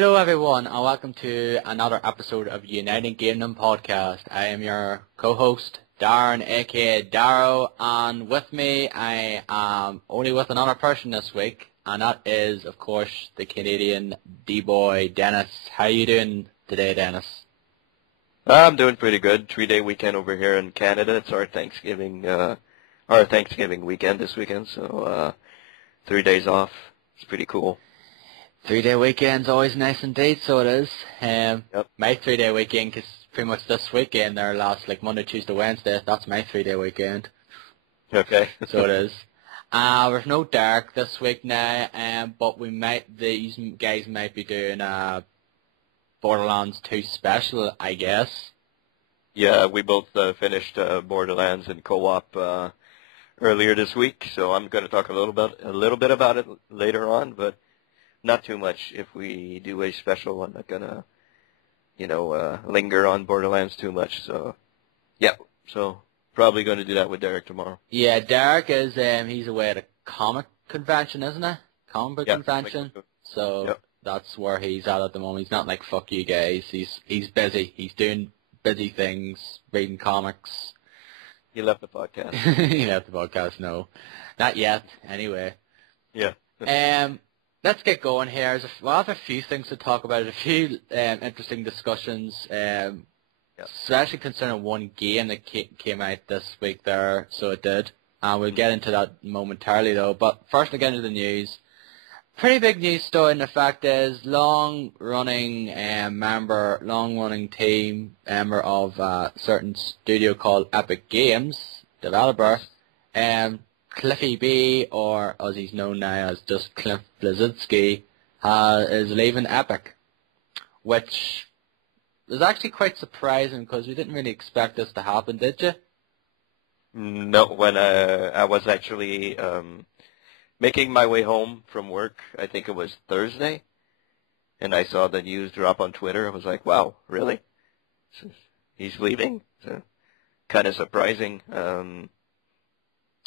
Hello everyone and welcome to another episode of United Gamedom podcast. I am your co-host Darren aka Darrow, and with me I am only with another person this week, and that is of course the Canadian D-boy Dennis. How you doing today, Dennis? I'm doing pretty good. 3-day weekend over here in Canada. It's our Thanksgiving weekend this weekend, so 3 days off. It's pretty cool. 3-day weekend's always nice indeed, so it is. Yep. My 3-day weekend is pretty much this weekend, there last like Monday, Tuesday, Wednesday. That's my 3-day weekend. Okay. So it is. There's no Dark this week now, but these guys might be doing Borderlands 2 special, I guess. Yeah, we both finished Borderlands in co-op earlier this week, so I'm going to talk a little bit about it later on, but not too much. If we do a special, I'm not going to, linger on Borderlands too much, so yeah. So probably going to do that with Derek tomorrow. Yeah, Derek is, he's away at a comic convention, isn't he? Comic book convention. So that's where he's at the moment. He's not like, fuck you guys. He's busy. He's doing busy things, reading comics. He left the podcast. He left the podcast, no. Not yet, anyway. Yeah. Let's get going here. We'll have a few things to talk about, a few interesting discussions, especially concerning one game that came out this week there, so it did. And we'll get into that momentarily though, but first we'll get into the news. Pretty big news story, and the fact is, long-running team member of a certain studio called Epic Games, developer, Cliffy B, or as he's known now as just Cliff Bleszinski, is leaving Epic, which is actually quite surprising because we didn't really expect this to happen, did you? No, when I was actually making my way home from work, I think it was Thursday, and I saw the news drop on Twitter. I was like, wow, really? He's leaving? So, kind of surprising.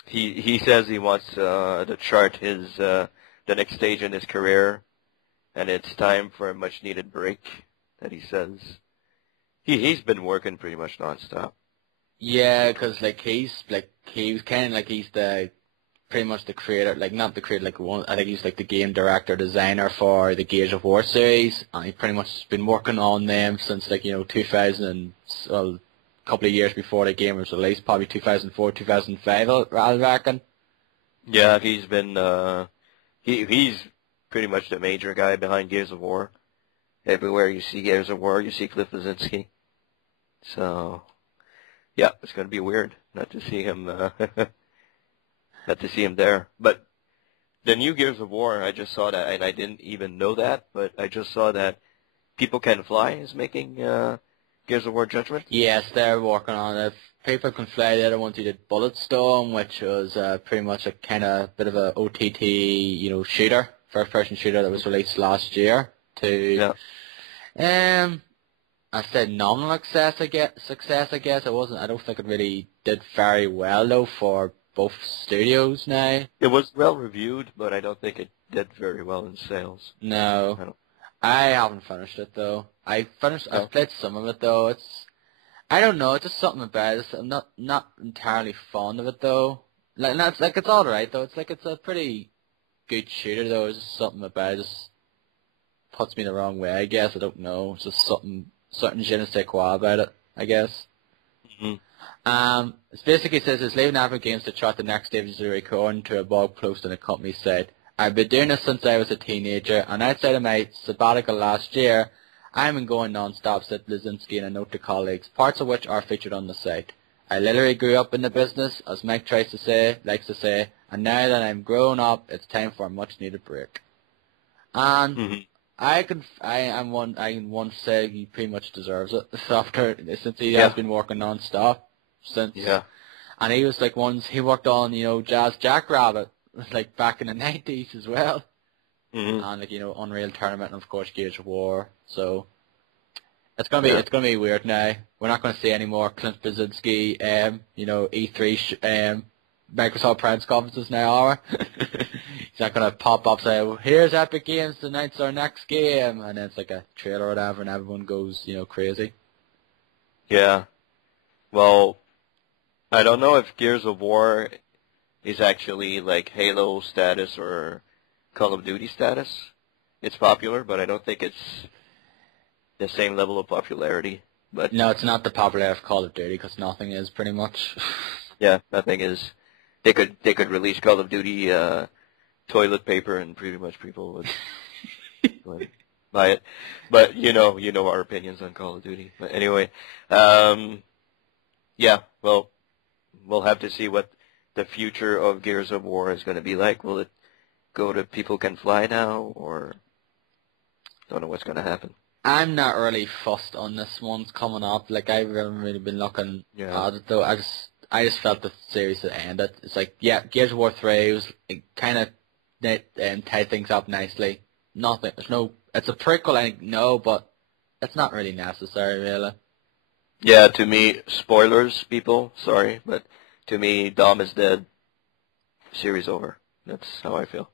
He says he wants to chart the next stage in his career, and it's time for a much needed break. That he says he's been working pretty much nonstop. Yeah, because he was kind of like he's pretty much the creator, like not the creator, I think he's like the game director, designer for the Gears of War series, and he pretty much has been working on them since 2000 and a couple of years before the game was released, probably 2004, 2005, I reckon. Yeah, he's been he's pretty much the major guy behind Gears of War. Everywhere you see Gears of War, you see Cliff Bleszinski. So, yeah, it's going to be weird not to see him there. But the new Gears of War, I just saw that, and I didn't even know that, but I just saw that People Can Fly is making Gears of War Judgment? Yes, they're working on it. People Can Fly, the other ones who did Bulletstorm, which was pretty much a kind of bit of a OTT, shooter, first-person shooter that was released last year. I said nominal success, I guess. I don't think it really did very well though for both studios now. It was well reviewed, but I don't think it did very well in sales. No. I haven't finished it though. I've played some of it though. I don't know, it's just something about it. I'm not entirely fond of it though. It's alright though. It's a pretty good shooter though. It's just something about it just puts me the wrong way, I guess. I don't know. It's just certain je ne sais quoi about it, I guess. Mm-hmm. It basically says it's leaving Epic Games to chart the next stage of the according to a blog post on the company's site. I've been doing this since I was a teenager, and outside of my sabbatical last year, I've been going non-stop, said Bleszinski in a note to colleagues, parts of which are featured on the site. I literally grew up in the business, as Mike likes to say, and now that I'm grown up, it's time for a much-needed break. And I can want to say he pretty much deserves it since he has been working non-stop since. Yeah. And he was he worked on, Jazz Jackrabbit, back in the 90s as well. Mm-hmm. And Unreal Tournament and of course Gears of War. So it's gonna be weird now. We're not gonna see any more Clint Bleszinski, E3 Microsoft press conferences now, are we? He's they're gonna pop up say, well, here's Epic Games to announce our next game, and then it's like a trailer or whatever, and everyone goes, crazy. Yeah. Well, I don't know if Gears of War is actually like Halo status or Call of Duty status. It's popular, but I don't think it's the same level of popularity. But no, it's not the popularity of Call of Duty because nothing is pretty much. Yeah, nothing is. They could release Call of Duty toilet paper and pretty much people would buy it. But you know our opinions on Call of Duty. But anyway, yeah. Well, we'll have to see what the future of Gears of War is going to be like. Will it go to People Can Fly now, or don't know what's going to happen? I'm not really fussed on this one's coming up. Like, I haven't really been looking at it, though. I just felt the series had ended. It's like, yeah, Gears of War 3 was kind of tied things up nicely. Nothing. It's a prequel, I know, but it's not really necessary, really. Yeah, to me, spoilers, people, sorry, but to me, Dom is dead. Series over. That's how I feel.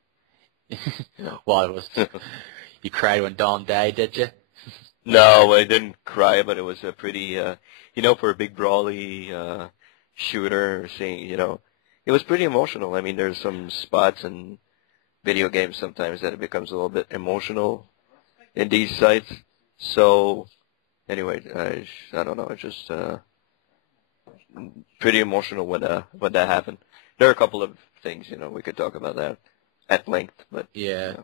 Well, it was. You cried when Dom died, did you? No, I didn't cry, but it was a pretty, for a big brawly shooter, it was pretty emotional. I mean, there's some spots in video games sometimes that it becomes a little bit emotional in these sites. So, anyway, I don't know. It's just pretty emotional when that happened. There are a couple of things, we could talk about that at length, but yeah.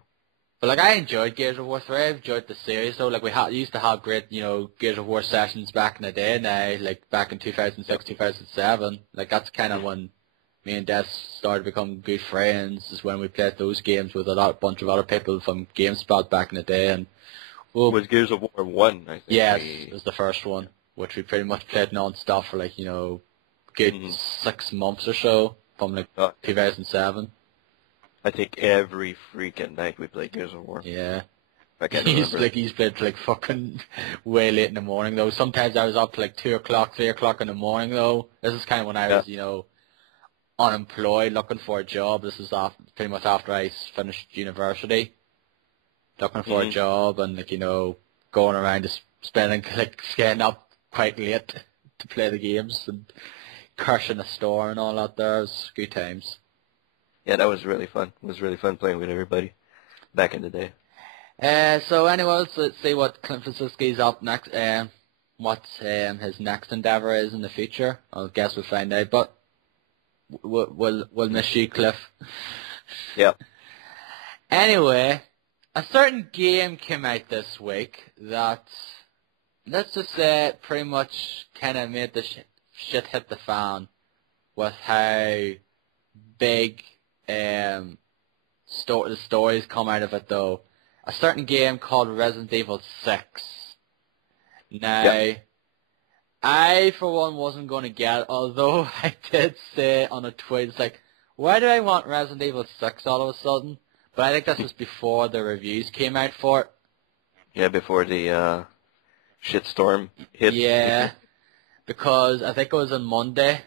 But like, I enjoyed Gears of War 3. I enjoyed the series though. Like, we used to have great, Gears of War sessions back in the day. Now, like back in 2006, 2007. Like, that's kind of when me and Des started to become good friends. Is when we played those games with a bunch of other people from GameSpot back in the day. And it was Gears of War 1, I think. Yeah, it was the first one, which we pretty much played non-stop for like, good 6 months or so from like 2007. I think every freaking night we played Gears of War. Yeah. I can't remember. He's played like fucking way late in the morning though. Sometimes I was up to like 2 o'clock, 3 o'clock in the morning though. This is kind of when I was, unemployed, looking for a job. This is pretty much after I finished university. Looking for a job and like, going around just getting up quite late to play the games and crashing the store and all that there. It was good times. Yeah, that was really fun. It was really fun playing with everybody back in the day. So anyway, let's see what Clint Franciski's up next, what his next endeavour is in the future. I guess we'll find out, but we'll miss you, Cliff. Yeah. Anyway, a certain game came out this week that, let's just say, pretty much kind of made the shit hit the fan with how big the stories come out of it though. A certain game called Resident Evil 6. Now, I for one wasn't going to get it, although I did say on a tweet, it's like, why do I want Resident Evil 6 all of a sudden? But I think this was before the reviews came out for it. Yeah, before the shitstorm hit. Yeah, because I think it was on Monday.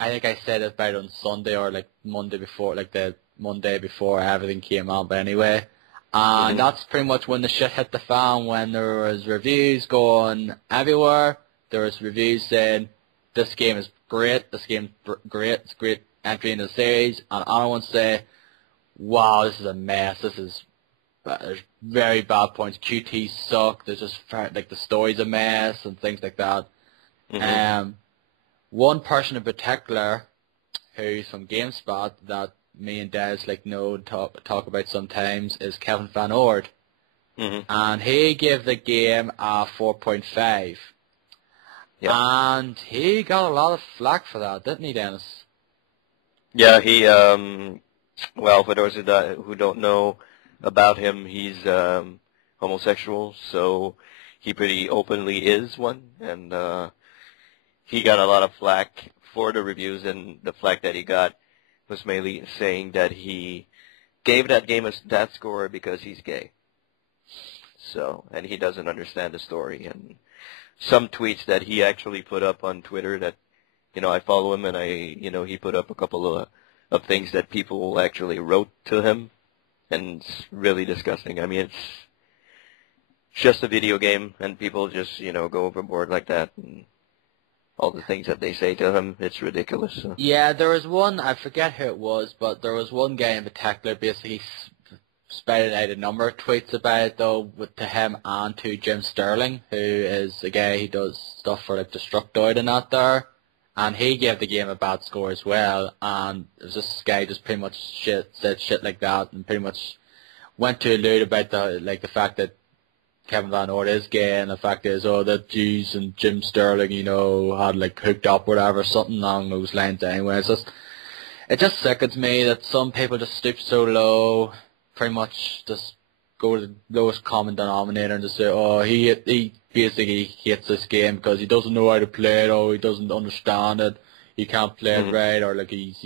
I think I said it about on Sunday or like Monday before, like the Monday before everything came out. But anyway, and that's pretty much when the shit hit the fan. When there was reviews going everywhere, there was reviews saying this game is great, this game's great, it's a great entry in the series, and other ones say, wow, this is a mess. There's very bad points. QT suck. There's just like the story's a mess and things like that. One person in particular, who's from GameSpot, that me and Des talk about sometimes, is Kevin Van Ord, and he gave the game a 4.5, and he got a lot of flack for that, didn't he, Dennis? Yeah, he well, for those who don't know about him, he's homosexual, so he pretty openly is one, and he got a lot of flack for the reviews, and the flack that he got was mainly saying that he gave that game a stat score because he's gay. So, and he doesn't understand the story, and some tweets that he actually put up on Twitter that, I follow him, and he put up a couple of things that people actually wrote to him and it's really disgusting. I mean, it's just a video game, and people just, go overboard like that, and all the things that they say to him, it's ridiculous. So. Yeah, there was one, I forget who it was, but there was one guy in particular basically spouted out a number of tweets about it, though, to him and to Jim Sterling, who is a guy who does stuff for like Destructoid and that there, and he gave the game a bad score as well, and it was this guy just pretty much said shit like that, and pretty much went to allude about the fact that Kevin Van Ort is gay, and the fact is, that Jews and Jim Sterling, had like hooked up, whatever, something along those lines. Anyway, it just sickens me that some people just stoop so low, pretty much just go to the lowest common denominator and just say, he basically hates this game because he doesn't know how to play it, or he doesn't understand it, he can't play it right, or like he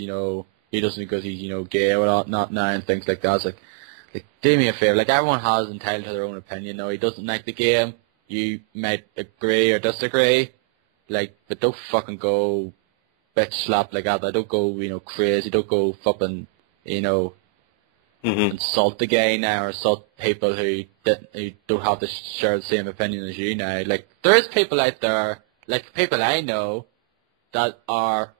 doesn't because he's gay or not now, and things like that. It's like, do me a favour, like, everyone has entitled to their own opinion. No, he doesn't like the game, you might agree or disagree, like, but don't fucking go bitch slap like that. Don't go, crazy, don't go fucking, insult the guy now, or insult people who don't have to share the same opinion as you now. Like, there is people out there, like people I know, that are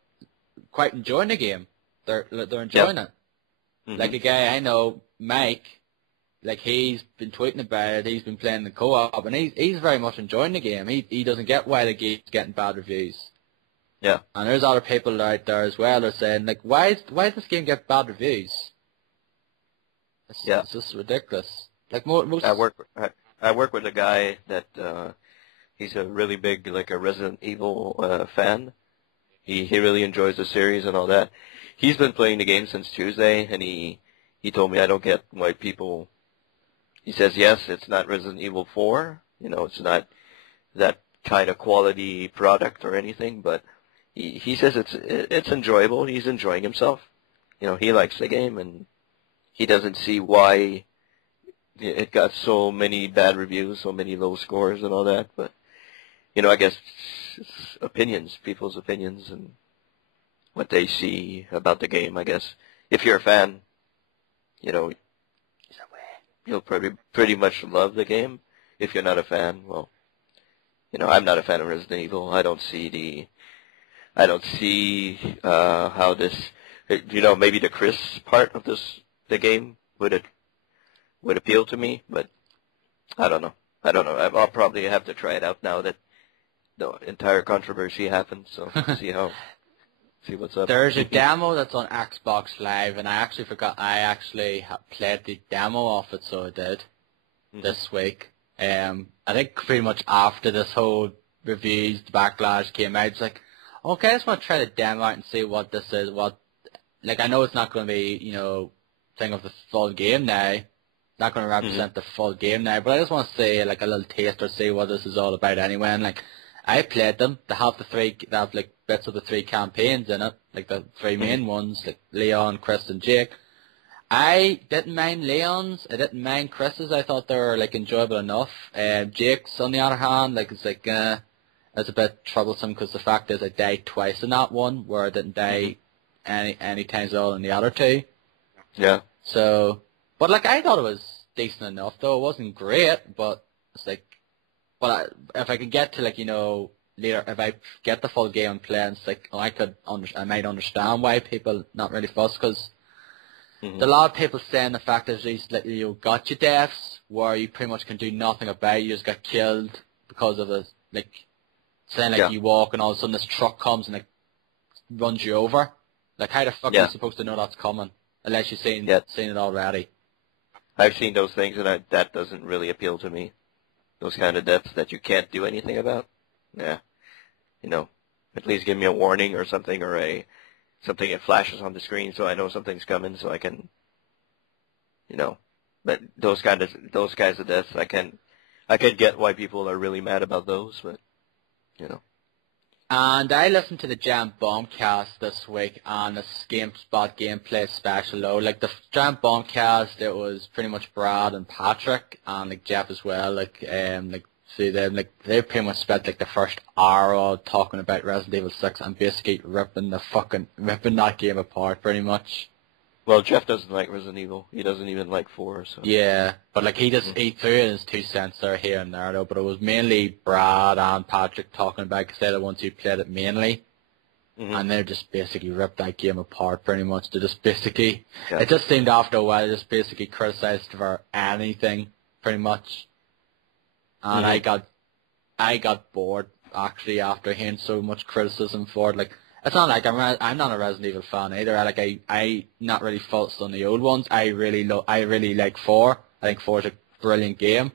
quite enjoying the game. They're enjoying it. Like a guy I know, Mike, like, he's been tweeting about it, he's been playing the co-op, and he's very much enjoying the game. He doesn't get why the game's getting bad reviews. Yeah. And there's other people out there as well that are saying, like, why does this game get bad reviews? It's just ridiculous. Like, most... I work with a guy that, he's a really big, like, a Resident Evil, fan. He really enjoys the series and all that. He's been playing the game since Tuesday, and he told me, I don't get why people... He says, yes, it's not Resident Evil 4. It's not that kind of quality product or anything, but he says it's enjoyable. He's enjoying himself. He likes the game, and he doesn't see why it got so many bad reviews, so many low scores and all that. But, I guess it's opinions, people's opinions, and what they see about the game, I guess. If you're a fan, you'll pretty much love the game. If you're not a fan, well, I'm not a fan of Resident Evil. I don't see how this, maybe the Chris part of the game would appeal to me, but I don't know. I'll probably have to try it out now that the entire controversy happened, so see what's up. There's a demo that's on Xbox Live, and I actually forgot I played the demo of it, so I did this week. I think pretty much after this whole reviews, the backlash came out, it's like, okay, I just want to try the demo out and see what this is. I know it's not going to be, thing of the full game now. It's not going to represent the full game now, but I just want to see, like, a little taste or see what this is all about anyway. And, like, I played them. They have like, bits of the 3 campaigns in it, like the 3 main ones, like Leon, Chris, and Jake. I didn't mind Leon's. I didn't mind Chris's. I thought they were, like, enjoyable enough. Jake's, on the other hand, like, it's like, it's a bit troublesome because the fact is I died twice in that one, where I didn't die any times at all in the other 2. Yeah. So, but, like, I thought it was decent enough, though. It wasn't great, but it's like, if I could get to, like, later, if I get the full game and play, it's like, I might understand why people not really fuss, because a lot of people saying the fact is these, like, gotcha deaths, where you pretty much can do nothing about it, you just got killed because of like, saying, like, you walk and all of a sudden this truck comes and, like, runs you over. Like, how the fuck are you supposed to know that's coming, unless you've seen it already? I've seen those things, and that doesn't really appeal to me. Those kind of deaths that you can't do anything about. Yeah. At least give me a warning or something, or something that flashes on the screen so I know something's coming, so I can, but those guys of deaths, I can get why people are really mad about those, but, And I listened to the Giant Bombcast this week on the GameSpot Gameplay Special, though. Like, the Giant Bombcast, it was pretty much Brad and Patrick, and, like, Jeff as well. Like, they pretty much spent, like, the first hour all talking about Resident Evil 6 and basically ripping that game apart, pretty much. Well, Jeff doesn't like Resident Evil. He doesn't even like 4. So. Yeah, but like he threw in his 2 cents there, here and there though. But it was mainly Brad and Patrick talking about, because they're the ones who played it mainly. And they just basically ripped that game apart pretty much. They just basically, it just seemed after a while, they just basically criticized for anything, pretty much. And I got bored, actually, after hearing so much criticism for it. Like, it's not like I'm not a Resident Evil fan either. I not really fussed on the old ones. I really like 4. I think 4 is a brilliant game.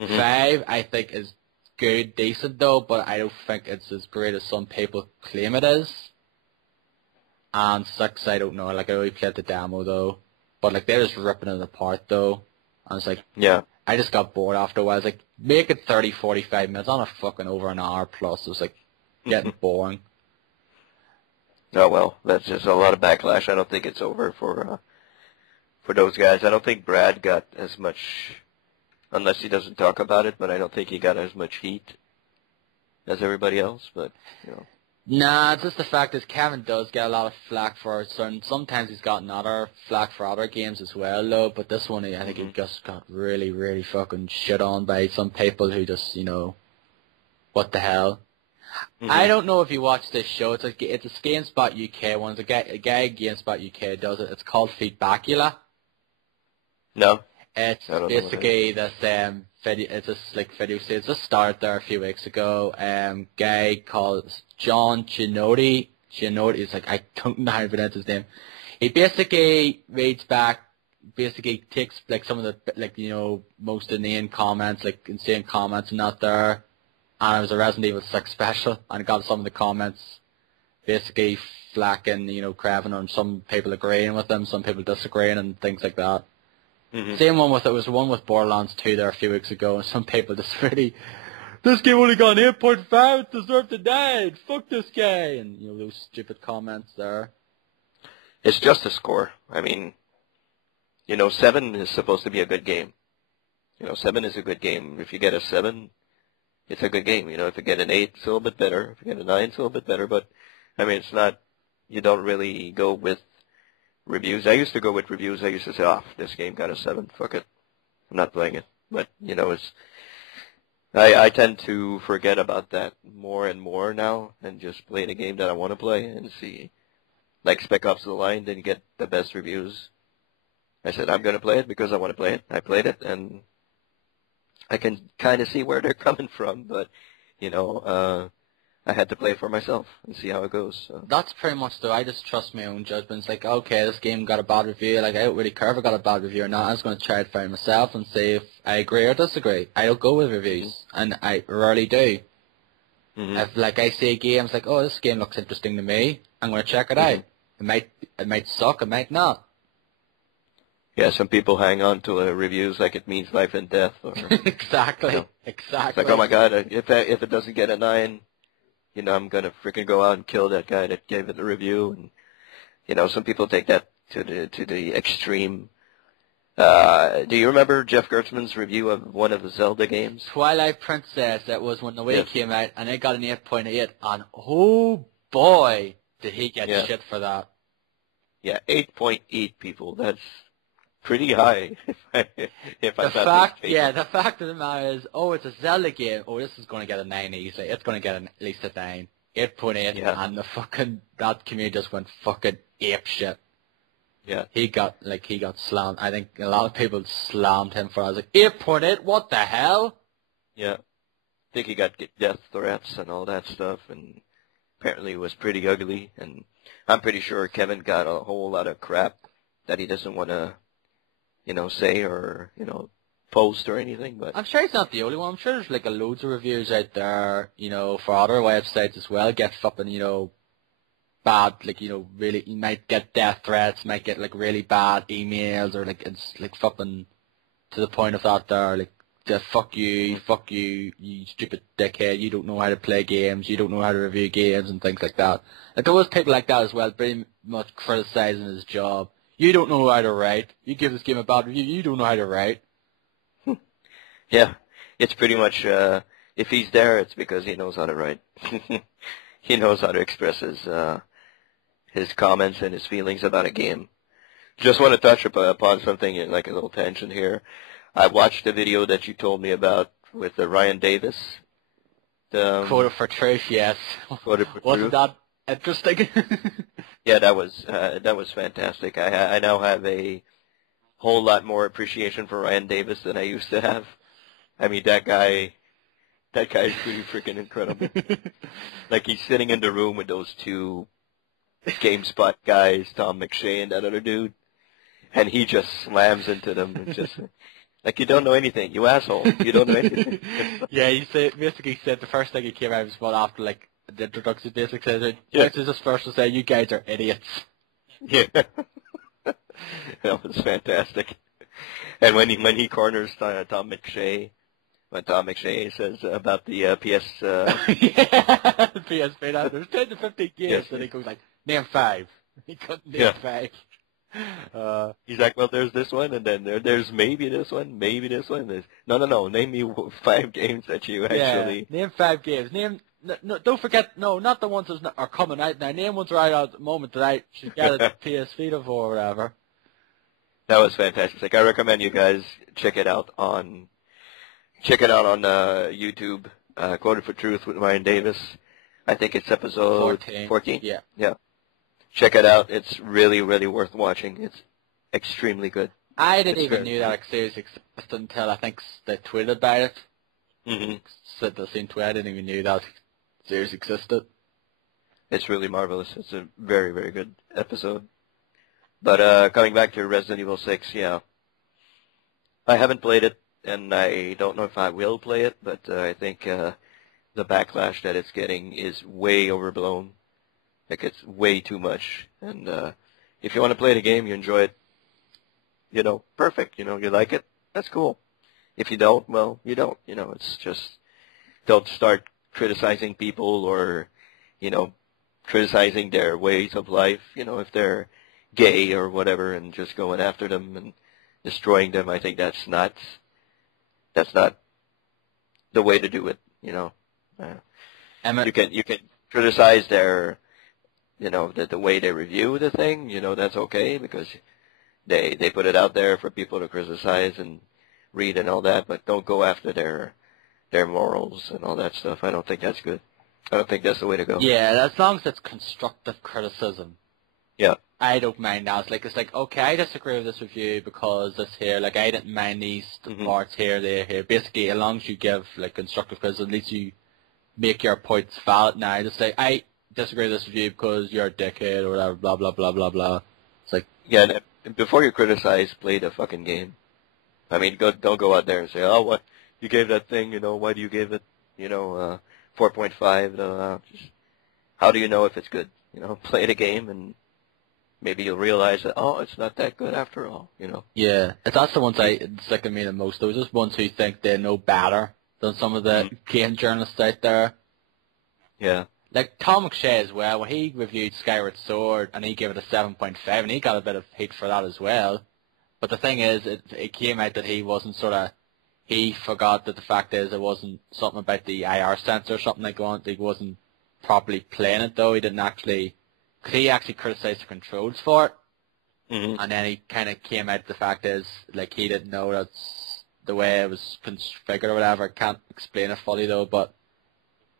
5, I think, is good, decent though, but I don't think it's as great as some people claim it is. And 6, I don't know. Like, I only played the demo though, but like they're just ripping it apart though. And it's like, I just got bored after a while. I was like, make it 30, 45 minutes, not a fucking over an hour plus. It was like getting boring. Oh well, that's just a lot of backlash. I don't think it's over for those guys. I don't think Brad got as much. Unless he doesn't talk about it, but I don't think he got as much heat as everybody else, but, you know. Nah, it's just the fact is Kevin does get a lot of flack for it, so sometimes he's gotten other flack for other games as well, though, but this one, I think he just got really, really fucking shit on by some people who just, you know, what the hell. I don't know if you watch this show, it's a GameSpot UK one, a guy GameSpot UK does it, it's called Feedbackula. No. It's basically this video. It's just like video. It just started there a few weeks ago. Guy called John Chinotti. Is like, I don't know how to pronounce his name. He basically reads back. Basically takes like some of the, like, you know, most inane comments, like insane comments, and not there. And it was a Resident Evil 6 special, and got some of the comments basically flacking, you know, crapping on, some people agreeing with them, some people disagreeing, and things like that. Same one with, it was one with Borderlands 2 there a few weeks ago, and some people just really, this game only got an 8.5, it deserved to die, fuck this guy, and, you know, those stupid comments there. It's just a score. I mean, you know, 7 is supposed to be a good game. You know, 7 is a good game. If you get a 7, it's a good game. You know, if you get an 8, it's a little bit better. If you get a 9, it's a little bit better, but, I mean, it's not, you don't really go with reviews. I used to go with reviews. I used to say, oh, this game got a 7. Fuck it. I'm not playing it. But, you know, I tend to forget about that more and more now and just play the game that I want to play and see. Like Spec Ops: The Line didn't get the best reviews. I said, I'm going to play it because I want to play it. I played it, and I can kind of see where they're coming from, but, you know, I had to play it for myself and see how it goes. So. That's pretty much though. I just trust my own judgment. It's like, okay, this game got a bad review. Like, I don't really care if it got a bad review or not. I'm just going to try it for myself and see if I agree or disagree. I don't go with reviews, and I rarely do. If, like, I see a game, it's like, oh, this game looks interesting to me, I'm going to check it out. It might suck, it might not. Yeah, some people hang on to reviews like it means life and death. Or, Exactly. You know, Exactly. It's like, oh my God, if it doesn't get a 9, you know, I'm going to freaking go out and kill that guy that gave it the review. And, you know, some people take that to the extreme. Do you remember Jeff Gertzman's review of one of the Zelda games? Twilight Princess, that was when the Wii came out, and it got an 8.8, and oh boy, did he get shit for that. Yeah, 8.8 people, that's pretty high. The fact of the matter is, oh, it's a Zelda game. Oh, this is going to get a 9 easily. It's going to get at least a 9. 8.8, and the fucking, that community just went fucking ape shit. Yeah. He got slammed. I think a lot of people slammed him for it. I was like, 8.8, what the hell? Yeah. I think he got death threats and all that stuff, and apparently it was pretty ugly, and I'm pretty sure Kevin got a whole lot of crap that he doesn't want to, you know, say or, you know, post or anything, but I'm sure he's not the only one. I'm sure there's like loads of reviews out there, you know, for other websites as well, get fucking, you know, bad, like, you know, really, you might get death threats, might get like really bad emails, or like, it's like fucking to the point of that there, like, just fuck you, you stupid dickhead, you don't know how to play games, you don't know how to review games, and things like that. Like, there was people like that as well, pretty much criticizing his job. You don't know how to write, you give this game a bad review, you don't know how to write. Yeah, it's pretty much, if he's there, it's because he knows how to write. He knows how to express his comments and his feelings about a game. Just want to touch upon something, like a little tangent here. I watched the video that you told me about with Ryan Davis. Quoted for truth, yes. Quoted for Wasn't truth. that interesting? Yeah, that was fantastic. I now have a whole lot more appreciation for Ryan Davis than I used to have. I mean, that guy's pretty freaking incredible. Like, he's sitting in the room with those two GameSpot guys, Tom McShay and that other dude, and he just slams into them and just like, you don't know anything, you asshole. You don't know anything. Yeah, he basically said the first thing he came out of his mouth after, like, the introduction basically said, Yeah. this is his first to say, you guys are idiots. Yeah. That was fantastic. And when he corners Tom McShay, when Tom McShay says about the PS... Yeah, the PSP, now there's 10 to 15 games, Yes. and he goes like, name 5. He couldn't name 5. He's like, well, there's this one, and then there's maybe this one, maybe this one. There's, no, name me 5 games that you actually... Yeah, name 5 games. No, don't forget, no, not the ones that are coming out now. Name ones right out at the moment that I should get a PS Vita for or whatever. That was fantastic. I recommend you guys check it out on YouTube. Quoted for Truth with Ryan Davis. I think it's episode 14. Yeah. Check it out. It's really, really worth watching. It's extremely good. I didn't even know that series existed until I think they tweeted about it. Mm-hmm. Said the same tweet. I didn't even know that series existed. It's really marvelous. It's a very, very good episode. But coming back to Resident Evil 6, yeah. I haven't played it, and I don't know if I will play it, but I think the backlash that it's getting is way overblown. Like, it's way too much. And if you want to play the game, you enjoy it, perfect. You like it, that's cool. If you don't, well, you don't. It's just, don't start criticizing people or, criticizing their ways of life, if they're gay or whatever, and just going after them and destroying them. I think that's not the way to do it, You can criticize their, the way they review the thing, that's okay, because they put it out there for people to criticize and read and all that, but don't go after their morals and all that stuff. I don't think that's good. I don't think that's the way to go. Yeah, as long as it's constructive criticism. Yeah. I don't mind that. It's like, okay, I disagree with this review because this here, like, I didn't mind these parts here, there, here. Basically, as long as you give, like, constructive criticism, at least you make your points valid. Now, just say, I disagree with this review because you're a dickhead or whatever, blah, blah, blah, blah, blah. It's like... Yeah, and before you criticize, play the fucking game. I mean, don't go out there and say, oh, what, you gave that thing, why do you give it, 4.5? How do you know if it's good? Play the game, and maybe you'll realize that, oh, it's not that good after all, Yeah, that's the ones it's sick of me the most. Those just ones who think they know better than some of the game journalists out there. Yeah. Like Tom McShay as well, when he reviewed Skyward Sword and he gave it a 7.5, and he got a bit of hate for that as well. But the thing is, it came out that he wasn't he forgot that the fact is it wasn't something about the IR sensor or something like that. He wasn't properly playing it though. He didn't actually, because he actually criticized the controls for it. Mm-hmm. And then he kind of came out the fact is, like, he didn't know that's the way it was configured or whatever. I can't explain it fully though, but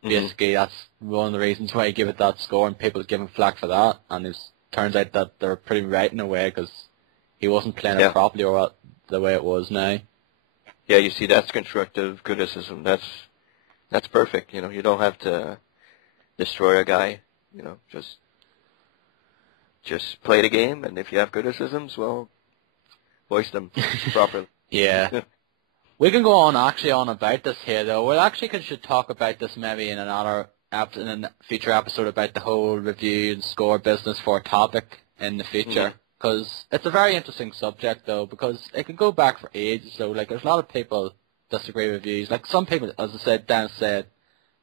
basically that's one of the reasons why he gave it that score, and people give him flack for that. And it turns out that they're pretty right in a way, because he wasn't playing it properly or the way it was now. Yeah, you see, that's constructive criticism. That's perfect. You don't have to destroy a guy. Just play the game, and if you have criticisms, well, voice them properly. Yeah. We can go on about this here, though. We actually should talk about this maybe in another in a future episode about the whole review and score business for a topic in the future. Because it's a very interesting subject, though, because it can go back for ages. So, like, there's a lot of people disagree with reviews. Like, some people, as I said, Dan said,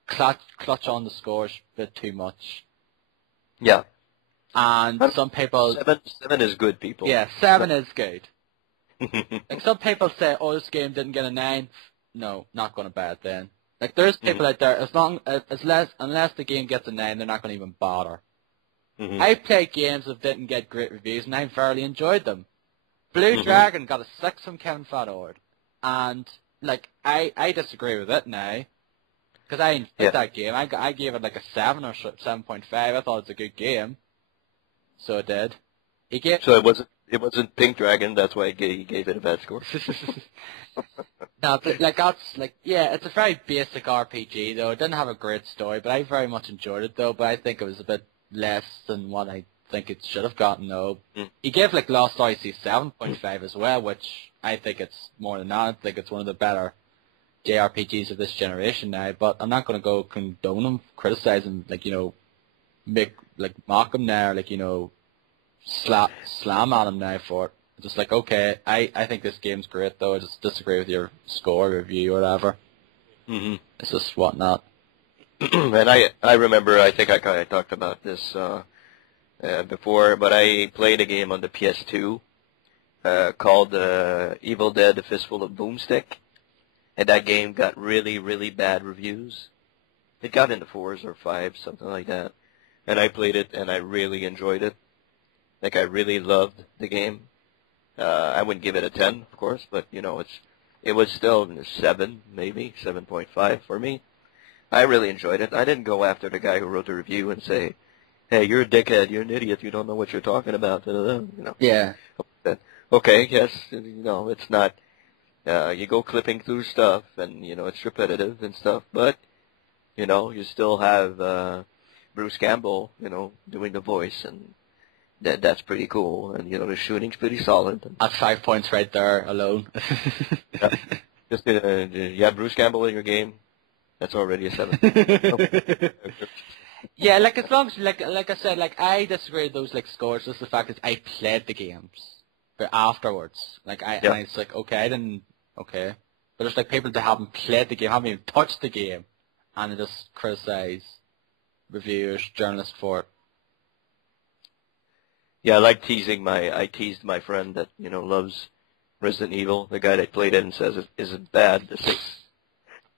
clutch on the scores a bit too much. Yeah. And some people... 7 is good, people. Yeah, 7 is good. Like, some people say, oh, this game didn't get a 9. No, not going to buy it then. Like, there's people out there, unless the game gets a 9, they're not going to even bother. Mm-hmm. I played games that didn't get great reviews, and I thoroughly enjoyed them. Blue Dragon got a 6 from Kevin Fadord, and like I disagree with it now, because I enjoyed that game. I gave it like a 7 or 7.5. I thought it was a good game, so it did. So it wasn't Pink Dragon. That's why he gave it a bad score. No, but like it's a very basic RPG though. It didn't have a great story, but I very much enjoyed it though. But I think it was a bit less than what I think it should have gotten though. He gave like Lost Odyssey 7.5 as well, which I think it's more than that. I think it's one of the better JRPGs of this generation now. But I'm not going to go condone him, criticize him, mock him now, slam at him now for it. Just like, okay, I think this game's great though. I just disagree with your score, review, or whatever. Mm-hmm. It's just whatnot. And I remember, I think I kind of talked about this before, but I played a game on the PS2 called Evil Dead: A Fistful of Boomstick, and that game got really, really bad reviews. It got into 4s or 5s, something like that. And I played it, and I really enjoyed it. Like, I really loved the game. I wouldn't give it a 10, of course, but, it was still a 7, maybe, 7.5 for me. I really enjoyed it. I didn't go after the guy who wrote the review and say, hey, you're a dickhead, you're an idiot, you don't know what you're talking about, Yeah. Okay, yes, it's not, you go clipping through stuff, and, it's repetitive and stuff, but, you still have Bruce Campbell, doing the voice, and that's pretty cool, and the shooting's pretty solid. That's 5 points right there alone. Yeah. Just Bruce Campbell in your game. That's already a 7. Yeah, as long as like I said, I disagree with those scores. Just the fact that I played the games, but afterwards, and it's like okay, but there's people that haven't played the game, haven't even touched the game, and they just criticize reviewers, journalists for it. Yeah, I teased my friend that, loves Resident Evil, the guy that played it and says it isn't bad.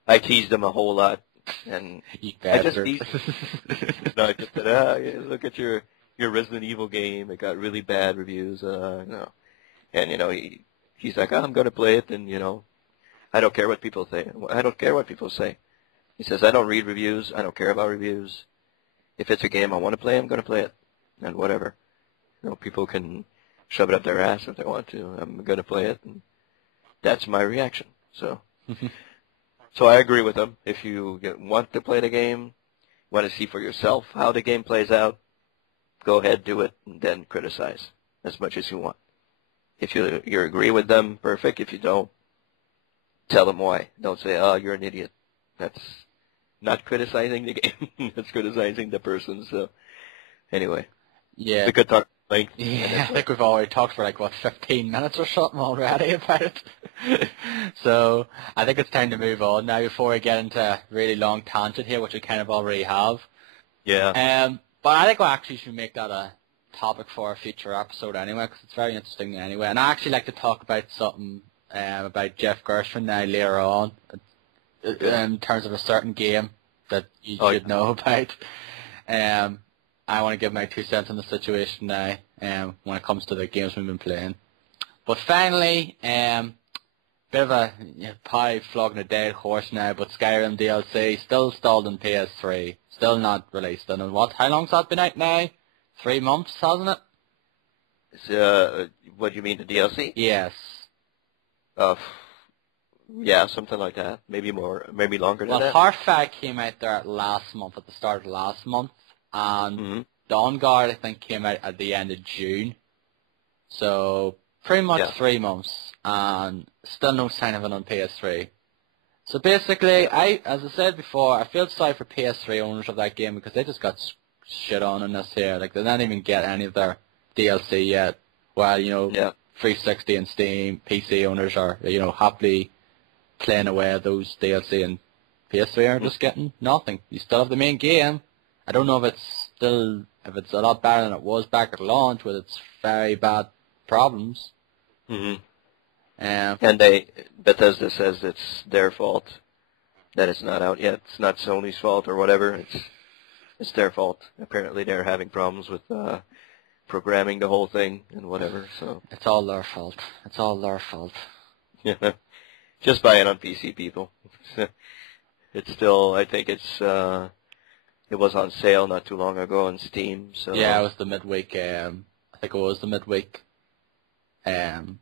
I teased him a whole lot, and I just teased him. No, I just said, yeah, look at your Resident Evil game, it got really bad reviews, and, he's like, I'm going to play it, and, I don't care what people say. I don't care what people say. He says, I don't read reviews, I don't care about reviews. If it's a game I want to play, I'm going to play it, and whatever. People can shove it up their ass if they want to. I'm going to play it, and that's my reaction. So I agree with them. If you want to play the game, want to see for yourself how the game plays out, go ahead, do it, and then criticize as much as you want. If you agree with them, perfect. If you don't, tell them why. Don't say, oh, you're an idiot. That's not criticizing the game. That's criticizing the person. So anyway. Yeah. We could talk length. Yeah, I think we've already talked for 15 minutes or something already about it. So I think it's time to move on now before we get into a really long tangent here, which we kind of already have. Yeah. But I think we actually should make that a topic for a future episode anyway, because it's very interesting anyway. And I actually like to talk about something about Jeff Gershwin now later on, in terms of a certain game that you should know about. I want to give my 2 cents on the situation now when it comes to the games we've been playing. But finally, bit of a probably flogging a dead horse now, but Skyrim DLC still stalled on PS3, still not released. And how long's that been out now? 3 months, hasn't it? What do you mean, the DLC? Yes. Yeah, something like that. Maybe more, maybe longer than that. Well, Hearthfire came out there at the start of last month. And Dawnguard, I think, came out at the end of June. So, pretty much 3 months, and still no sign of it on PS3. So basically, as I said before, I feel sorry for PS3 owners of that game because they just got shit on in this here. They didn't even get any of their DLC yet. While, 360 and Steam, PC owners are, happily playing away at those DLC, and PS3 are just getting nothing. You still have the main game. I don't know if it's a lot better than it was back at launch with its very bad problems. And Bethesda says it's their fault that it's not out yet. It's not Sony's fault or whatever. it's their fault. Apparently they're having problems with programming the whole thing and whatever. So it's all their fault. It's all their fault. Yeah, just buy it on PC, people. It's still, I think it's it was on sale not too long ago on Steam. So yeah, it was the midweek. I think it was the midweek. The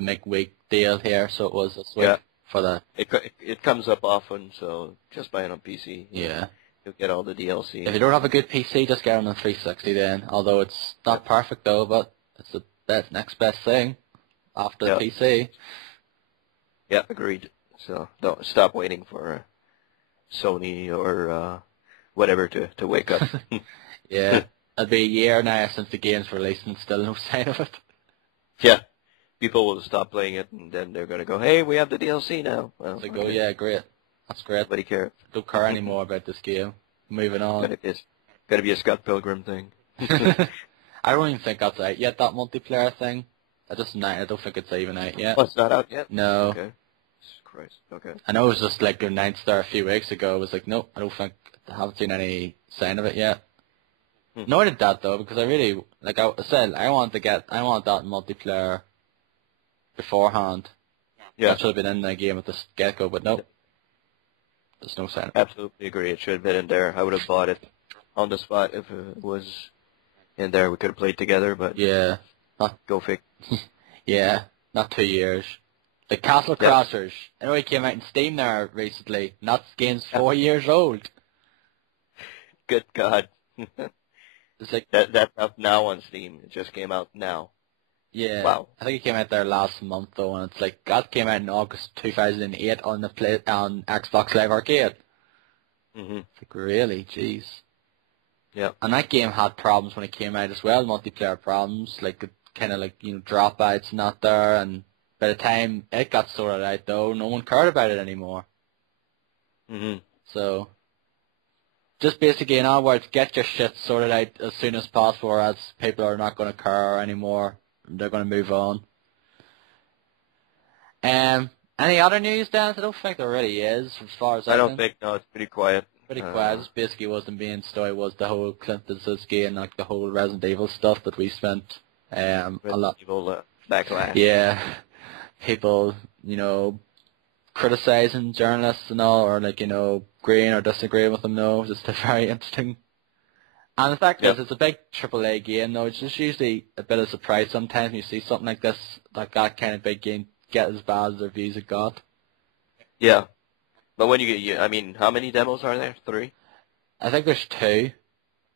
midweek deal here, so it was this week for the. It comes up often, so just buy it on PC. Yeah. You'll get all the DLC. If you don't have a good PC, just get it on the 360 then. Although it's not perfect though, but it's the next best thing after the PC. Yeah, agreed. So don't stop waiting for Sony or whatever to wake up. Yeah, it'll be a year now since the game's released and still no sign of it. Yeah, people will stop playing it and then they're going to go, hey, we have the DLC now. Well, so go, yeah, great. That's great. Nobody cares. Don't care anymore about this game. Moving on. It's got to be a Scott Pilgrim thing. I don't even think that's out yet, that multiplayer thing. I don't think it's even out yet. Oh, it's not out yet? No. Okay. Christ. Okay. I know it was just like announced there a few weeks ago. I was like, nope, I haven't seen any sign of it yet. No, I did that though, because I really, like I said, I want that multiplayer beforehand. Yeah. That should have been in the game at the get-go, but nope. There's no sign of it. Absolutely agree. It should have been in there. I would have bought it on the spot if it was in there. We could have played together, but yeah, go fig. Yeah, not 2 years. The Castle Crashers. I know it came out in Steam there recently, and that game's 4 years old. Good God. It's like that's out now on Steam. It just came out now. Yeah. Wow. I think it came out there last month though, and it's like that came out in August 2008 on on Xbox Live Arcade. Mhm. It's like really, jeez. Yeah. And that game had problems when it came out as well, multiplayer problems, like it kind of like dropouts not there, and by the time it got sorted out though, no one cared about it anymore. Mhm. So. Just basically, in other words, get your shit sorted out as soon as possible, or else people are not going to care anymore. They're going to move on. Any other news, Dennis? I don't think there really is, as far as I don't think. No, it's pretty quiet. Pretty quiet. Just basically was the main story was the whole Clint Eastwood and like the whole Resident Evil stuff that we spent a lot. Evil backlash. Yeah, people, criticizing journalists and all, or like agreeing or disagreeing with them. No, it's just very interesting. And the fact is, it's a big AAA game, though. It's just usually a bit of a surprise sometimes when you see something like this, like that kind of big game, get as bad as the reviews it got. Yeah, but when you get, I mean, how many demos are there? 3? I think there's 2.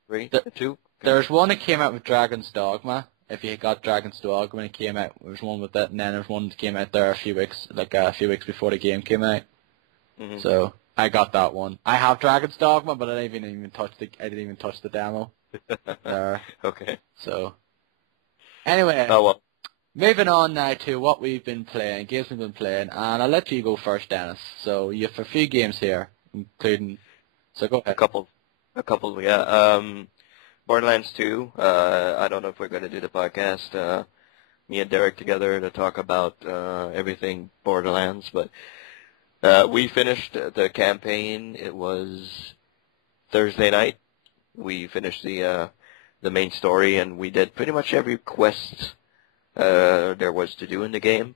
3? 2? There's one that came out with Dragon's Dogma. If you got Dragon's Dogma when it came out, there was one with it, and then there's one that came out there a few weeks before the game came out. Mm-hmm. So I got that one. I have Dragon's Dogma, but I didn't even touch the demo. There. Okay. So anyway, moving on now to what we've been playing, games we've been playing, and I'll let you go first, Dennis. So you have a few games here, including. So go ahead. A couple, yeah. Borderlands 2. I don't know if we're going to do the podcast, me and Derek together to talk about everything Borderlands, but we finished the campaign. It was Thursday night. We finished the main story, and we did pretty much every quest there was to do in the game.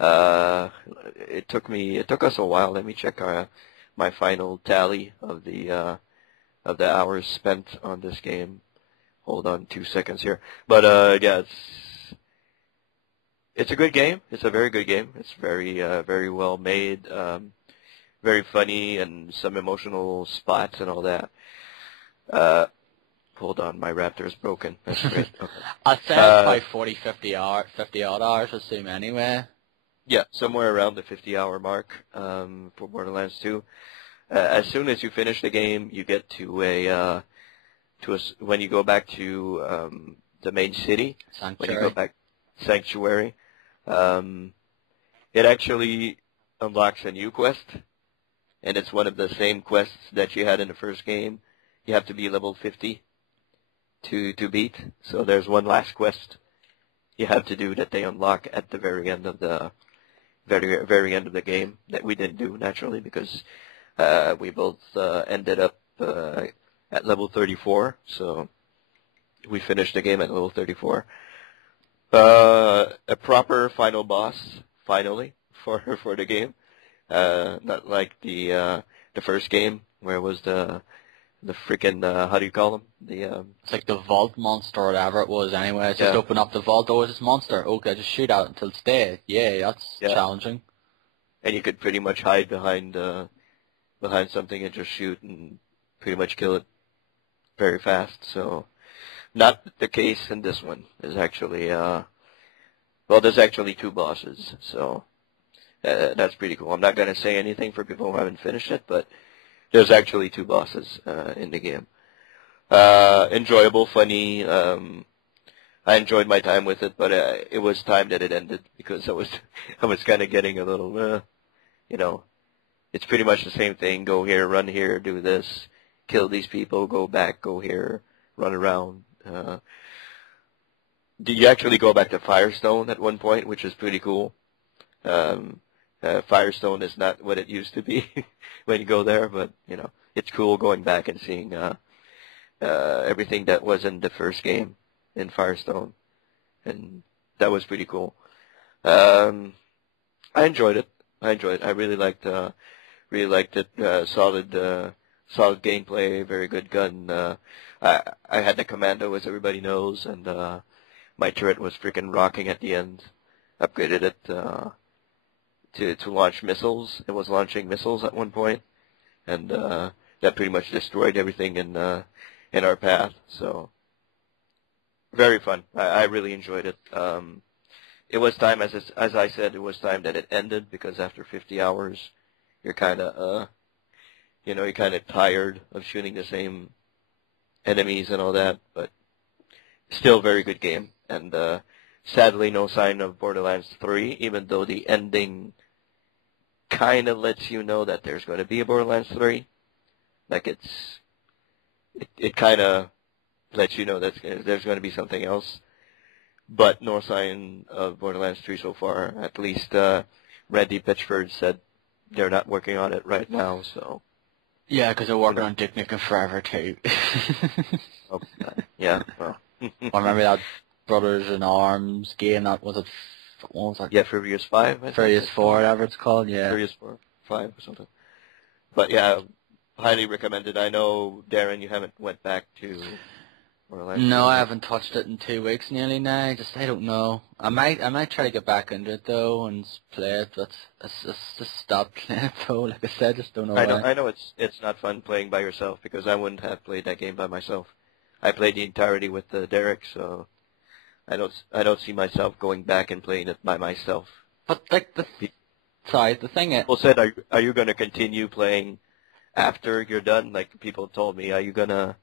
It took us a while. Let me check my final tally of the hours spent on this game. Hold on 2 seconds here. But yeah, it's a good game. It's a very good game. It's very well made, very funny, and some emotional spots and all that. Hold on, my Raptor is broken. That's great. Okay. I'd say probably 50 odd hours, I assume, anyway. Yeah, somewhere around the 50-hour mark for Borderlands 2. As soon as you finish the game, you get to when you go back to the main city. Sanctuary. When you go back Sanctuary, it actually unlocks a new quest, and it's one of the same quests that you had in the first game. You have to be level 50 to beat. So there's one last quest you have to do that they unlock at the very end of the very end of the game that we didn't do naturally because we both ended up at level 34. So we finished the game at level 34. A proper final boss, finally, for the game. Not like the first game where it was the freaking how do you call them? It's like the vault monster or whatever it was anyway. Just open up the vault, oh, it's this monster. Okay, just shoot out until it's dead. Yeah, that's challenging. And you could pretty much hide behind something and just shoot and pretty much kill it very fast. So not the case in this one. There's actually there's actually 2 bosses. So that's pretty cool. I'm not going to say anything for people who haven't finished it, but there's actually 2 bosses in the game. Enjoyable, funny. I enjoyed my time with it, but it was time that it ended because I was kind of getting a little, it's pretty much the same thing. Go here, run here, do this, kill these people, go back, go here, run around. You actually go back to Firestone at one point, which is pretty cool. Firestone is not what it used to be when you go there, but it's cool going back and seeing everything that was in the first game in Firestone, and that was pretty cool. I enjoyed it. I really liked it. Solid gameplay, very good gun. I had the commando, as everybody knows, and my turret was freaking rocking at the end. Upgraded it to launch missiles. It was launching missiles at one point, and that pretty much destroyed everything in our path. So very fun. I really enjoyed it. It was time, as I said, it was time that it ended because after 50 hours, you're kind of you're kind of tired of shooting the same enemies and all that. But still, very good game. And sadly, no sign of Borderlands 3, even though the ending kind of lets you know that there's going to be a Borderlands 3. Like it kind of lets you know that there's going to be something else. But no sign of Borderlands 3 so far. At least Randy Pitchford said they're not working on it right now. So yeah, because they're working on Dick Nick and Forever too. Oh, yeah. Well. I remember that Brothers in Arms game. That was it. What was that? Yeah, Furious 5. Furious 4, whatever it's called. Yeah. Furious 4, 5 or something. But yeah, highly recommended. I know, Darren, you haven't went back to Borderlands. No, I haven't touched it in 2 weeks nearly now. I don't know. I might try to get back into it though and play it, but I just stopped playing it though. Like I said, just don't know. I know it's not fun playing by yourself because I wouldn't have played that game by myself. I played the entirety with Derek, so I don't see myself going back and playing it by myself. But like the thing is, people said, are you going to continue playing after you're done? Like people told me, are you going to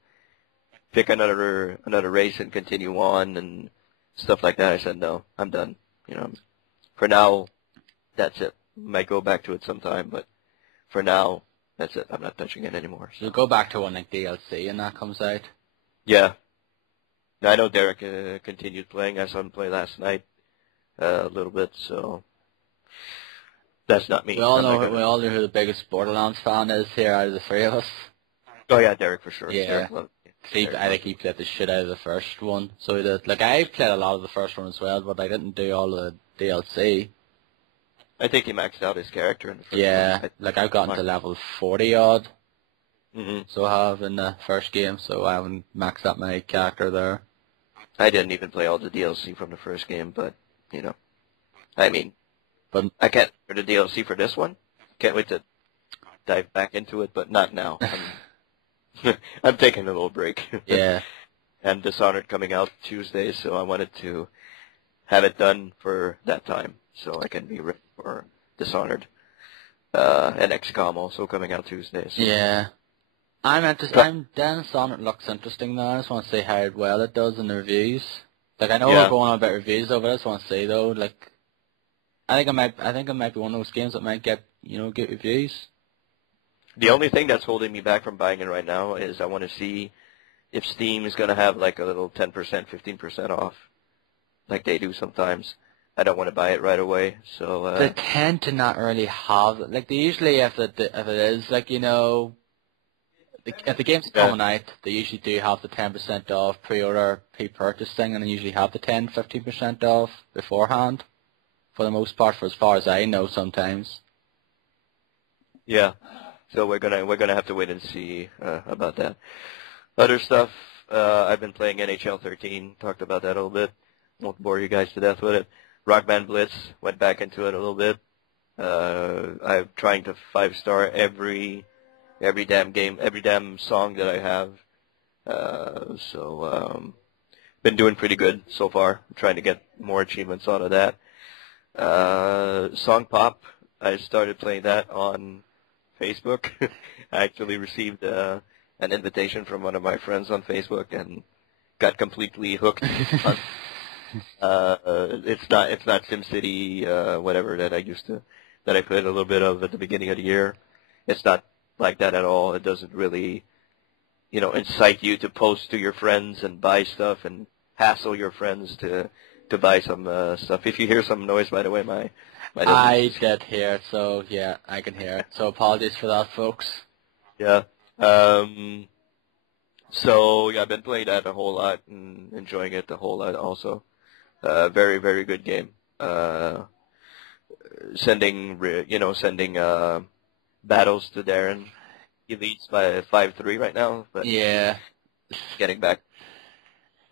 pick another race and continue on and stuff like that? I said no, I'm done. For now, that's it. Might go back to it sometime, but for now, that's it. I'm not touching it anymore. So go back to when like DLC and that comes out. Yeah. I know Derek continued playing. I saw him play last night a little bit, so that's not me. We all know who the biggest Borderlands fan is here out of the 3 of us. Oh yeah, Derek for sure. Yeah. I think he played the shit out of the first one. So he did. Like I played a lot of the first one as well, but I didn't do all the DLC. I think he maxed out his character in the first one. Yeah, like I've gotten to level 40 odd. Mm-hmm. So I have in the first game, so I haven't maxed out my character there. I didn't even play all the DLC from the first game, but, I mean, but I can't for the DLC for this one. Can't wait to dive back into it, but not now. I'm taking a little break. Yeah. And Dishonored coming out Tuesday, so I wanted to have it done for that time, so I can be ready for Dishonored. And XCOM also coming out Tuesday. So. Yeah. Dishonored looks interesting though. I just want to see how well it does in the reviews. Like I know we're going on about reviews though, but I just want to see though, like I think it might be one of those games that might get good reviews. The only thing that's holding me back from buying it right now is I want to see if Steam is going to have like a little 10%, 15% off, like they do sometimes. I don't want to buy it right away, so. They tend to not really have like they usually if it is like if the game's coming out, they usually do have the 10% off pre-order, pre-purchase thing, and they usually have the 10-15% off beforehand, for the most part, for as far as I know sometimes. Yeah. So we're gonna have to wait and see about that. Other stuff, I've been playing NHL 13. Talked about that a little bit. Won't bore you guys to death with it. Rock Band Blitz, went back into it a little bit. I'm trying to 5-star every damn game, every damn song that I have. Been doing pretty good so far. I'm trying to get more achievements out of that. Song Pop, I started playing that on Facebook. I actually received an invitation from one of my friends on Facebook and got completely hooked. It's not SimCity whatever that I played a little bit of at the beginning of the year. It's not like that at all. It doesn't really, incite you to post to your friends and buy stuff and hassle your friends to buy some stuff. If you hear some noise, by the way, my I did hear it, so yeah, I can hear it. So apologies for that, folks. Yeah. So yeah, I've been playing that a whole lot and enjoying it a whole lot also. Very, very good game. Sending battles to Darren. He leads by 5-3 right now, but yeah, getting back.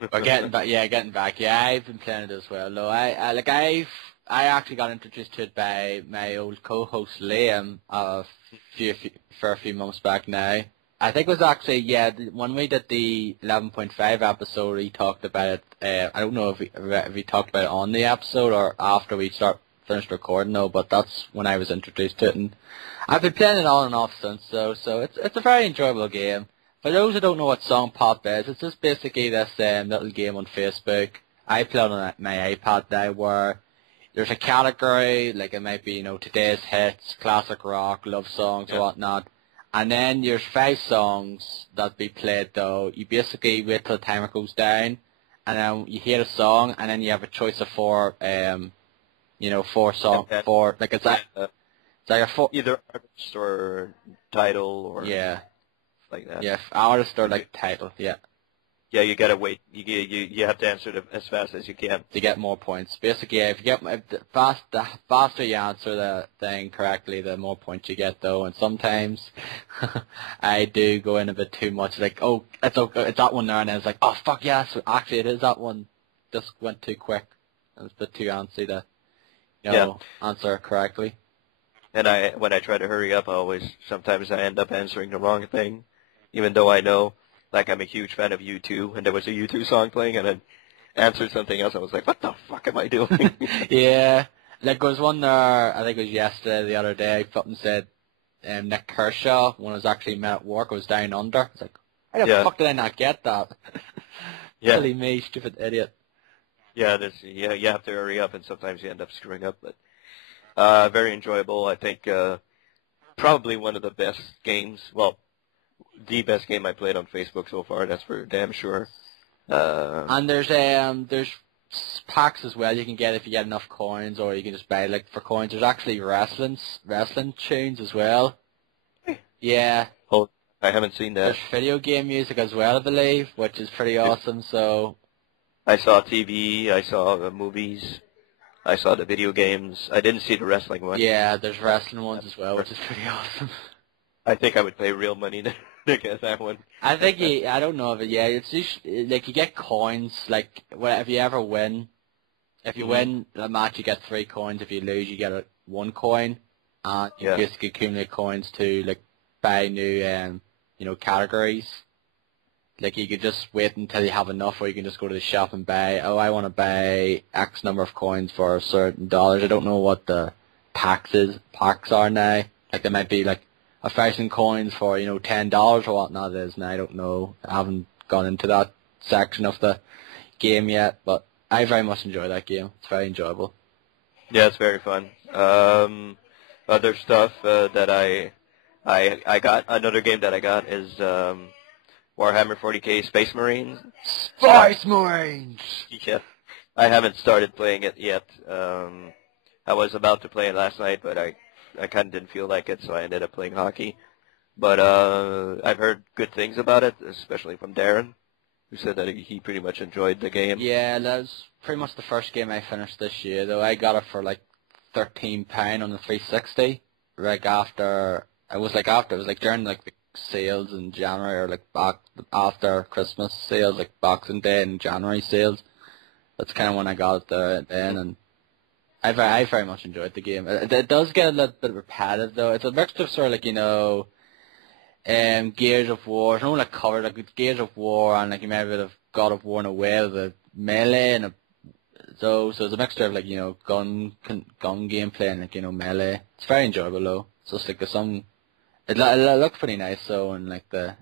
Or getting back. Yeah, I've been playing it as well. Though I actually got introduced to it by my old co-host Liam for a few months back now. I think it was actually, when we did the 11.5 episode, he talked about it. I don't know if we talked about it on the episode or after we finished recording, though, but that's when I was introduced to it. And I've been playing it on and off since, so it's a very enjoyable game. For those who don't know what Song Pop is, it's just basically this little game on Facebook. I play it on my iPad now where there's a category, like it might be, today's hits, classic rock, love songs, or whatnot. And then there's 5 songs that be played though. You basically wait till the timer goes down, and then you hear a song, and then you have a choice of 4, 4 songs, it's like a 4... Either artist or title or... Yeah. Like that. Yeah, artist or title, yeah. Yeah, you gotta wait. You have to answer it as fast as you can to get more points. Basically, the faster you answer the thing correctly, the more points you get. Though, and sometimes I do go in a bit too much. Like, oh, it's that one there, and then it's like, oh fuck yes, actually it is that one. Just went too quick. It was a bit too antsy to, answer correctly. And when I try to hurry up, sometimes I end up answering the wrong thing, even though I know. Like, I'm a huge fan of U2, and there was a U2 song playing, and I answered something else. I was like, what the fuck am I doing? Yeah. Like, there was one there, I think it was yesterday, the other day, something said Nick Kershaw, when I was actually met at work, I was down under. I was like, how the fuck did I not get that? Silly me, stupid idiot. Yeah, you have to hurry up, and sometimes you end up screwing up, but very enjoyable. I think probably one of the best games, the best game I played on Facebook so far, that's for damn sure. And there's packs as well you can get if you get enough coins, or you can just buy for coins. There's actually wrestling tunes as well. Yeah. Oh, I haven't seen that. There's video game music as well, I believe, which is pretty awesome. So I saw TV, I saw the movies, I saw the video games. I didn't see the wrestling one. Yeah, there's wrestling ones as well, which is pretty awesome. I think I would pay real money to get that one. I think I don't know if it's just, like, you get coins, like, if you ever win, if you win a match, you get 3 coins. If you lose, you get 1 coin. And you basically accumulate coins to, like, buy new, categories. Like, you could just wait until you have enough, or you can just go to the shop and buy, I want to buy X number of coins for a certain dollars. I don't know what the packs are now. Like, there might be, like, 1,000 coins for, $10 or whatnot it is, and I don't know. I haven't gone into that section of the game yet, but I very much enjoy that game. It's very enjoyable. Yeah, it's very fun. Other stuff that I got, another game that I got is Warhammer 40k Space Marines. Space Marines! Yeah, I haven't started playing it yet. I was about to play it last night, but I kind of didn't feel like it, so I ended up playing hockey. But I've heard good things about it, especially from Darren, who said that he pretty much enjoyed the game. Yeah, that was pretty much the first game I finished this year, though. I got it for like £13 on the 360. Like after it was like during like the sales in January, or like back after Christmas sales, like Boxing Day and January sales. That's kind of when I got it there then, and I very much enjoyed the game. It does get a little bit repetitive though. It's a mixture of sort of like, you know, Gears of War. It's not like covered like it's Gears of War, and like you may have a bit of God of War in a way with a melee and so it's a mixture of like, you know, gun gameplay and like, you know, melee. It's very enjoyable though. So it's like it looks pretty nice though, and like the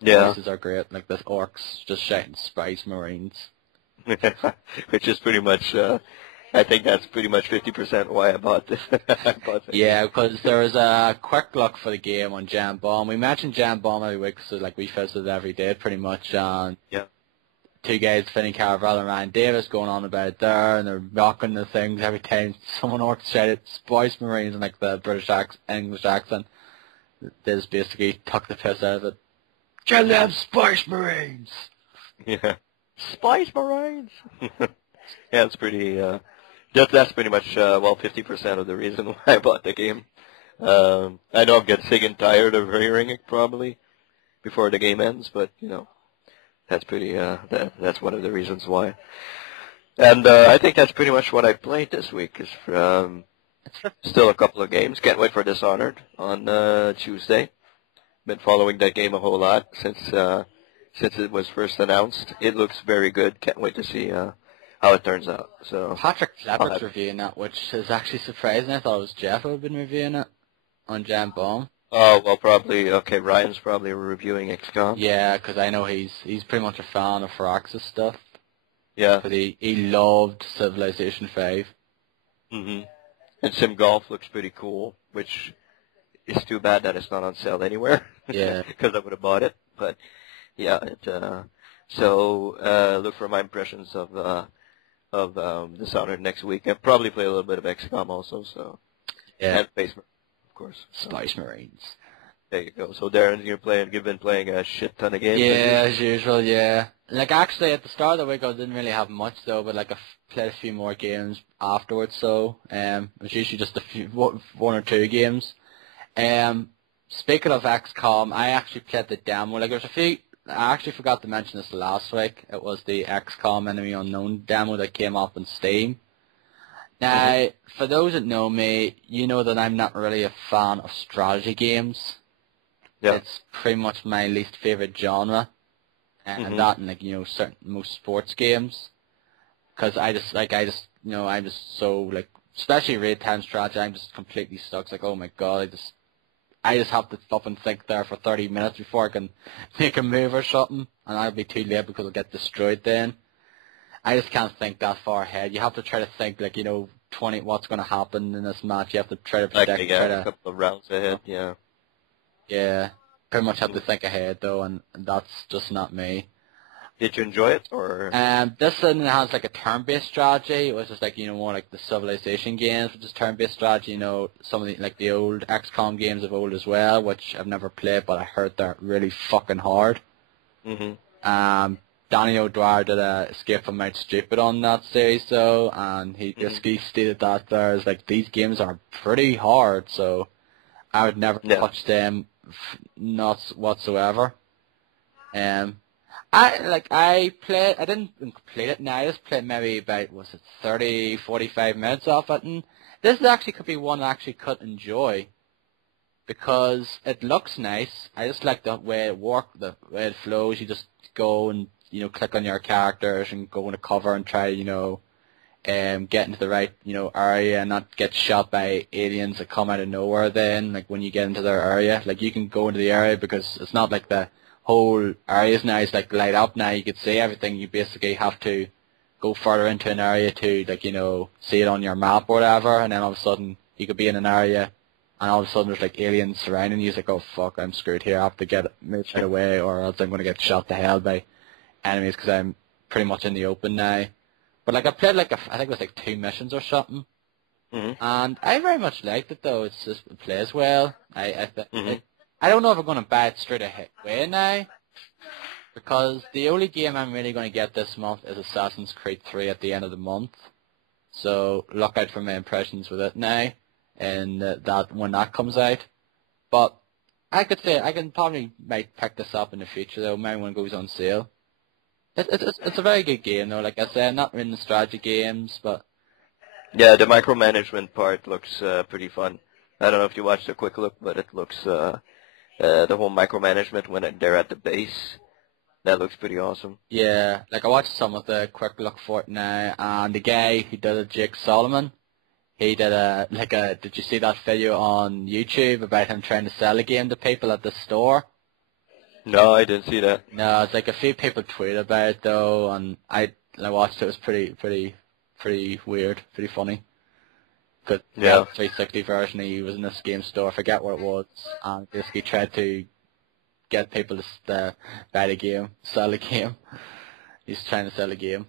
voices are great. Like the orcs just shouting Spice Marines. Which is pretty much, I think that's pretty much 50% why I bought this. Yeah, because there was a quick look for the game on Jam Bomb. We mentioned Jam Bomb every week, so like we visited it every day pretty much. And yeah. Two guys, Finney Caravel and Ryan Davis, going on about it there, and they're mocking the things every time someone orcs shouted Spice Marines in like the English accent. They just basically took the piss out of it. Kill them Spice Marines! Yeah. Spice Marines! Yeah, it's pretty, that's pretty much, 50% of the reason why I bought the game. I know I'll get sick and tired of hearing it probably before the game ends, but, you know, that's pretty, that's one of the reasons why. And, I think that's pretty much what I played this week, is, still a couple of games. Can't wait for Dishonored on, Tuesday. Been following that game a whole lot since it was first announced. It looks very good. Can't wait to see how it turns out. So Patrick Klepper's reviewing that, which is actually surprising. I thought it was Jeff who had been reviewing it on Jam Bomb. Oh, well, probably, okay, Ryan's probably reviewing XCOM. Yeah, because I know he's pretty much a fan of Firaxis stuff. Yeah. Because he loved Civilization 5. Mm-hmm. And Sim Golf looks pretty cool, which is too bad that it's not on sale anywhere. Yeah. Because I would have bought it. But, yeah, so look for my impressions of Dishonored next week. I'll probably play a little bit of XCOM also, so. Yeah. And Space Marines, of course. Spice Marines. There you go. So Darren, you've been playing a shit ton of games. Yeah, as usual, yeah. Like actually at the start of the week I didn't really have much though, but like I played a few more games afterwards, so it was usually just one or two games. Speaking of XCOM, I actually played the demo. Like there's a few, I actually forgot to mention this last week. It was the XCOM Enemy Unknown demo that came up on Steam. Now, for those that know me, you know that I'm not really a fan of strategy games. Yeah. It's pretty much my least favorite genre, and that, and like, you know, most sports games, because I'm just so like, especially raid time strategy, I'm just completely stuck. It's like, oh my god, I just have to stop and think there for 30 minutes before I can make a move or something, and I'll be too late because I'll get destroyed then. I just can't think that far ahead. You have to try to think, like, you know, what's going to happen in this match. You have to try to predict. Like, a couple of rounds ahead, yeah. Yeah, pretty much have to think ahead, though, and that's just not me. Did you enjoy it, or? This one has, like, a turn-based strategy. It was just, like, you know, more like the Civilization games, which is turn-based strategy. You know, some of the, like, the old XCOM games of old as well, which I've never played, but I heard they're really fucking hard. Danny O'Dwyer did a Escape from Mount Stupid on that series, though, and he basically stated that there's, like, these games are pretty hard, so I would never touch them, not whatsoever. I didn't complete it now, I just played maybe about, 30, 45 minutes off it, and this actually could be one I actually could enjoy, because it looks nice. I just like the way it works, the way it flows. You just go and, you know, click on your characters and go into cover and try, you know, get into the right, you know, area and not get shot by aliens that come out of nowhere then, like when you get into their area. Like you can go into the area because it's not like the whole areas now is like light up now. You can see everything. You basically have to go further into an area to, like, you know, see it on your map or whatever, and then all of a sudden you could be in an area and all of a sudden there's like aliens surrounding you. It's like, oh fuck, I'm screwed here. I have to move away or else I'm going to get shot to hell by enemies because I'm pretty much in the open now. But like I played like I think it was like 2 missions or something, and I very much liked it though. It plays well. I don't know if I'm going to buy it straight away now, because the only game I'm really going to get this month is Assassin's Creed 3 at the end of the month. So look out for my impressions with it now, and that when that comes out. But I could say I can probably might pick this up in the future though, maybe when it goes on sale. It's a very good game though. Like I said, not in the strategy games, but yeah, the micromanagement part looks pretty fun. I don't know if you watched a quick look, but it looks the whole micromanagement when they're at the base. That looks pretty awesome. yeah, like I watched some of the quick look for it now, and the guy who did it, Jake Solomon, he did did you see that video on YouTube about him trying to sell a game to people at the store? No, I didn't see that. No, it's like a few people tweeted about it though, and I watched it. It was pretty weird, pretty funny. Cause Yeah. 360 version, he was in this game store, I forget what it was, and basically tried to get people to buy the game, sell the game. He's trying to sell the game.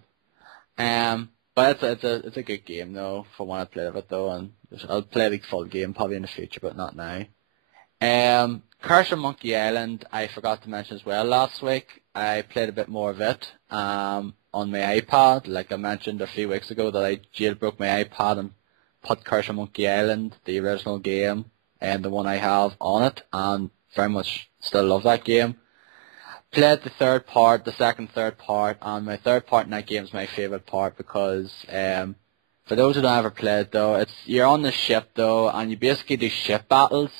But it's a good game though, for when I played of it though, and I'll play the full game probably in the future, but not now. Curse of Monkey Island, I forgot to mention as well last week. I played a bit more of it on my iPad. Like I mentioned a few weeks ago that I jailbroke my iPad and put Curse of Monkey Island, the original game, and the one I have on it, and very much still love that game. Played the second, third part, and my third part in that game is my favourite part because for those who don't ever play it though, you're on the ship though, and you basically do ship battles.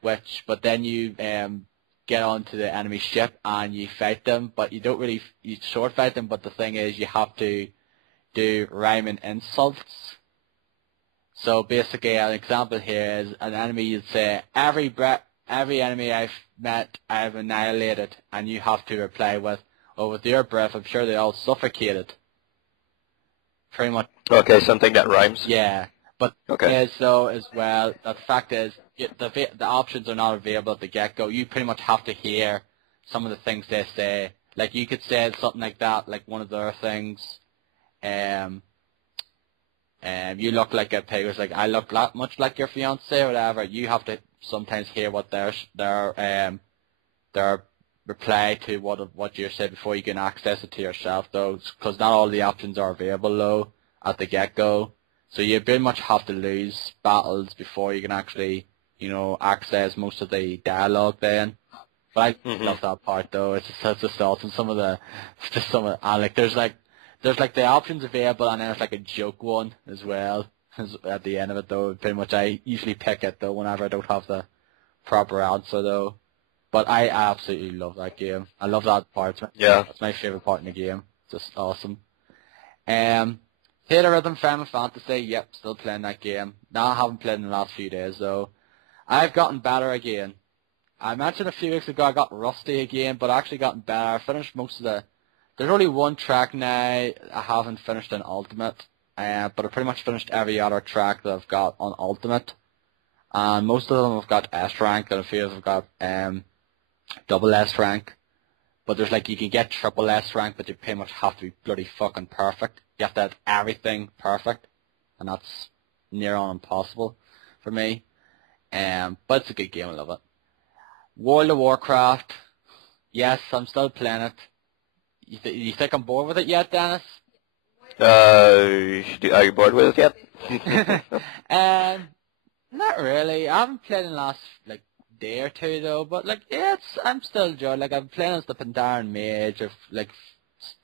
But then you get onto the enemy ship and you fight them, but you don't really, you sword fight them, but the thing is you have to do rhyming insults. So basically an example here is an enemy, you'd say, every enemy I've met, I've annihilated, and you have to reply with, oh, with your breath, I'm sure they all suffocated. Pretty much. Okay, something that rhymes. Yeah. But okay. Is though as well, the fact is the options are not available at the get-go. You pretty much have to hear some of the things they say. Like you could say something like that, like one of their things. You look like a pig. It's like I look much like your fiance or whatever. You have to sometimes hear what their reply to what you said before you can access it to yourself though, because not all the options are available though at the get-go. So you pretty much have to lose battles before you can actually, access most of the dialogue then. But I love that part though. It's just awesome. There's the options available, and then there's like a joke one as well at the end of it though. Pretty much I usually pick it though whenever I don't have the proper answer though. But I absolutely love that game. I love that part. It's my favorite part in the game. Just awesome. Theater Rhythm Final Fantasy, yep, still playing that game. Now I haven't played in the last few days though. I've gotten better again. I mentioned a few weeks ago I got rusty again, but I actually gotten better. I finished most of there's only one track now I haven't finished in Ultimate, but I pretty much finished every other track that I've got on Ultimate. And most of them have got S rank, and a few of them have got double S rank. But there's you can get triple S rank, but you pretty much have to be bloody fucking perfect. You have to have everything perfect, and that's near on impossible for me. But it's a good game, I love it. World of Warcraft, yes, I'm still playing it. You think I'm bored with it yet, Dennis? Are you bored with it yet? Not really. I haven't played in the last day or two though, but I'm still enjoying. I'm playing as the Pandaren Mage. I've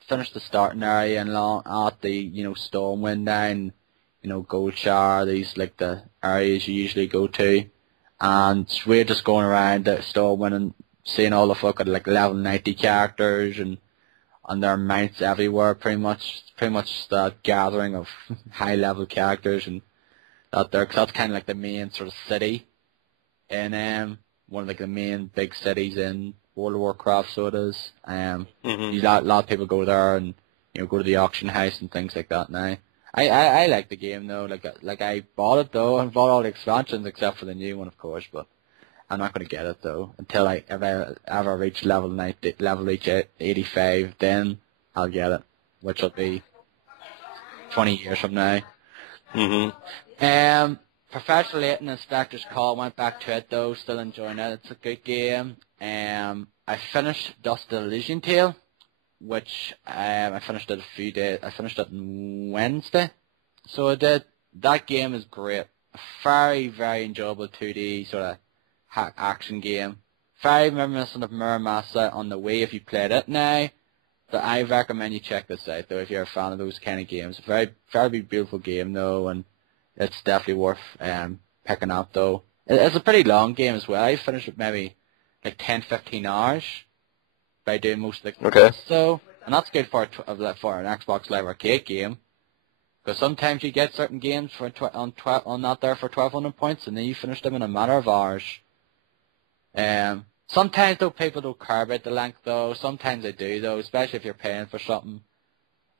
finished the starting area and at the Stormwind and Gold Shower. These the areas you usually go to, and we're just going around the Stormwind and seeing all the fucking level 90 characters and their mounts everywhere. Pretty much that gathering of high level characters and that there, cause that's kind of the main sort of city in one of the main big cities in World of Warcraft, so it is. A lot of people go there and go to the auction house and things like that now. I like the game though. I bought it though, and bought all the expansions except for the new one, of course. But I'm not going to get it though until if I ever reach level 90, level 85. Then I'll get it, which will be 20 years from now. Professional 8 and Inspector's Call, went back to it though, still enjoying it. It's a good game. I finished Dust Elysian Tale, which I finished it a few days. I finished it on Wednesday, so I did. That game is great. A very, very enjoyable 2D sort of action game. Very reminiscent of Mirror Master on the Wii if you played it now. But I recommend you check this out though if you're a fan of those kind of games. Very, very beautiful game though, and it's definitely worth picking up though. It's a pretty long game as well. I finished it maybe like 10-15 hours by doing most of the quests though, and that's good for an Xbox Live Arcade game. Because sometimes you get certain games for on that there for 1,200 points, and then you finish them in a matter of hours. Sometimes though people don't care about the length though. Sometimes they do though, especially if you're paying for something,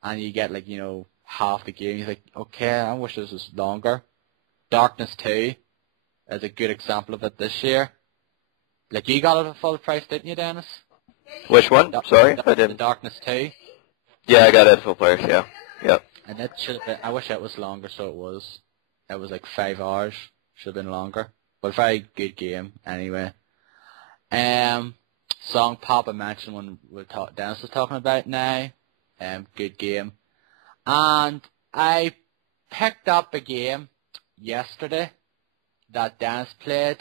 and you get like half the game. You think, okay, I wish this was longer. Darkness 2 is a good example of it this year. Like you got it at full price, didn't you, Dennis? Which one? Sorry, I didn't. The Darkness 2. Yeah, I got it at full price. Yeah, yep. And it should have been. I wish it was longer, so it was. It was like 5 hours. Should have been longer, but very good game anyway. Song Pop I mentioned when Dennis was talking about now. Good game. And I picked up a game yesterday that Dennis played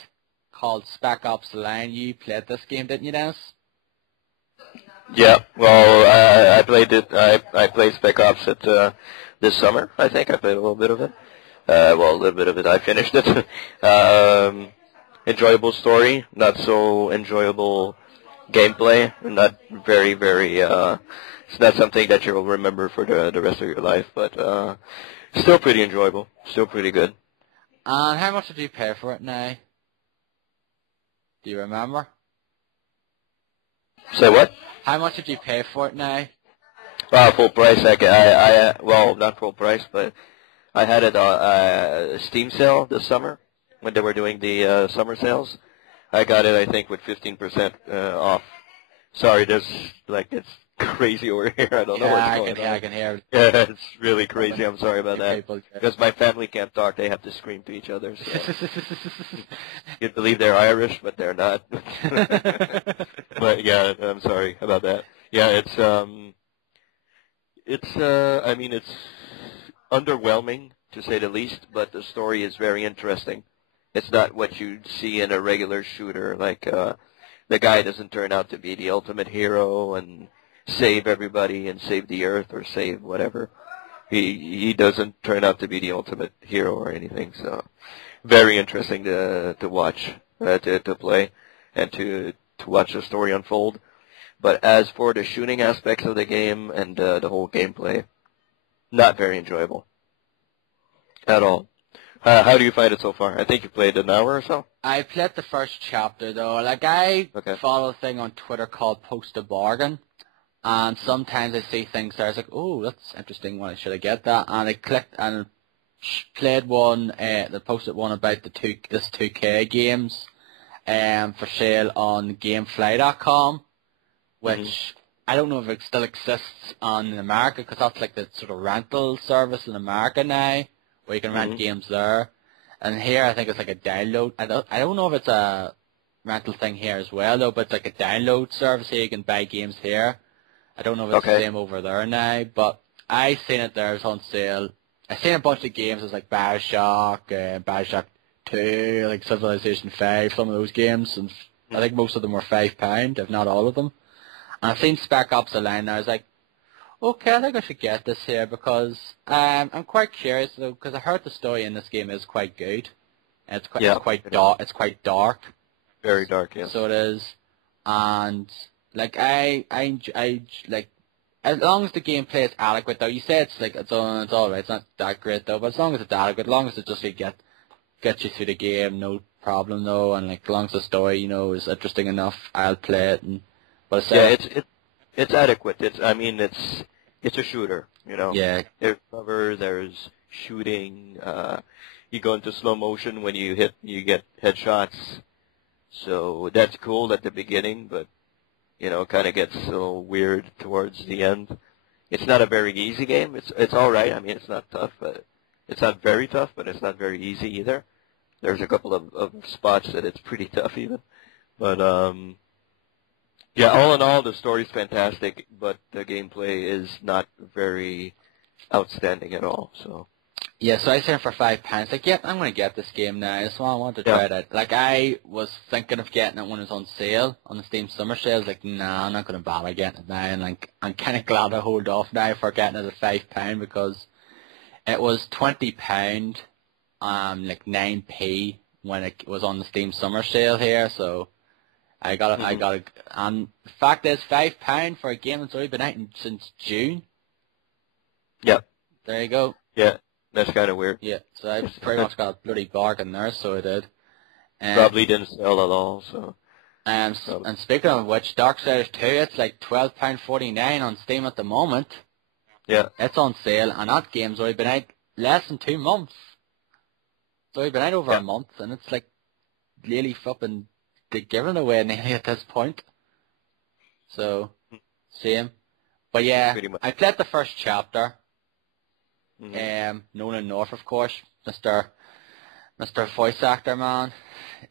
called Spec Ops: The Line. You played this game, didn't you, Dennis? Yeah. Well, I played it. I played Spec Ops at this summer. I think I played a little bit of it. A little bit of it. I finished it. Enjoyable story, not so enjoyable gameplay, not very, very, it's not something that you'll remember for the rest of your life, but still pretty enjoyable, still pretty good. And how much did you pay for it now? Do you remember? Say what? How much did you pay for it now? Full price. Well, not full price, but I had it on a Steam sale this summer when they were doing the summer sales. I got it, I think, with 15% off. Sorry, it's crazy over here. I don't know what's going on. I can hear it. Yeah, it's really crazy. I'm sorry about that. Because my family can't talk. They have to scream to each other. So. You'd believe they're Irish, but they're not. But yeah, I'm sorry about that. Yeah, it's underwhelming to say the least, but the story is very interesting. It's not what you'd see in a regular shooter, like the guy doesn't turn out to be the ultimate hero and save everybody and save the earth or save whatever. He doesn't turn out to be the ultimate hero or anything. So very interesting to watch, to play, and to watch the story unfold. But as for the shooting aspects of the game and the whole gameplay, not very enjoyable at all. How do you find it so far? I think you played an hour or so. I played the first chapter though. Like I follow a thing on Twitter called Post a Bargain, and sometimes I see things there. I was like, oh, that's interesting. Why should I get that? And I clicked and played one. They posted one about this 2K games, for sale on GameFly.com, which I don't know if it still exists in America because that's like the sort of rental service in America now, where you can rent games there. And here I think it's like a download. I don't know if it's a rental thing here as well though, but it's like a download service here. You can buy games here. I don't know if it's the same over there now, but I seen it there. It was on sale. I seen a bunch of games. It was like Bioshock, Bioshock 2, like Civilization 5, some of those games, and I think most of them were £5, if not all of them. And I've seen Spec Ops: The Line, and I was like, okay, I think I should get this here because I'm quite curious though, because I heard the story in this game is quite good. And it's quite dark. It's quite dark. Very dark, yeah. So it is, and like I like as long as the gameplay is adequate though. You say it's all right. It's not that great though, but as long as it's adequate, as long as it just gets you through the game, no problem though, and like as long as the story is interesting enough, I'll play it. And but it's adequate. It's a shooter, Yeah. There's cover, there's shooting. You go into slow motion when you get headshots. So that's cool at the beginning, but kind of gets a little weird towards the end. It's not a very easy game. It's all right. I mean, it's not tough, but it's not very tough, but it's not very easy either. there's a couple of spots that it's pretty tough even. But yeah, all in all, the story's fantastic, but the gameplay is not very outstanding at all. So. Yeah, so I said for £5, like, yep, I'm going to get this game now, so I want to try it out. Like, I was thinking of getting it when it was on sale, on the Steam Summer Sale. I was like, nah, I'm not going to bother getting it now, and like, I'm kind of glad I hold off now for getting it at £5, because it was £20, like 9p when it was on the Steam Summer Sale here, so I got it, and the fact is, £5 for a game that's already been out since June. Yep. There you go. Yeah. That's kind of weird. Yeah, so I pretty much got a bloody bargain there, so I did. Probably didn't sell at all, so. And speaking of which, Darksiders 2, it's like £12.49 on Steam at the moment. Yeah. It's on sale, and that game's already been out less than 2 months. It's already been out over a month, and it's like nearly fucking given away nearly at this point. So, same. But yeah, I played the first chapter. Nolan North, of course, Mr. Voice Actor Man,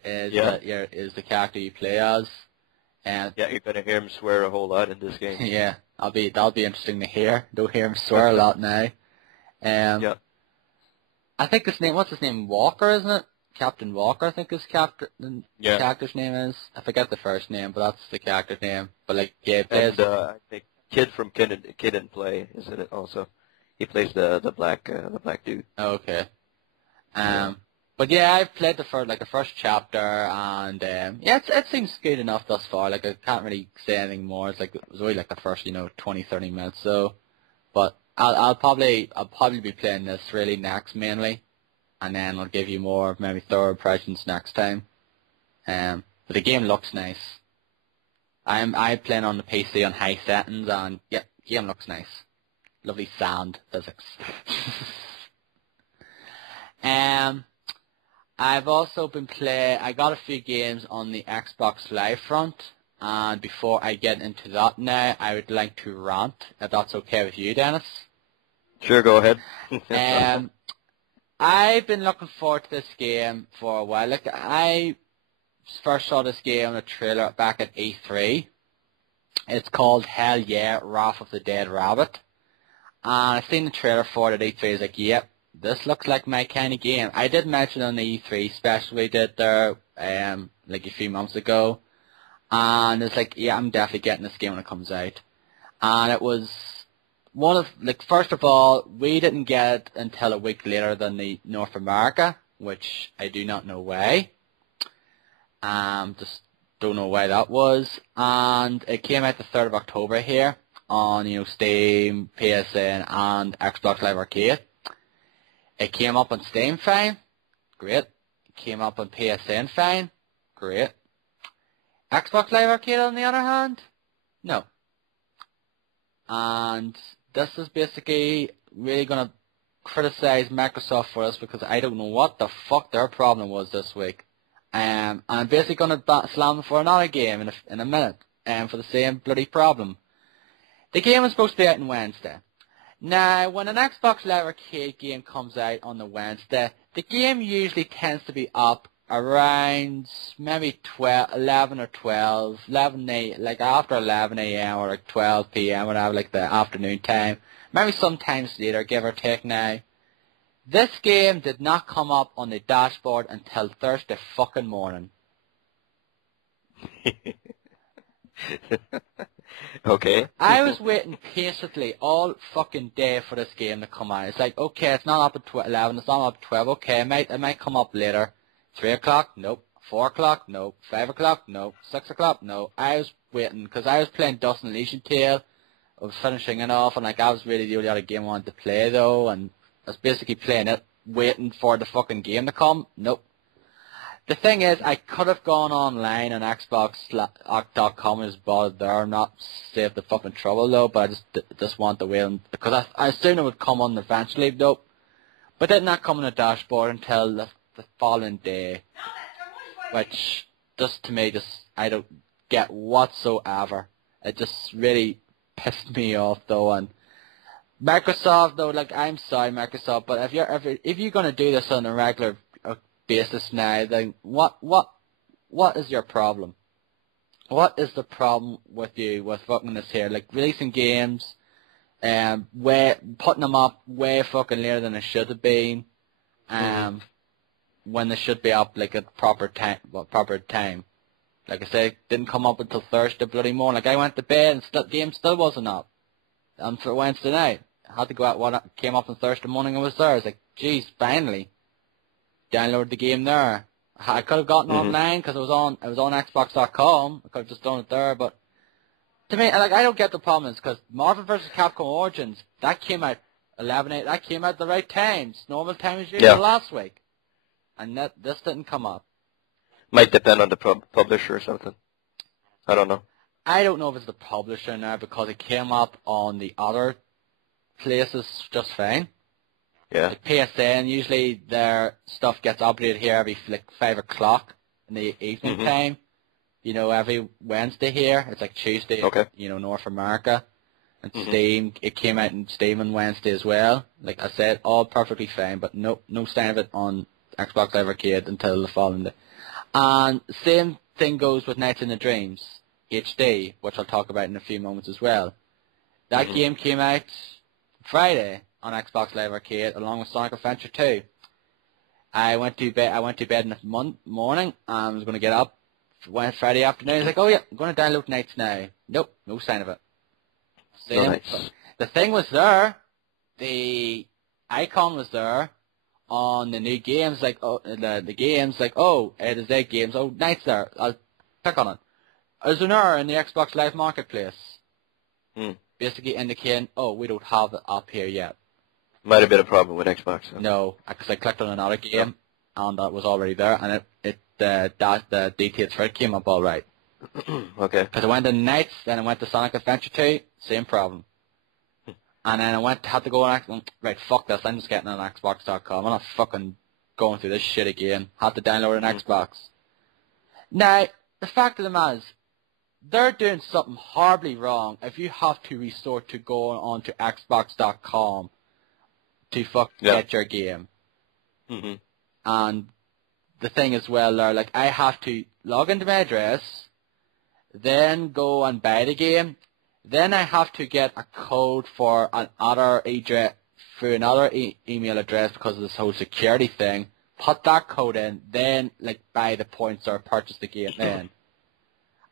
is the character you play as. And yeah, you're gonna hear him swear a whole lot in this game. Yeah, that'll be interesting to hear. Don't hear him swear a lot now. Yeah. I think what's his name? Walker, isn't it? Captain Walker, I think his character's name is. I forget the first name, but that's the character's name. But like, yeah, he plays. And I think Kid from Kid and Play is in it also. He plays the black dude. Okay. But yeah, I've played the first chapter, and yeah, it seems good enough thus far. Like, I can't really say anything more. It's like it was only like the first 20-30 minutes. So, but I'll probably be playing this really next mainly, and then I'll give you more of maybe thorough impressions next time. But the game looks nice. I'm playing on the PC on high settings, and yeah, game looks nice. Lovely sound physics. I've also been I got a few games on the Xbox Live front, and before I get into that now, I would like to rant, if that's okay with you, Dennis. Sure, go ahead. I've been looking forward to this game for a while. Like, I first saw this game on a trailer back at E3. It's called Hell Yeah, Wrath of the Dead Rabbit. And I seen the trailer for it at E3. I was like, yep, this looks like my kind of game. I did mention on the E3 special we did there, like a few months ago. And it's like, yeah, I'm definitely getting this game when it comes out. And it was first of all, we didn't get it until a week later than the North America, which I do not know why. Just don't know why that was. And it came out the 3rd of October here on, Steam, PSN, and Xbox Live Arcade. It came up on Steam fine. Great. It came up on PSN fine. Great. Xbox Live Arcade, on the other hand, no. And this is basically really going to criticize Microsoft for this, because I don't know what the fuck their problem was this week. And I'm basically going to slam them for another game in a minute, for the same bloody problem. The game was supposed to be out on Wednesday. Now, when an Xbox Live Arcade game comes out on the Wednesday, the game usually tends to be up around maybe 11 or 12, 11 like after 11 a.m. or like 12 p.m. whatever, like the afternoon time. Maybe sometimes later, give or take now. This game did not come up on the dashboard until Thursday fucking morning. Okay. I was waiting patiently all fucking day for this game to come out. It's like, okay, it's not up at 11, it's not up at 12, okay, it might come up later. 3 o'clock? Nope. 4 o'clock? Nope. 5 o'clock? Nope. 6 o'clock? No. I was waiting, because I was playing Dust and Elysian Tale. I was finishing it off, and like, I was really the only other game I wanted to play, though, and I was basically playing it, waiting for the fucking game to come. Nope. The thing is, I could have gone online on Xbox.com and just bought it there, not save the fucking trouble though, but I just want to wait, because I assumed it would come on eventually though. But it did not come on the dashboard until the following day, which just to me, I don't get whatsoever. It just really pissed me off though, and Microsoft though, like, I'm sorry Microsoft, but if you're gonna do this on a regular basis now. Then what is your problem? What is the problem with you with fucking this here? Like releasing games, putting them up way fucking later than it should have been, when they should be up like at proper time. Like I said, it didn't come up until Thursday bloody morning. Like I went to bed and the game still wasn't up. And for Wednesday night, I had to go out. What came up on Thursday morning and was there. I was like, geez, finally, downloaded the game there. I could have gotten online because it was on Xbox.com. I could have just done it there, but to me, like I don't get the problem because Marvel vs. Capcom Origins that came out 11/8. That came out at the right times. Normal time as usual last week, and this didn't come up. Might depend on the publisher or something. I don't know. I don't know if it's the publisher now because it came up on the other places just fine. Yeah. Like PSN, usually their stuff gets updated here every like 5 o'clock in the evening time. You know, every Wednesday here. It's like Tuesday, you know, North America. And Steam, it came out in Steam on Wednesday as well. Like I said, all perfectly fine, but no sign of it on Xbox Live Arcade until the following day. And same thing goes with Nights in the Dreams HD, which I'll talk about in a few moments as well. That game came out Friday on Xbox Live Arcade along with Sonic Adventure 2. I went to bed in the morning and I was going to get up Friday afternoon. I was like, oh yeah, I'm going to download Nights now. Nope, no sign of it. Same. Nice. The thing was there. The icon was there on the new games, like the games, like it is 8 games. Oh, Nights there. I'll click on it. There's an error in the Xbox Live Marketplace. Basically indicating, we don't have it up here yet. Might have been a problem with Xbox. Huh? No, because I clicked on another game and that was already there, and the details for it came up all right. Okay. Because I went to Nights, then I went to Sonic Adventure 2, same problem. And then I had to go on right, fuck this, I'm just getting on Xbox.com. I'm not fucking going through this shit again. Had to download an Xbox. Now, the fact of the matter is, they're doing something horribly wrong if you have to resort to going on to Xbox.com to get your game. And the thing as well, like I have to log into my address, then go and buy the game, then I have to get a code for another address through another email address because of this whole security thing, put that code in, then like buy the points or purchase the game then.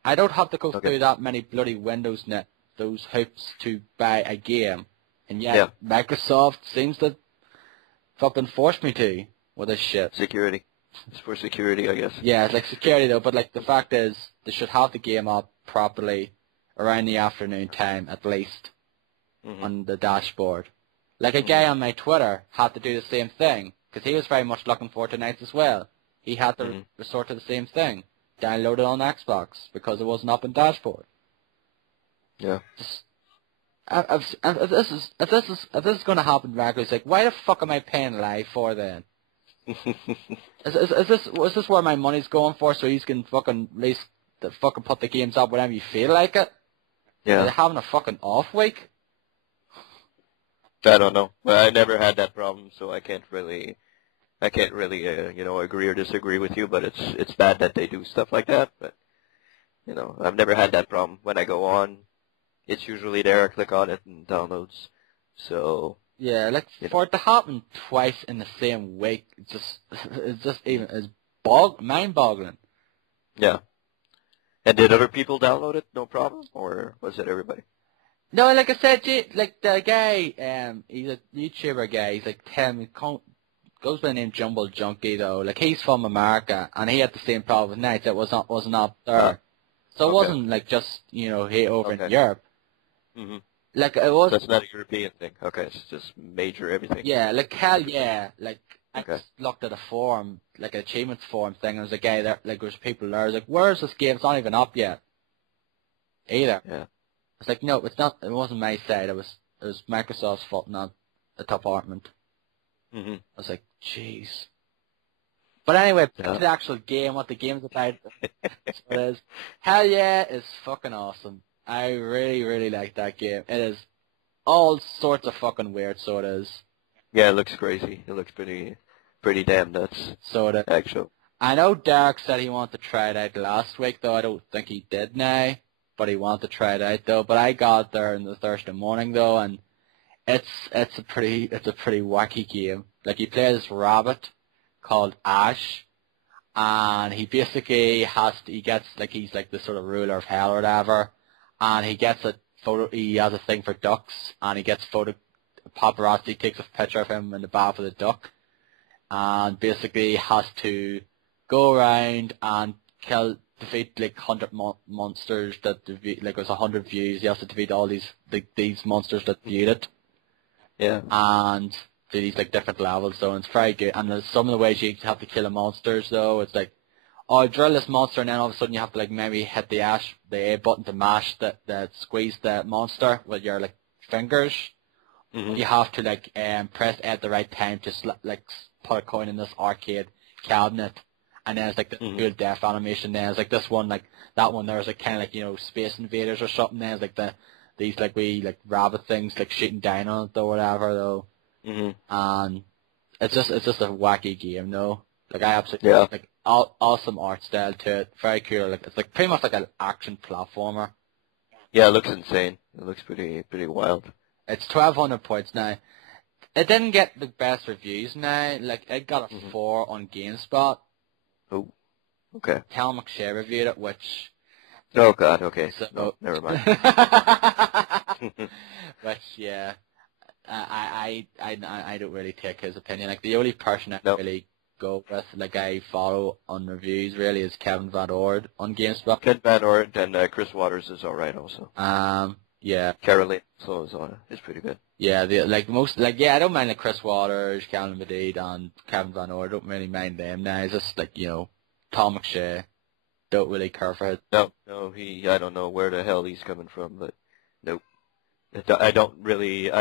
I don't have to go through that many bloody Windows those hoops to buy a game. And yet Microsoft seems to fucking force me to with this shit. Security. It's for security, I guess. Yeah, it's like security though, but like the fact is they should have the game up properly around the afternoon time at least on the dashboard. Like a guy on my Twitter had to do the same thing because he was very much looking forward to Nights as well. He had to resort to the same thing. Download it on Xbox because it wasn't up in dashboard. Yeah. If this is going to happen regularly, it's like, why the fuck am I paying live for then? is this where my money's going for? So you can fucking put the games up whenever you feel like it. Yeah. Are they having a fucking off week? I don't know. Well, I never had that problem, so I can't really agree or disagree with you. But it's bad that they do stuff like that. But I've never had that problem. When I go on, it's usually there. I click on it and downloads. So yeah, like for it to happen twice in the same week, it's mind-boggling. Yeah. And did other people download it? No problem, or was it everybody? No, like I said, like the guy, he's a YouTuber guy. He's like Tim. Goes by the name Jumble Junkie though. Like he's from America, and he had the same problem with Nights. It wasn't up there, so it wasn't like just here over in Europe. Like it was. That's not a European thing. Okay, it's just major everything. Yeah, like hell yeah. Like I just looked at a forum, like an achievements forum thing, and there was a guy there. Like there was people there. I was like, "Where's this game? It's not even up yet." Either. Yeah. It's like no, it's not. It wasn't my side. It was Microsoft's fault, not the top department. I was like, jeez. But anyway, back to the actual game, what the game's about. It is. Hell yeah, it's fucking awesome. I really, really like that game. It is all sorts of fucking weird, so it is. Yeah, it looks crazy. It looks pretty pretty damn nuts, So actually. I know Derek said he wanted to try it out last week, though I don't think he did now, but he wanted to try it out though. But I got there in the Thursday morning though, and it's a pretty wacky game. Like, you play this rabbit called Ash, and he basically he gets like, he's like the sort of ruler of hell or whatever, and he gets a photo. He has a thing for ducks, and he gets paparazzi takes a picture of him in the bath of the duck, and basically has to go around and defeat like 100 monsters that like, it was 100 views. He has to defeat all these monsters that viewed it. Yeah. And do these like different levels, so it's very good. And there's some of the ways you have to kill the monsters though. It's like, oh, drill this monster, and then all of a sudden you have to like maybe hit the A button to mash squeeze the monster with your like fingers. Mm-hmm. You have to like press A at the right time to like put a coin in this arcade cabinet, and then it's like the cool death animation. Then it's like this one, like that one. There's like kind of like, you know, Space Invaders or something. Then it's like these like wee like rabbit things like shooting down on it or whatever though. Mm-hmm. And it's just a wacky game though. Like, I absolutely like awesome art style to it. Very cool. Like, it's like pretty much like an action platformer. Yeah, it looks insane. It looks pretty wild. It's 1,200 points now. It didn't get the best reviews now. Like, it got a 4 on GameSpot. Oh, okay. Cal McShare reviewed it, which... Oh, God, okay. So, no, never mind. Which, yeah, I don't really take his opinion. Like, the only person I really go with, like, I follow on reviews, really, is Kevin Van Ord on GameSpot. Kevin Van Ord and Chris Waters is alright also. Yeah. Caroline also is pretty good. Yeah, I don't mind like Chris Waters, Calvin Medade, and Kevin Van Ord. I don't really mind them now. It's just like, you know, Tom McShea. Don't really care for it. No, I don't know where the hell he's coming from, but nope. I don't really,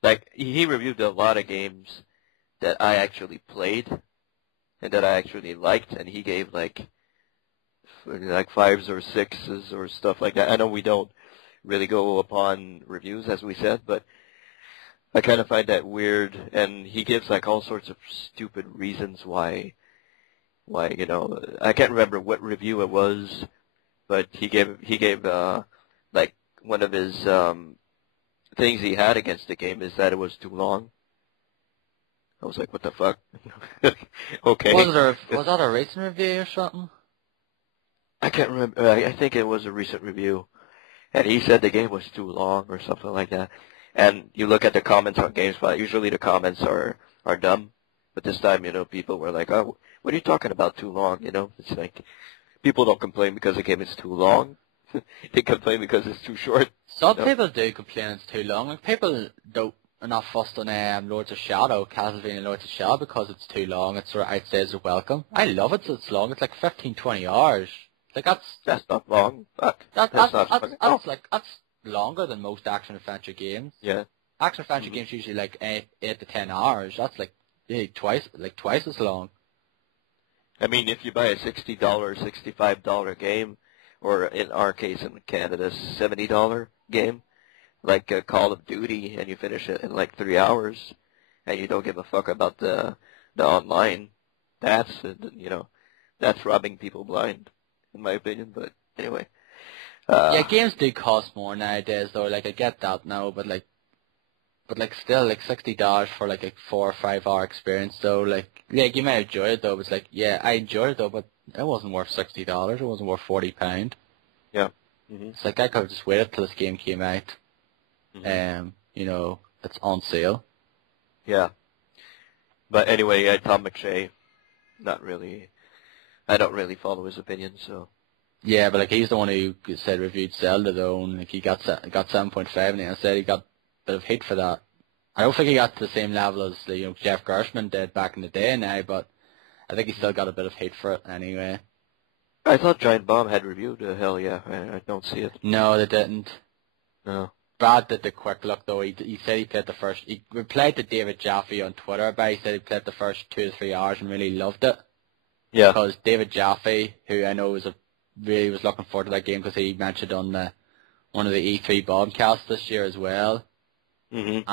like, he reviewed a lot of games that I actually played and that I actually liked, and he gave like 5s or 6s or stuff like that. I know we don't really go upon reviews, as we said, but I kind of find that weird, and he gives like all sorts of stupid reasons why, you know, I can't remember what review it was, but he gave like, one of his things he had against the game is that it was too long. I was like, what the fuck? Okay. Was that a recent review or something? I can't remember. I think it was a recent review. And he said the game was too long or something like that. And you look at the comments on GameSpot, usually the comments are dumb. But this time, you know, people were like, oh, what are you talking about too long? You know, it's like, people don't complain because the game is too long. They complain because it's too short. Some people do complain it's too long. Like, people are not fussed on Lords of Shadow, Castlevania Lords of Shadow, because it's too long. It's sort of outstays the welcome. I love it so it's long. It's like 15, 20 hours. Like, that's not long. Fuck. That's longer than most action adventure games. Yeah. Action adventure games usually like 8 to 10 hours. That's like twice as long. I mean, if you buy a $60, $65 game, or in our case in Canada, $70 game, like Call of Duty, and you finish it in like 3 hours, and you don't give a fuck about the online, that's robbing people blind, in my opinion. But anyway. Yeah, games do cost more nowadays, though. Like, I get that now, but still, like $60 for like a 4 or 5 hour experience, though. Like you might enjoy it, though. But it's like, yeah, I enjoyed it, though, but it wasn't worth $60. It wasn't worth £40. Yeah. It's like, I could have just waited till this game came out. You know, it's on sale. Yeah. But anyway, Tom McShea, not really. I don't really follow his opinion, so. Yeah, but like, he's the one who said reviewed Zelda, though, and like, he got 7.5, and I said he got a bit of hate for that. I don't think he got to the same level as, you know, Jeff Gershman did back in the day now, but I think he still got a bit of hate for it anyway. I thought Giant Bomb had reviewed Hell Yeah. I don't see it. No, they didn't. No. Brad did the quick look, though. He said he played he replied to David Jaffe on Twitter about it. He said he played the first 2 to 3 hours and really loved it. Yeah. Because David Jaffe, who I know really was looking forward to that game, because he mentioned on one of the E3 broadcasts this year as well. Mm-hmm.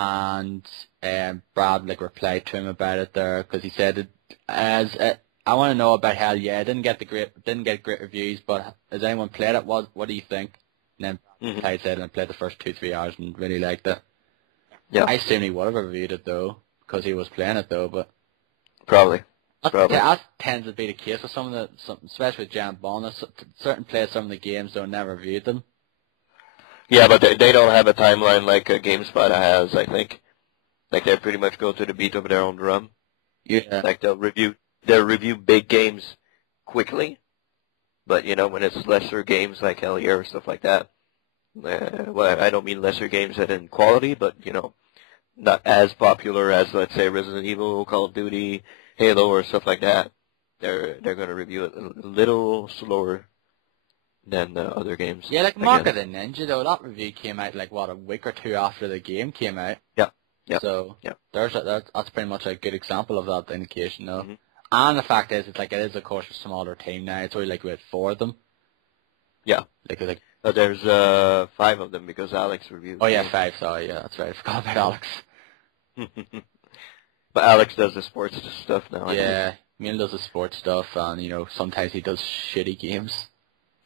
and Brad like replied to him about it there because he said it I want to know about Hell Yeah. It didn't get great reviews, but has anyone played it? What do you think? And then Brad said I played the first 2-3 hours and really liked it. Yeah, I assume he would have reviewed it though because he was playing it though, but probably. that tends to be the case with especially with Jan Bond. Certain players, some of the games don't never reviewed them. Yeah, but they don't have a timeline like GameSpot has, I think. Like they pretty much go to the beat of their own drum. Yeah. Like they'll review big games quickly, but when it's lesser games like Hell Yeah or stuff like that. Well, I don't mean lesser games that in quality, but not as popular as let's say Resident Evil, Call of Duty, Halo, or stuff like that. They're going to review it a little slower than other games. Yeah, like Mark of the Ninja though, that review came out like a week or two after the game came out. Yeah. Yeah. So that's pretty much a good example of that indication though. Mm-hmm. And the fact is, it is of course a smaller team now. It's only like we had 4 of them. Yeah. There's 5 of them because Alex reviewed. Oh yeah, 5. Sorry, yeah, that's right. I forgot about Alex. But Alex does the sports stuff now. Yeah, Neil does the sports stuff, and sometimes he does shitty games.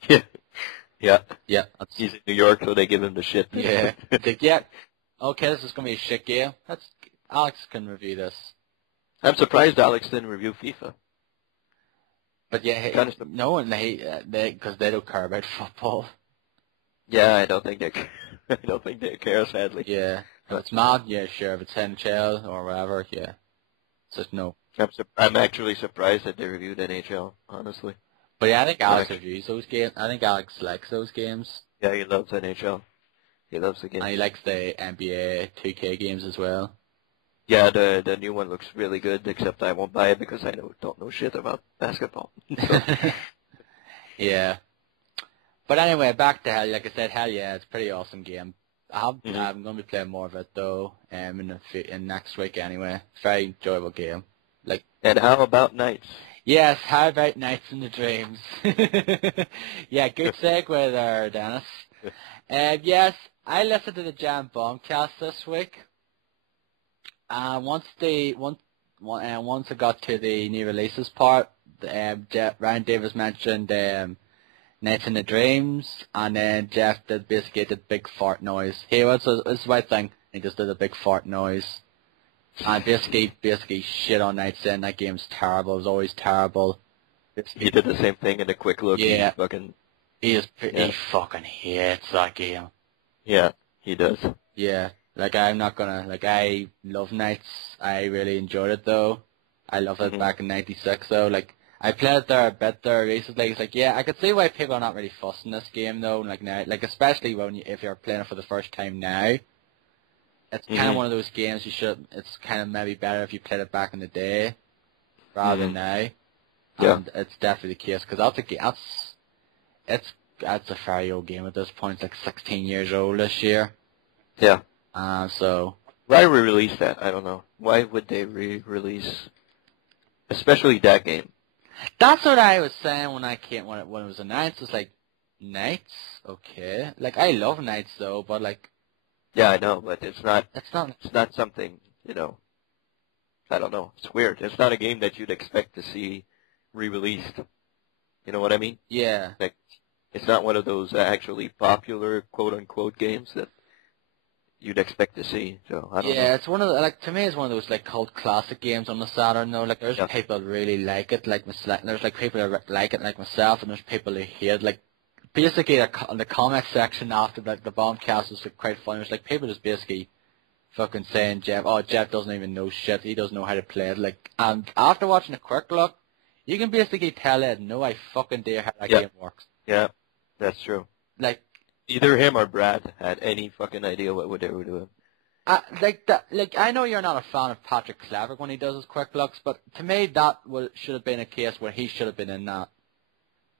Yeah. Yeah. Yeah. He's in New York, so they give him the shit. Yeah. Okay, this is gonna be a shit game. Alex can review this. I'm surprised Alex didn't review FIFA. But yeah, because they don't care about football. Yeah, I don't think they care, sadly. Yeah, if it's mad, yeah, sure. If it's NHL or whatever, yeah, it's just no. I'm actually surprised that they reviewed NHL, honestly. But yeah, I think Alex reviews those games. I think Alex likes those games. Yeah, he loves NHL. He loves the game. And he likes the NBA 2K games as well. Yeah, the new one looks really good, except I won't buy it because I don't know shit about basketball. Yeah. But anyway, back to Hell. Like I said, Hell Yeah, it's a pretty awesome game. I'm going to be playing more of it though, in next week anyway. It's a very enjoyable game. And how about Knights? Yes, how about Nights in the Dreams? Yeah, good segue there, Dennis. Yes, I listened to the Jam Bombcast this week. Once I got to the new releases part, Ryan Davis mentioned Nights in the Dreams, and then Jeff did big fart noise. It's the right thing. He just did a big fart noise. And basically shit on Nights in. That game's terrible. It was always terrible. He did the same thing in a quick look. Yeah. He fucking hates that game. Yeah, he does. Yeah. I love Nights. I really enjoyed it though. I loved it back in '96 though. I played it there a bit there recently. It's I could see why people are not really fussing this game though. Now, especially if you're playing it for the first time now. It's kind of one of those games it's kind of maybe better if you played it back in the day rather than now. Yeah. And it's definitely the case because that's a very old game at this point. It's 16 years old this year. Yeah. So. Why re-release that? I don't know. Why would they re-release, especially that game? That's what I was saying when it was announced. It's Knights, okay. I love Knights though, but Yeah, I know, but it's not something, I don't know. It's weird. It's not a game that you'd expect to see re-released. You know what I mean? Yeah. It's not one of those actually popular quote-unquote games that you'd expect to see. So I don't know. Yeah, it's one of the, to me, it's one of those cult classic games on the Saturn. No, there's people that really like it, there's people that like it like myself, and there's people who hate it. Basically, in the comment section after the Bombcast was quite funny. It's people just basically fucking saying Jeff doesn't even know shit. He doesn't know how to play it. And after watching a quick look, you can basically tell it no I fucking idea how that game works. Yeah, that's true. Either him or Brad had any fucking idea what they were doing. I know you're not a fan of Patrick Clever when he does his quick looks, but to me that should have been a case where he should have been in that.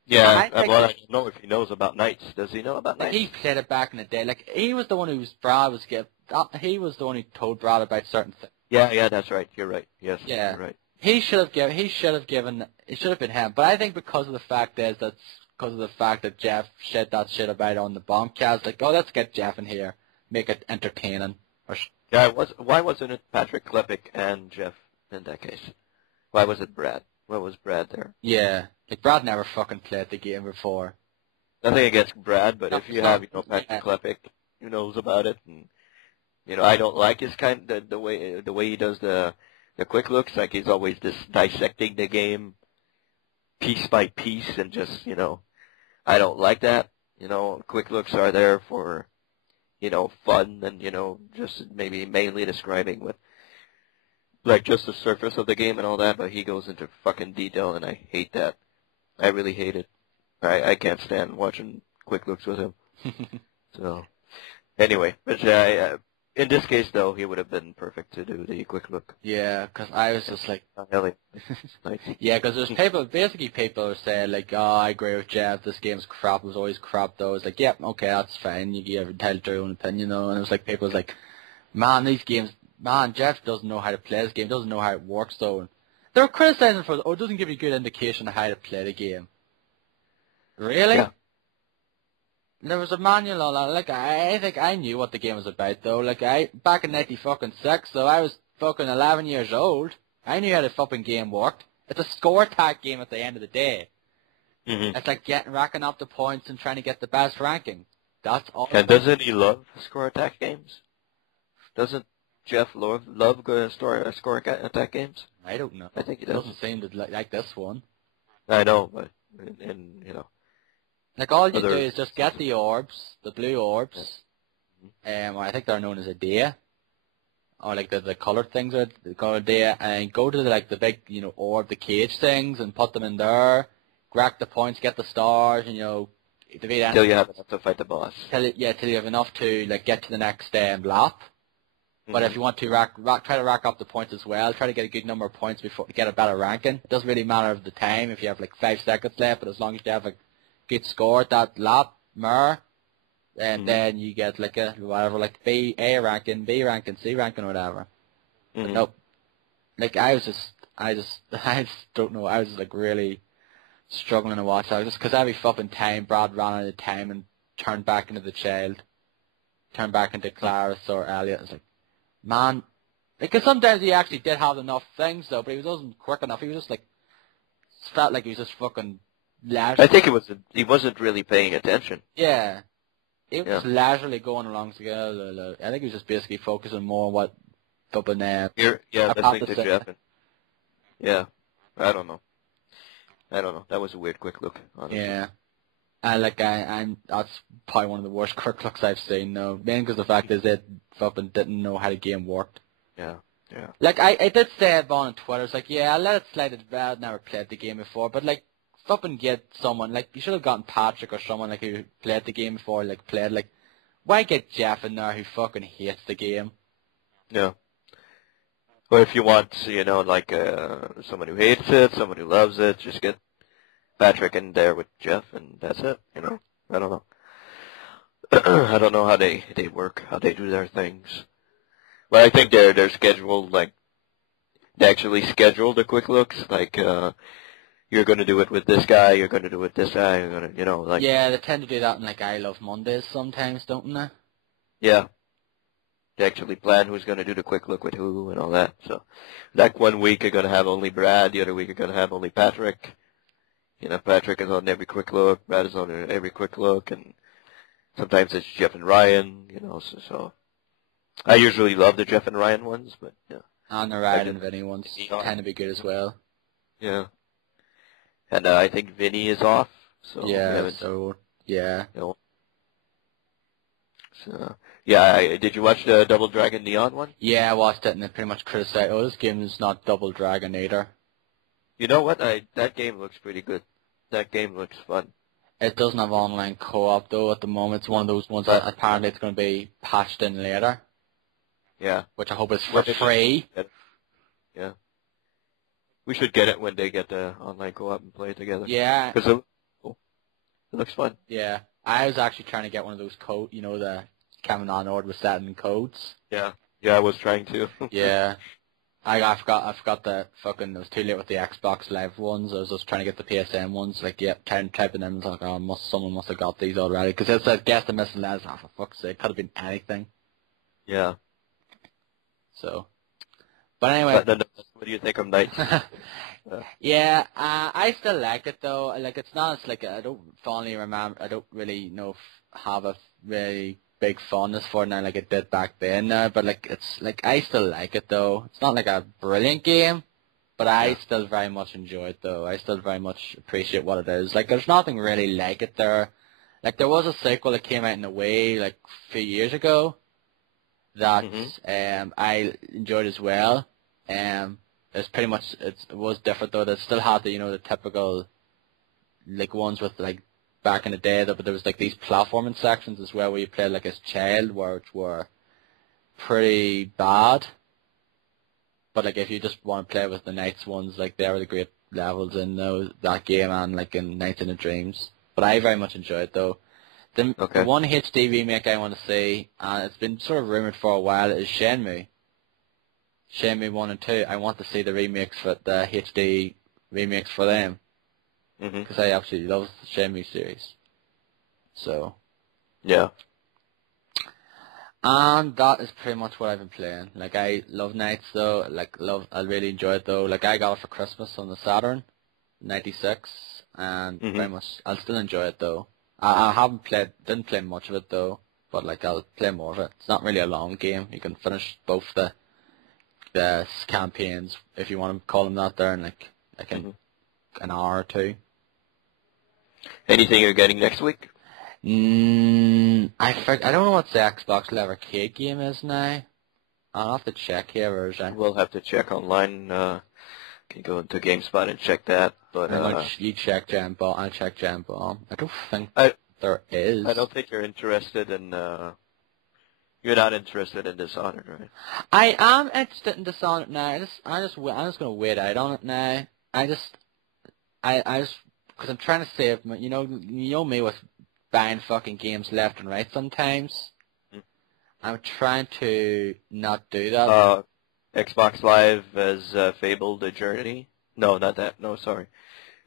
Yeah, I don't know if he knows about Knights. Does he know about Knights? He played it back in the day. He was the one he was the one who told Brad about certain things. Yeah, that's right. You're right. Yes, yeah. You're right. It should have been him. But I think because of the fact that Jeff said that shit about it on the Bombcast, let's get Jeff in here, make it entertaining. Yeah, why wasn't it Patrick Klepek and Jeff in that case? Why was it Brad? What was Brad there? Yeah, like Brad never fucking played the game before. Nothing against Brad, but No, if you have, Patrick Klepek who knows about it, and I don't like his the way he does the quick looks. Like he's always just dissecting the game piece by piece, and just I don't like that. Quick looks are there for fun and just maybe mainly describing what like just the surface of the game and all that. But he goes into fucking detail, and I hate that. I really hate it. I can't stand watching quick looks with him. So anyway, but in this case though, he would have been perfect to do the quick look. Yeah, because I was just like, Nice. yeah, because there's people are saying like, oh, I agree with Jeff, this game's crap, it was always crap though. It's like, yep, okay, that's fine, you have entitled to your own opinion though. And it was like, people was like, man, Jeff doesn't know how to play this game, doesn't know how it works though. And they were criticizing for, it doesn't give you a good indication of how to play the game. Really? Yeah. There was a manual on that. Like, I think I knew what the game was about, though. Like, back in 96, so I was fucking 11 years old. I knew how the fucking game worked. It's a score attack game at the end of the day. Mm-hmm. It's like racking up the points and trying to get the best ranking. That's all. And doesn't he love score attack games? Doesn't Jeff love score attack games? I don't know. I think he It does. doesn't seem to like this one. I know, but and Like, all you do is just get the orbs, the blue orbs, I think they're known as a dea, or like the colored things are called dea, and go to the big, orb, the cage things, and put them in there, rack the points, get the stars, and, defeat enemies. Till you have enough to fight the boss. Till you have enough to, get to the next lap. But if you want to try to rack up the points as well, try to get a good number of points before to get a better ranking. It doesn't really matter of the time if you have 5 seconds left, but as long as you have good score at that lap, and then you get A ranking, B ranking, C ranking, or whatever. But nope. I just don't know. I was really struggling to watch that just because every fucking time Brad ran out of time and turned back into the child, turned back into Clarice or Elliot. It's like, man, because sometimes he actually did have enough things though, but he wasn't quick enough. He was just felt like he was just fucking. I think he wasn't really paying attention. Yeah. He was leisurely going along together. I think he was just basically focusing more on what listening to Jeff. Yeah. I don't know. That was a weird quick look, honestly. Yeah. And that's probably one of the worst quick looks I've seen now. Mainly because the fact is they fucking didn't know how the game worked. Yeah. Yeah. I did say it on Twitter, it's like, yeah, I let it slide at bad, I'd never played the game before, but fucking get someone, you should have gotten Patrick or someone, who played the game before, why get Jeff in there who fucking hates the game? Yeah. Well, if you want, someone who hates it, someone who loves it, just get Patrick in there with Jeff, and that's it, I don't know. I don't know how they work, how they do their things. But I think they're scheduled, they actually schedule the quick looks, you're going to do it with this guy, you're going to do it with this guy, you're going to, Yeah, they tend to do that in, I Love Mondays sometimes, don't they? Yeah. They actually plan who's going to do the quick look with who and all that. So, one week you're going to have only Brad, the other week you're going to have only Patrick. Patrick is on every quick look, Brad is on every quick look, and sometimes it's Jeff and Ryan, so. I usually love the Jeff and Ryan ones, but, yeah. And the Ryan and Vinny ones tend to be good as well. Yeah. And I think Vinny is off. So yeah, yeah. So, yeah, did you watch the Double Dragon Neon one? Yeah, I watched it and I pretty much criticized, this game is not Double Dragon either. You know what? That game looks pretty good. That game looks fun. It doesn't have online co-op though at the moment. It's one of those ones that apparently it's going to be patched in later. Yeah. Which I hope is for free. Yeah. We should get it when they get the online co-op and play it together. Yeah. Because it looks fun. Yeah. I was actually trying to get one of those codes, the Kevin on Ord was setting codes. Yeah. Yeah, I was trying to. Yeah. I forgot the fucking, it was too late with the Xbox Live ones. I was just trying to get the PSN ones. Typing in, someone must have got these already. Because it says guess the missing letters. Oh, for fuck's sake, could have been anything. Yeah. So, but anyway. What do you think of Knights? Yeah, I still like it though. Like it's not it's like I don't fondly remember. I don't really have a really big fondness for it now like it did back then. Now, but like it's like I still like it though. It's not like a brilliant game, but I still very much enjoy it though. I still very much appreciate what it is. Like there's nothing really like it there. Like there was a sequel that came out in a way like a few years ago that I enjoyed as well. It's pretty much it was different though. They still had the the typical like ones with like back in the day though, but there was like these platforming sections as well where you played like as a child, which were pretty bad. But like if you just want to play with the Knights ones, like they were the great levels in that game and like in Nights in the Dreams. But I very much enjoyed it though. The one HD remake I want to see, and it's been sort of rumored for a while, is Shenmue 1 and 2. I want to see the remakes for the HD remakes for them because I absolutely love the Shenmue series. So yeah, and that is pretty much what I've been playing. Like I love Knights though. I really enjoy it though. Like I got it for Christmas on the Saturn, '96, and very much I'll still enjoy it though. I didn't play much of it though, but like I'll play more of it. It's not really a long game. You can finish both the campaigns, if you want to call them that, there in like an hour or two. Anything you're getting next week? I don't know what the Xbox Live Arcade game is now. I'll have to check here, version. We'll have to check online. Can go into GameSpot and check that. But you check Jam Bomb. I'll check Jam Bomb. I don't think there is. I don't think you're interested in. You're not interested in Dishonored, right? I am interested in Dishonored now. I'm just gonna wait out on it now. I just because I'm trying to save. You know me with buying fucking games left and right sometimes. I'm trying to not do that. Xbox Live is Fable the Journey. No, not that. No, sorry.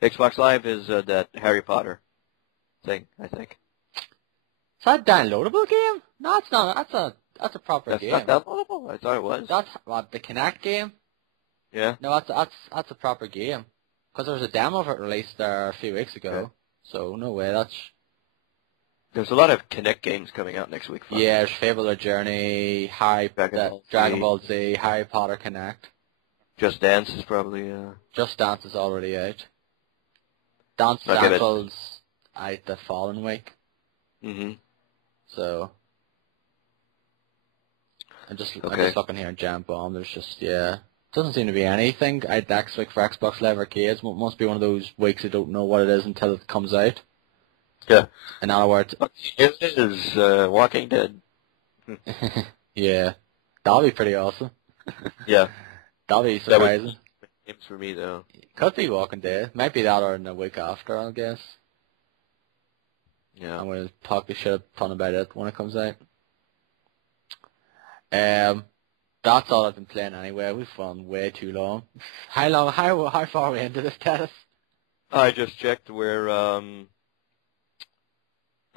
Xbox Live is that Harry Potter thing, I think. Is that a downloadable game? No, it's not. That's a proper game. That's not downloadable? I thought it was. That's the Kinect game? Yeah. No, that's a proper game. Because there was a demo of it released there a few weeks ago. Okay. So, no way, There's a lot of Kinect games coming out next week. Yeah, there's Fable the Journey, Dragon Ball Z, Harry Potter Kinect. Just Dance is probably... Just Dance is already out. Dance Samples out the following week. So... I'm just looking here in Jam Bomb. There's just, doesn't seem to be anything next week for Xbox Live Arcades. It must be one of those weeks you don't know what it is until it comes out. Yeah. In other words... It is Walking Dead. Yeah. That'll be pretty awesome. Yeah. That'll be surprising. Games for me, though. Could be Walking Dead. Might be that or in the week after, I guess. Yeah. I'm going to talk the shit a ton about it when it comes out. That's all I've been playing anyway. We've gone way too long. How far are we into this, Dennis? I just checked. We're an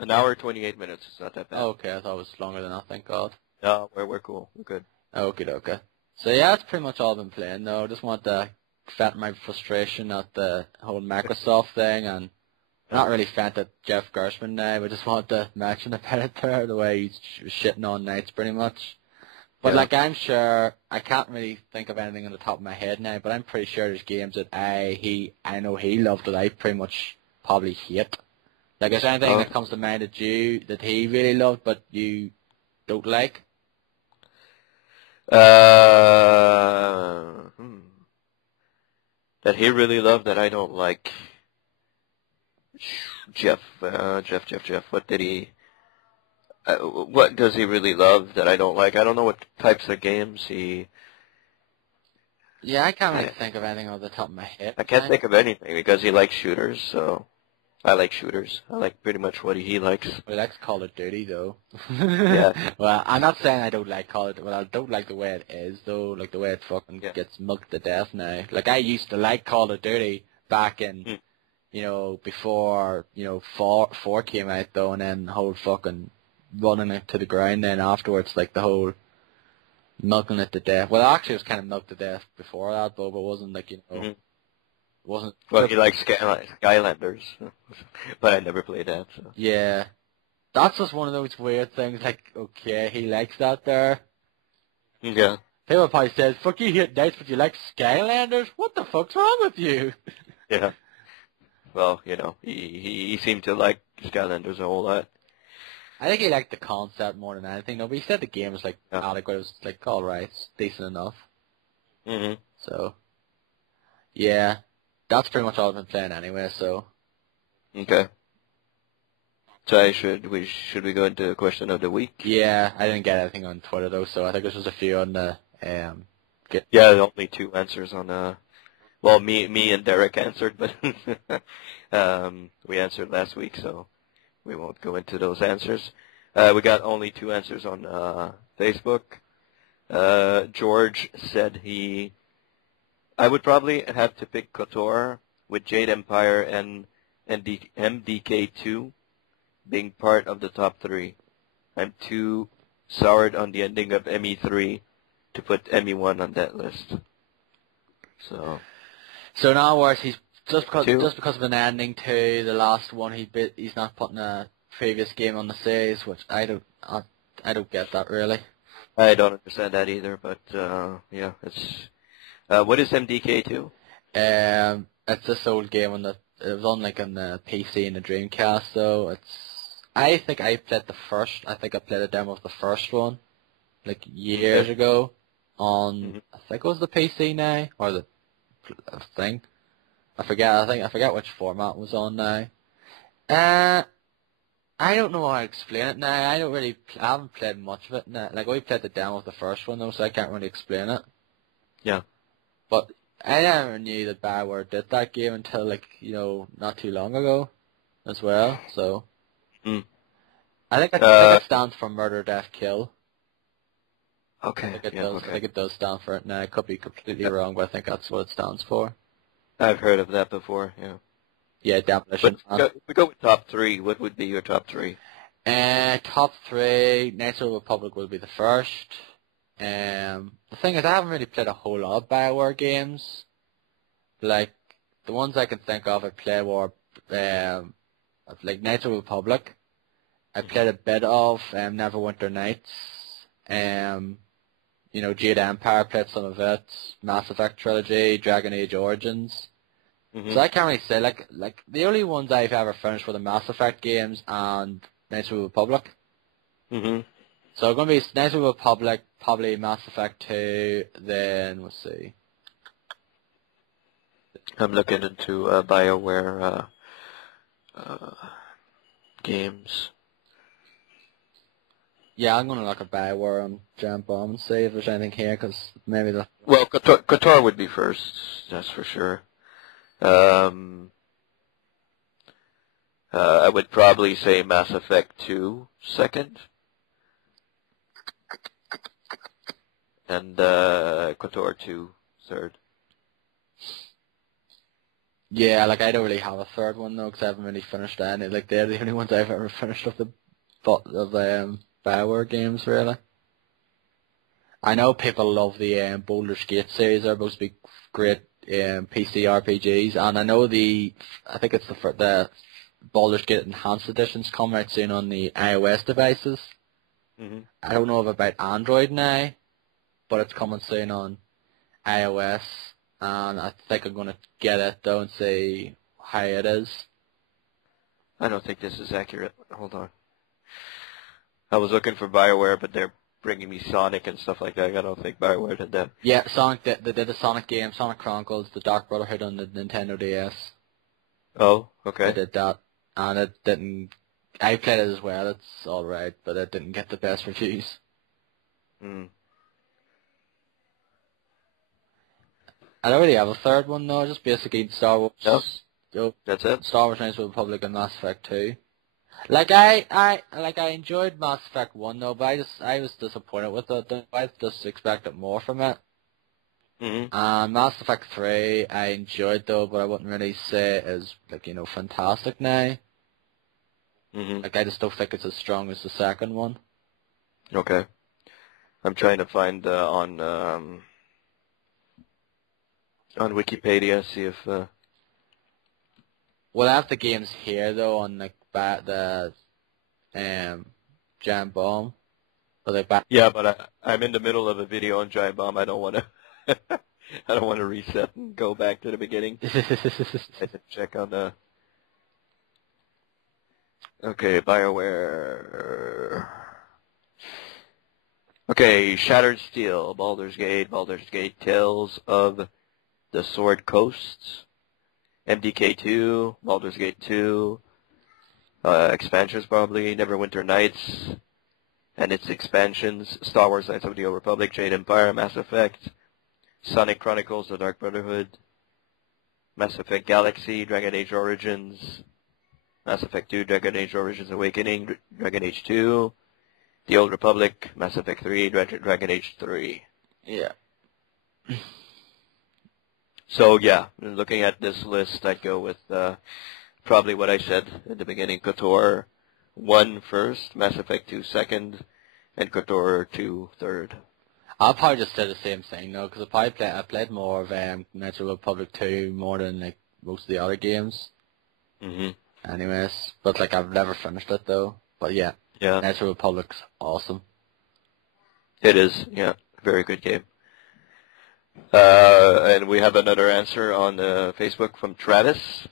hour 28 minutes. It's not that bad. Okay, I thought it was longer than that. Thank God. No, we're cool. We're good. Okay. So yeah, that's pretty much all I've been playing. Though, just want to vent my frustration at the whole Microsoft thing, and not really vent at Jeff Gershman now, but just want to mention about it there, the way he's shitting on Knights pretty much. But like I'm sure, I can't really think of anything on the top of my head now, but I'm pretty sure there's games that I know he loved that I pretty much probably hate. Like is there anything that comes to mind that he really loved but you don't like? That he really loved that I don't like. Jeff. What did he? What does he really love that I don't like? I don't know what types of games he... Yeah, I can't really think of anything off the top of my head. I can't think of anything because he likes shooters, so I like shooters. I like pretty much what he likes. Well, he likes Call of Duty, though. Yeah. Well, I'm not saying I don't like Call of Duty. Well, I don't like the way it is, though. Like, the way it fucking gets milked to death now. Like, I used to like Call of Duty back in, before, 4 came out, though, and then the whole fucking running it to the ground then afterwards, like the whole milking it to death. Well, actually, it was kind of milked to death before that, though, but it wasn't like, it wasn't... Well, he likes Skylanders, but I never played that, so. Yeah. That's just one of those weird things, like, okay, he likes that there. Yeah. People probably says, fuck you hate Knights, but you like Skylanders? What the fuck's wrong with you? Yeah. Well, he seemed to like Skylanders a whole lot. I think he liked the concept more than anything, though, but he said the game was, like, adequate. It was, like, alright, decent enough. Mm-hmm. So, yeah. That's pretty much all I've been playing anyway, so. Okay. So should we go into the question of the week? Yeah, I didn't get anything on Twitter though, so I think there's just a few on the Yeah, only 2 answers on well, me and Derek answered, but we answered last week, so we won't go into those answers. We got only 2 answers on Facebook. George said I would probably have to pick KOTOR with Jade Empire and MDK2 being part of the top 3. I'm too soured on the ending of ME3 to put ME1 on that list. So in other words, he's just because of an ending to the last one, he's not putting a previous game on the series, which I don't get that really. I don't understand that either, but yeah, it's what is MDK2? It's this old game it was on like on the PC and the Dreamcast, so I think I played I played a demo of the first one, like years ago, on, I think it was the PC now, or the thing. I forget which format it was on now. I don't know how to explain it now. I haven't played much of it now. Like, we played the demo of the first one though, so I can't really explain it. Yeah. But I never knew that BioWare did that game until, like, not too long ago as well, so. I think it stands for Murder, Death, Kill. Okay. I think it does stand for it now. I could be completely wrong, but I think that's what it stands for. I've heard of that before, yeah. Yeah, Demolition Man. If we go with top 3, what would be your top 3? Top 3, Knights of the Republic will be the first. The thing is, I haven't really played a whole lot of BioWare games. Like, the ones I can think of I played were, like, Knights of the Republic. I played a bit of Neverwinter Nights. Jade Empire, played some of it. Mass Effect Trilogy, Dragon Age Origins. So I can't really say, like the only ones I've ever finished were the Mass Effect games and Knights of the Republic. So it's going to be Knights of the Republic, probably Mass Effect 2, then, let's see. I'm looking into BioWare games. Yeah, I'm going to look at BioWare and Giant Bomb and see if there's anything here, because maybe the... Well, KOTOR would be first, that's for sure. I would probably say Mass Effect 2 second. And KOTOR 2 third. Yeah, like, I don't really have a third one, though, because I haven't really finished any. Like, they're the only ones I've ever finished of the BioWare games, really. I know people love the Baldur's Gate series. They're supposed to be great PC RPGs, and I know I think it's the Baldur's Gate Enhanced Edition's coming out soon on the iOS devices. I don't know about Android now, but it's coming soon on iOS, and I think I'm going to get it, though, and see how it is. I don't think this is accurate. Hold on. I was looking for BioWare, but they're bringing me Sonic and stuff like that. I don't think BioWare did that. Yeah, Sonic, they did a Sonic game, Sonic Chronicles, the Dark Brotherhood on the Nintendo DS. Oh, okay. They did that, and it didn't... I played it as well, it's alright, but it didn't get the best reviews. I don't really have a third one, though, just basically Star Wars. That's it? Star Wars Knights of the Republic and Mass Effect 2. Like, I enjoyed Mass Effect 1, though, but I was disappointed with it. I just expected more from it. And Mass Effect 3, I enjoyed, though, but I wouldn't really say it is, like, fantastic now. Like, I just don't think it's as strong as the second one. Okay. I'm trying to find on Wikipedia, see if We'll have the games here though on the Giant Bomb. Yeah, but I'm in the middle of a video on Giant Bomb. I don't want to. I don't want to reset and go back to the beginning. I have to check on the. Okay, BioWare. Okay, Shattered Steel, Baldur's Gate, Tales of the Sword Coasts, MDK2, Baldur's Gate 2, expansions probably, Neverwinter Nights, and its expansions, Star Wars Knights of the Old Republic, Jade Empire, Mass Effect, Sonic Chronicles, The Dark Brotherhood, Mass Effect Galaxy, Dragon Age Origins, Mass Effect 2, Dragon Age Origins Awakening, Dragon Age 2, The Old Republic, Mass Effect 3, Dragon Age 3. Yeah. So yeah, looking at this list, I'd go with probably what I said at the beginning, KOTOR 1 first, Mass Effect 2 second, and KOTOR 2 third. I'll probably just say the same thing though, because I played more of Knights of the Republic 2 more than like most of the other games. Mhm. Anyways, but like I've never finished it though. But yeah, Knights of the Republic's awesome. It is, yeah, very good game. And we have another answer on Facebook from Travis.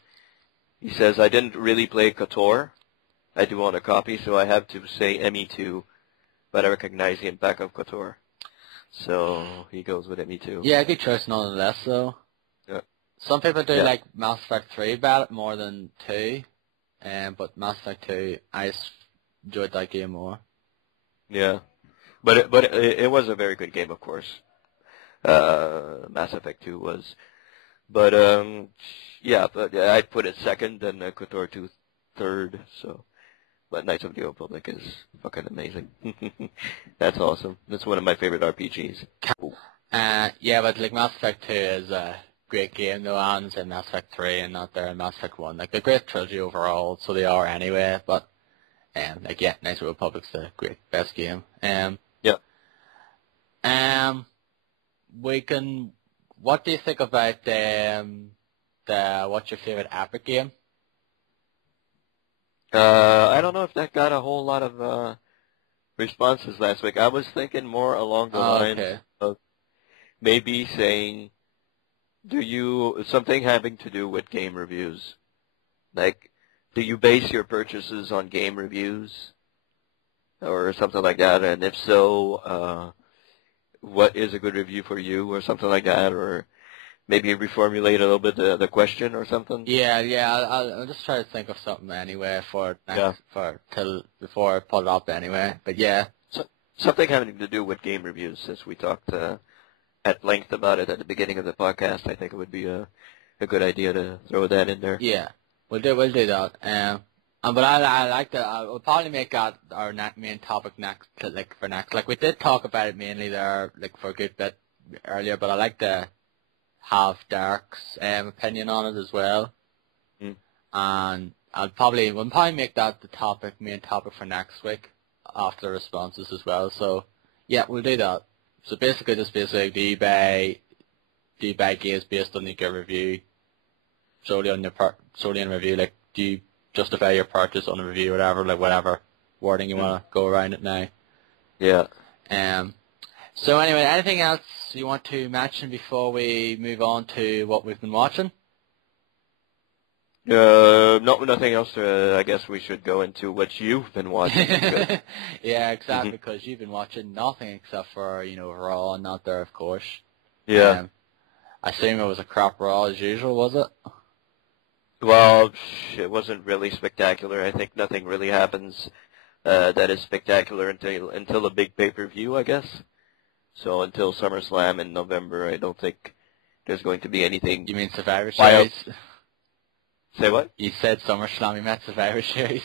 He says, I didn't really play KOTOR. I do own a copy, so I have to say ME2, but I recognize the impact of KOTOR. So he goes with ME2. Yeah, good choice nonetheless though. Yeah. Some people do like Mass Effect 3 better more than 2, but Mass Effect 2, I enjoyed that game more. Yeah, but it was a very good game, of course. Mass Effect 2 was, but but I'd put it second and KOTOR 2 third. So, but Knights of the Old Republic is fucking amazing. That's awesome. That's one of my favorite RPGs. Yeah, but like Mass Effect 2 is a great game though, and say Mass Effect 3 and not there in Mass Effect 1. Like, they're a great trilogy overall, so they are anyway, but, like, yeah, Knights of the Republic's the best game. What do you think about, what's your favorite Epic game? I don't know if that got a whole lot of, responses last week. I was thinking more along the lines of maybe saying, something having to do with game reviews. Like, do you base your purchases on game reviews? Or something like that, and if so, what is a good review for you, or something like that, or maybe reformulate a little bit the question or something? I'll just try to think of something anyway before I put it up anyway, but yeah. Something having to do with game reviews, since we talked at length about it at the beginning of the podcast. I think it would be a good idea to throw that in there. Yeah, we'll do that. But I like that. We'll probably make that our main topic next. Like, we did talk about it mainly there, like, for a good bit earlier. But I like to have Dark's opinion on it as well. And we'll probably make that the main topic for next week after the responses as well. So yeah, we'll do that. So basically, do you buy games based on your review, solely on review? Like, do you justify your purchase on a review, whatever wording you want to go around it now? Yeah. So anyway, anything else you want to mention before we move on to what we've been watching? No, nothing else. I guess we should go into what you've been watching. Yeah, exactly, because you've been watching nothing except for, Raw and Not There, of course. Yeah. I assume it was a crap Raw as usual, was it? Well, it wasn't really spectacular. I think nothing really happens that is spectacular until a big pay-per-view, I guess. So until SummerSlam in November, I don't think there's going to be anything. You mean Survivor Series? Say what? You said SummerSlam, you meant Survivor Series.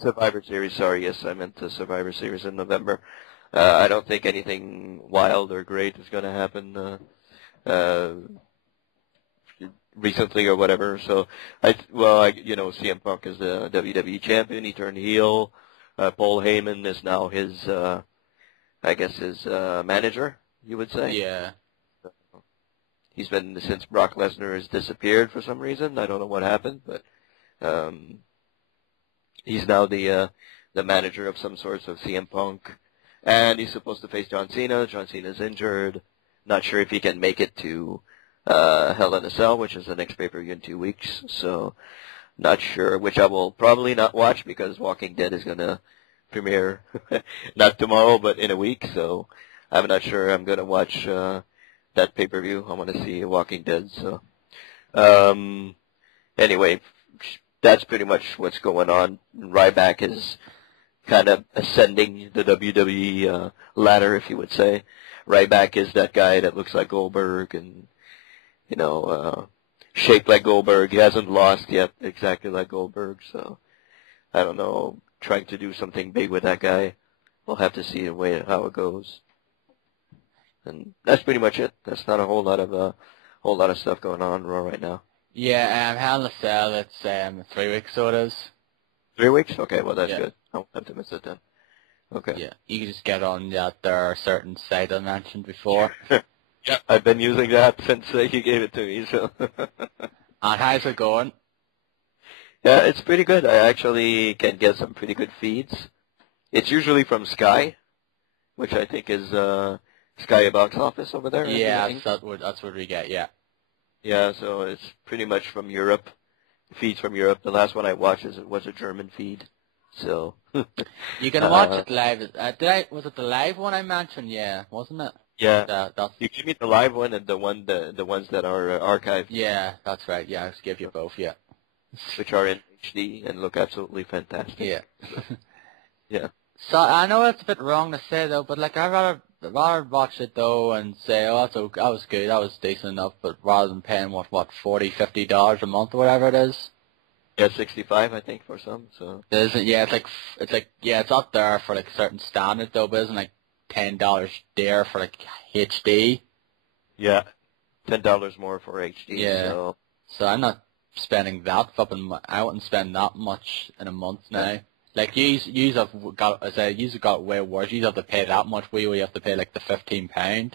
Survivor Series, sorry, yes, I meant the Survivor Series in November. I don't think anything wild or great is going to happen recently or whatever. So, CM Punk is the WWE champion. He turned heel. Paul Heyman is now his I guess, his manager, you would say. Yeah. He's been, since Brock Lesnar has disappeared for some reason. I don't know what happened, but he's now the manager of some sorts of CM Punk. And he's supposed to face John Cena. John Cena's injured. Not sure if he can make it to Hell in a Cell, which is the next pay-per-view in 2 weeks. So, not sure, which I will probably not watch because Walking Dead is going to premiere not tomorrow, but in a week. So, I'm not sure I'm going to watch that pay-per-view. I want to see Walking Dead. So, anyway, that's pretty much what's going on. Ryback is kind of ascending the WWE ladder, if you would say. Ryback is that guy that looks like Goldberg and, shaped like Goldberg. He hasn't lost yet exactly like Goldberg, so I don't know. Trying to do something big with that guy. We'll have to see how it goes. And that's pretty much it. That's not a whole lot of stuff going on Raw right now. Yeah, Hell in a Cell, it's 3 weeks, so it is. 3 weeks? Okay, well that's good. I won't have to miss it then. Okay. Yeah, you can just get on that there certain site I mentioned before. Yeah, I've been using that since you gave it to me, so. And how's it going? Yeah, it's pretty good. I actually can get some pretty good feeds. It's usually from Sky, which I think is Sky box office over there. Yeah, that's what we get, yeah. Yeah, so it's pretty much from Europe. Feeds from Europe. The last one I watched was a German feed. So you can watch it live. Was it the live one I mentioned? Yeah, wasn't it? Yeah. You give me the live one and the ones that are archived. Yeah, that's right. Yeah, I'll give you both. Yeah. Which are in HD and look absolutely fantastic. Yeah. Yeah. So I know it's a bit wrong to say though, but like I'd rather watch it though and say, oh, that was good, that was decent enough, but rather than paying $40, $50 a month or whatever it is. Yeah, 65 I think for some. So. Isn't? Yeah, it's up there for like certain standards though, but isn't like $10 there for like HD? Yeah, $10 more for HD. Yeah. So I'm not spending that I wouldn't spend that much in a month now. Like you have got way worse. You have to pay that much. We have to pay like the £15,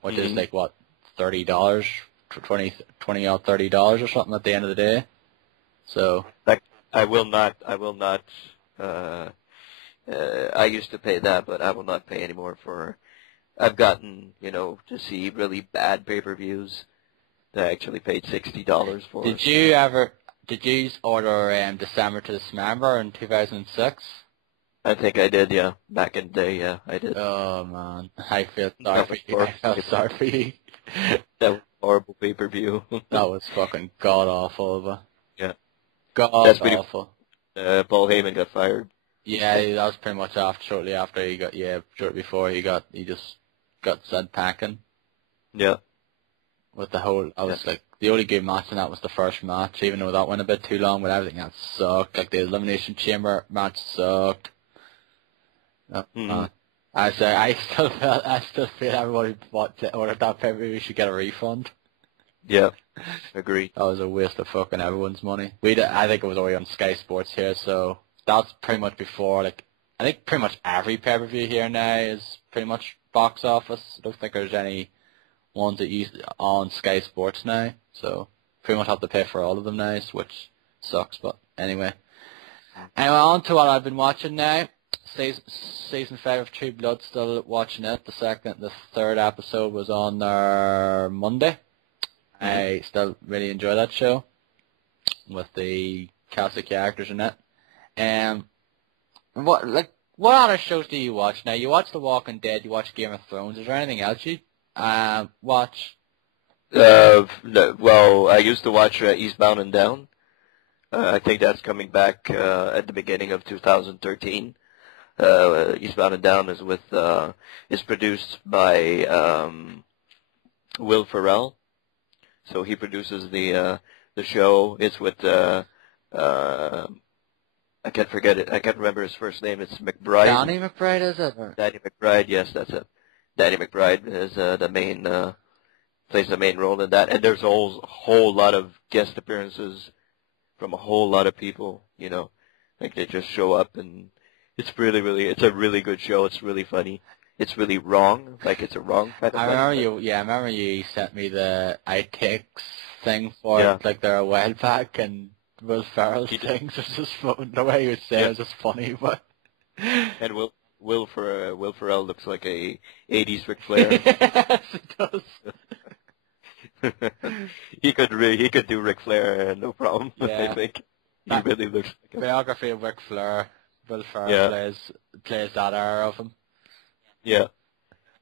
which is like what, $30, $20 or $30 or something at the end of the day. So like I will not. I used to pay that, but I will not pay anymore for. I've gotten to see really bad pay-per-views that I actually paid $60 for. Did you order December to Dismember in 2006? I think I did, yeah. Back in the day, yeah, I did. Oh man, I feel sorry for you. I felt sorry for you. That was a horrible pay-per-view. That was fucking god awful, but yeah, god awful. Paul Heyman got fired. Yeah, that was pretty much shortly after shortly before he just got sent packing. Yeah. With the whole, like, the only good match in that was the first match, even though that went a bit too long, but everything else sucked. Like, the Elimination Chamber match sucked. I still feel everybody ordered that pay-per-view should get a refund. Yeah, agreed. That was a waste of fucking everyone's money. I think it was already on Sky Sports here, so that's pretty much before, like, I think pretty much every pay-per-view here now is pretty much box office. I don't think there's any ones that use on Sky Sports now, so pretty much have to pay for all of them now, which sucks, but anyway. Anyway, on to what I've been watching now. Season 5 of True Blood, still watching it. The third episode was on there Monday. I still really enjoy that show with the cast of characters in it. What other shows do you watch now? You watch The Walking Dead, you watch Game of Thrones. Is there anything else you watch? Well, I used to watch Eastbound and Down. I think that's coming back at the beginning of 2013. Eastbound and Down is produced by Will Ferrell. So he produces the show. It's with I can't forget it. I can't remember his first name. It's McBride. Danny McBride, is it? Danny McBride. Yes, that's it. Danny McBride is plays the main role in that. And there's a whole lot of guest appearances from a whole lot of people. Like they just show up, and it's a really good show. It's really funny. it's really wrong, like it's a wrong kind of I thing. remember I remember you sent me the outtakes thing for it, like they're a while back, and Will Ferrell's things was just fun. The way he was saying it was just funny, but. And Will Ferrell looks like a 80s Ric Flair. Yes, it does. he could do Ric Flair, no problem. Yeah. I think he really looks like him. Biography of Ric Flair. Will Ferrell plays that era of him. Yeah.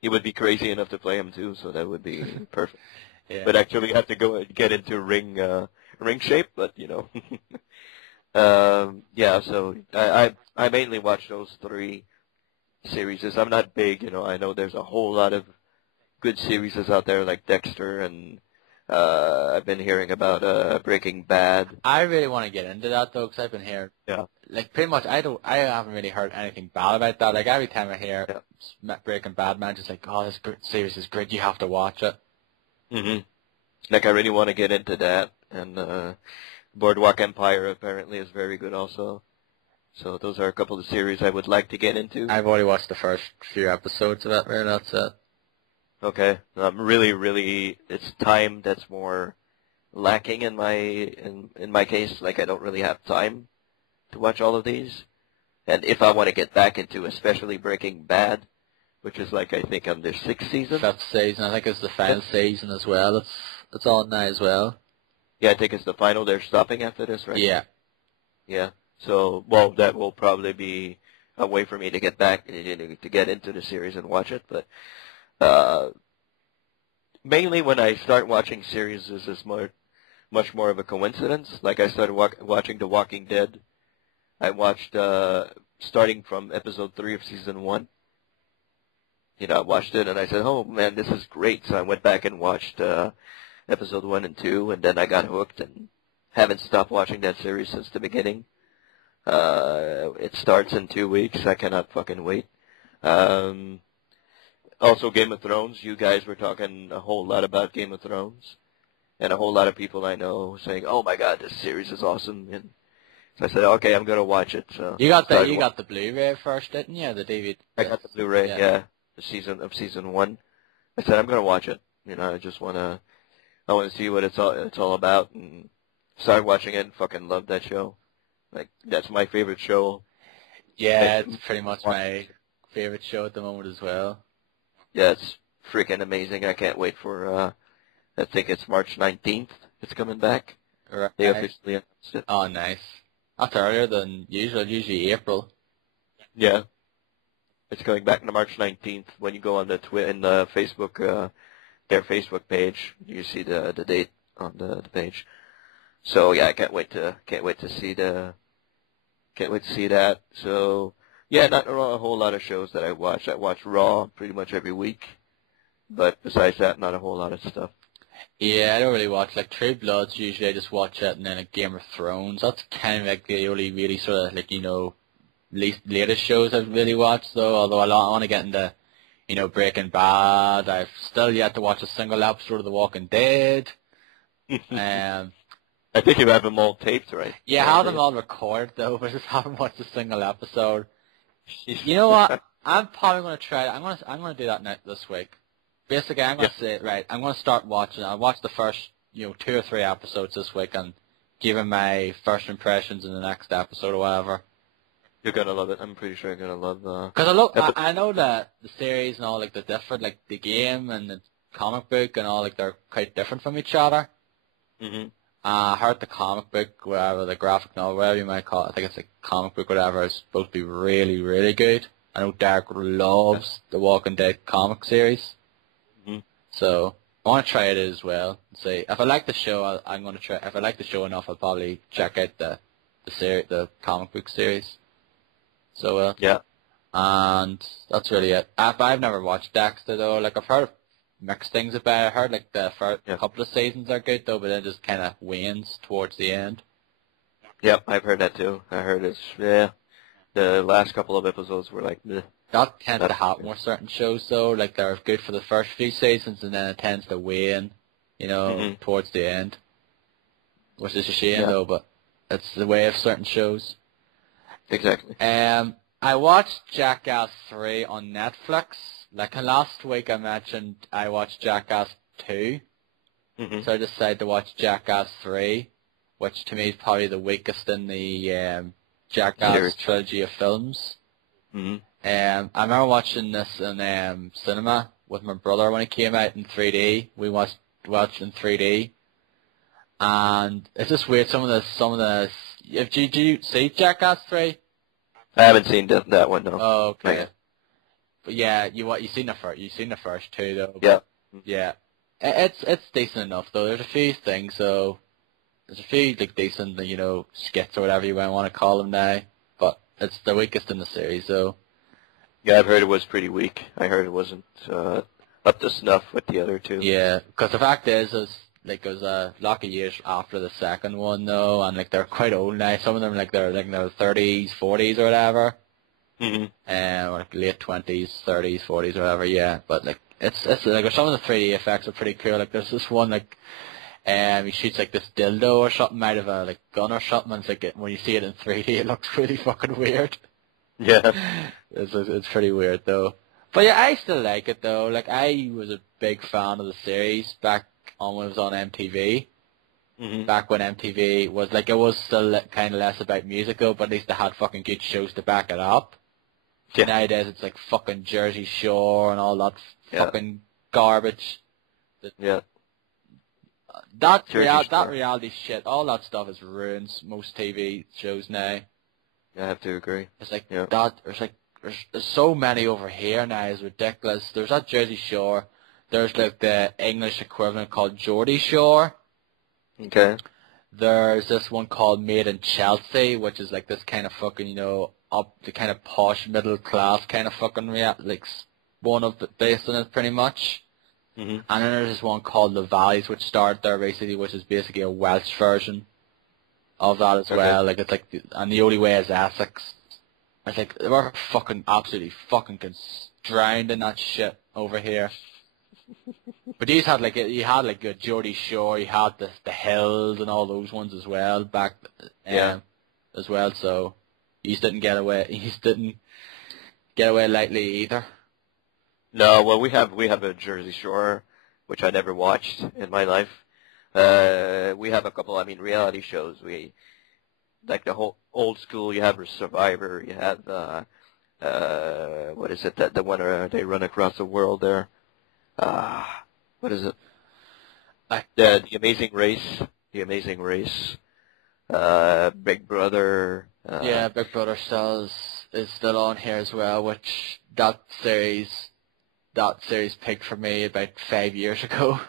He would be crazy enough to play him too, so that would be perfect. Yeah. But actually have to go get into ring shape, but you know. So I mainly watch those 3 series. I'm not big, you know. I know there's a whole lot of good series out there like Dexter, and I've been hearing about Breaking Bad. I really want to get into that though, because I've been hearing, like pretty much I haven't really heard anything bad about that. Like every time I hear Breaking Bad, man, just like, oh, this series is great, you have to watch it. Mhm. Like I really want to get into that, and Boardwalk Empire apparently is very good also. So those are a couple of series I would like to get into. I've already watched the first few episodes of it, really, that's it. Okay. Really, it's time that's more lacking in my case. Like I don't really have time to watch all of these. And if I want to get back into especially Breaking Bad, which is like I think on their 6th season. 5th season, I think it's the final season as well. It's on now as well. Yeah, I think it's the final. They're stopping after this, right? Yeah. Yeah. So, well, that will probably be a way for me to get back, to get into the series and watch it. But mainly when I start watching series, this is much more of a coincidence. Like I started watching The Walking Dead. I watched starting from episode 3 of season 1. You know, I watched it and I said, "Oh man, this is great." So I went back and watched episode 1 and 2, and then I got hooked and haven't stopped watching that series since the beginning. It starts in 2 weeks. I cannot fucking wait. Also, Game of Thrones. You guys were talking a whole lot about Game of Thrones, and a whole lot of people I know saying, "Oh my god, this series is awesome." And so I said, "Okay, I'm gonna watch it." So you got the Blu-ray first, didn't you? The DVD. I got the Blu-ray. Yeah, the season 1. I said, "I'm gonna watch it." You know, I want to see what it's all about, and started watching it and fucking loved that show. Like, that's my favorite show. Yeah, it's pretty much my favorite show at the moment as well. Yeah, it's freaking amazing. I can't wait for, I think it's March 19th. It's coming back. Right. They officially announced it. Oh, nice. That's earlier than usual, usually April. Yeah. It's coming back on March 19th. When you go on the Facebook, their Facebook page, you see the date on the page. So yeah, I can't wait to see that. So yeah, not a whole lot of shows that I watch. I watch Raw pretty much every week, but besides that, not a whole lot of stuff. Yeah, I don't really watch, like, True Bloods, usually I just watch it, and then like Game of Thrones. That's kind of like the only really sort of, like, you know, latest shows I've really watched, though, although I want to get into, you know, Breaking Bad. I've still yet to watch a single episode of The Walking Dead. I think you have them all taped, right? Yeah, I have them all recorded, though, but I just haven't watched a single episode. You know what? I'm probably going to try it. I'm going to do that this week. Basically, I'm going to say, right, I'm going to start watching. I'll watch the first, 2 or 3 episodes this week and give him my first impressions in the next episode or whatever. You're going to love it. I'm pretty sure you're going to love because I know that the series and all, like, the different, like, the game and the comic book and all, like, they're quite different from each other. Mm-hmm. I heard the comic book, whatever, the graphic novel, whatever you might call it, I think it's like comic book, whatever, is supposed to be really, really good. I know Derek loves the Walking Dead comic series. Mm-hmm. So I want to try it as well. See, if I like the show, I'm going to try. If I like the show enough, I'll probably check out the comic book series. So yeah, and that's really it. I've never watched Dexter though. Like, I've heard mixed things about it. I heard like the first couple of seasons are good though, but then it just kind of wanes towards the end. Yep, I've heard that too. I heard the last couple of episodes were like bleh. That tends to happen with certain shows though. Like, they're good for the first few seasons and then it tends to wane, towards the end. Which is a shame though, but it's the way of certain shows. Exactly. I watched Jackass 3 on Netflix like last week I mentioned I watched Jackass 2, so I decided to watch Jackass 3, which to me is probably the weakest in the Jackass trilogy of films. I remember watching this in cinema with my brother when it came out in 3D. We watched in 3D, and it's just weird. Some of the. Did you see Jackass 3? I haven't seen that one, no. Oh, okay. But yeah, you seen the first. You seen the first two though. Yeah. Yeah. It's decent enough though. There's a few things so. There's a few like decent, skits or whatever you might want to call them now, but it's the weakest in the series, so. Yeah, I've heard it was pretty weak. I heard it wasn't up to snuff with the other two. Yeah, because the fact is, it was a lot of years after the second one though, and like they're quite old now. Some of them they're in their 30s, 40s or whatever. Or like late 20s, 30s, 40s or whatever. Yeah, but like it's like some of the 3D effects are pretty cool. Like there's this one like. He shoots like this dildo or something out of a gun or something, and it's like when you see it in 3D, it looks really fucking weird. Yeah, it's pretty weird though. But yeah, I still like it though. Like I was a big fan of the series back on when it was on MTV. Back when MTV was like it was still kind of less about musical, but at least they had fucking good shows to back it up. Yeah. Nowadays it's like fucking Jersey Shore and all that fucking garbage. Yeah. That reality shit, all that stuff is ruins most TV shows now. Yeah, I have to agree. It's like there's so many over here now, it's ridiculous. There's that Jersey Shore. There's like the English equivalent called Geordie Shore. Okay. There's this one called Made in Chelsea, which is like this kind of fucking, up the kind of posh middle class kind of fucking one of the based on it pretty much. And then there's this one called The Valleys, which started there basically, which is basically a Welsh version of that as well. Like it's like, and the only way is Essex. It's like we're fucking absolutely fucking drowned in that shit over here. But you had like a Geordie Shore, you had the Hills and all those ones as well back, as well. So you didn't get away lightly either. No, well, we have a Jersey Shore, which I never watched in my life. We have a couple, reality shows. We, like the whole old school, you have Survivor, you have, what is it, the one they run across the world there? What is it? The Amazing Race, Big Brother. Yeah, Big Brother is still on here as well, which that series peaked for me about 5 years ago.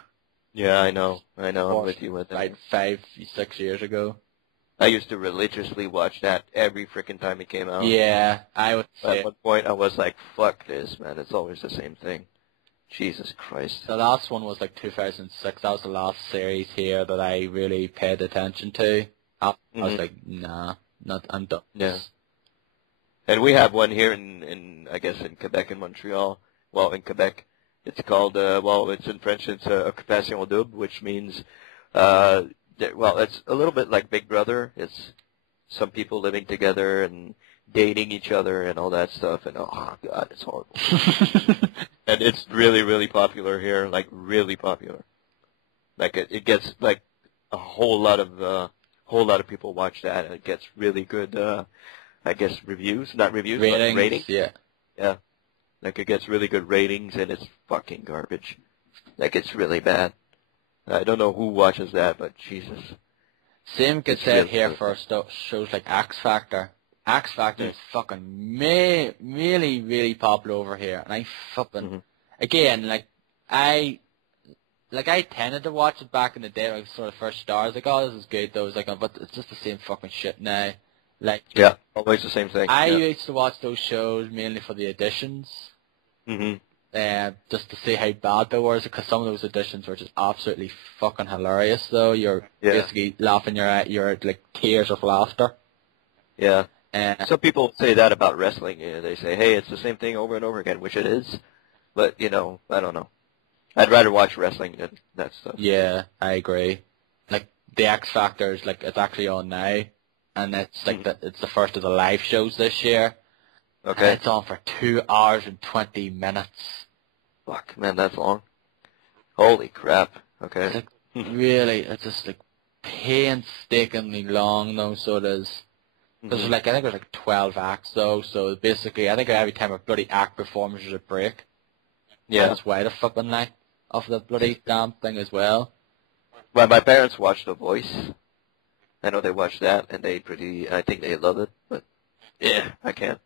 Yeah, I know. I'm with you with that. Like 5, 6 years ago. I used to religiously watch that every freaking time it came out. Yeah, I would say. At one point, I was like, fuck this, man. It's always the same thing. Jesus Christ. The last one was like 2006. That was the last series here that I really paid attention to. I was like, nah, I'm done. Yeah. And we have one here in I guess in Quebec and Montreal. Well, in Quebec, it's called, it's in French, it's Occupation Double, which means, it's a little bit like Big Brother. It's some people living together and dating each other and all that stuff, and oh god, it's horrible. And it's really, really popular here, like really popular. Like it gets like a whole lot of people watch that, and it gets really good, I guess ratings, but ratings. Yeah. Yeah. Like, it gets really good ratings, and it's fucking garbage. Like, it's really bad. I don't know who watches that, but Jesus. Same gets said here for shows like X Factor. X Factor is fucking really, really popular over here. And I fucking, again, I tended to watch it back in the day when it sort of first started. I was like, oh, this is good, though. But it's just the same fucking shit now. Like, yeah, always the same thing. I used to watch those shows mainly for the auditions. Just to see how bad they were, because some of those auditions were just absolutely fucking hilarious. Though you're basically laughing your like tears of laughter. Yeah. Some people say that about wrestling. They say, "Hey, it's the same thing over and over again," which it is. But I don't know. I'd rather watch wrestling than that stuff. Yeah, I agree. Like the X Factor is like it's actually on now. And it's like it's the first of the live shows this year. Okay. And it's on for 2 hours and 20 minutes. Fuck, man, that's long. Holy crap. Okay. It's like, really, it's just like painstakingly long though, so it is. Because I think there's like 12 acts though, so basically I think every time a bloody act performs there's a break. Yeah. That's why the fucking length of the bloody damn thing as well. Well, my parents watched The Voice. I know they watched that, and I think they love it, but yeah, I can't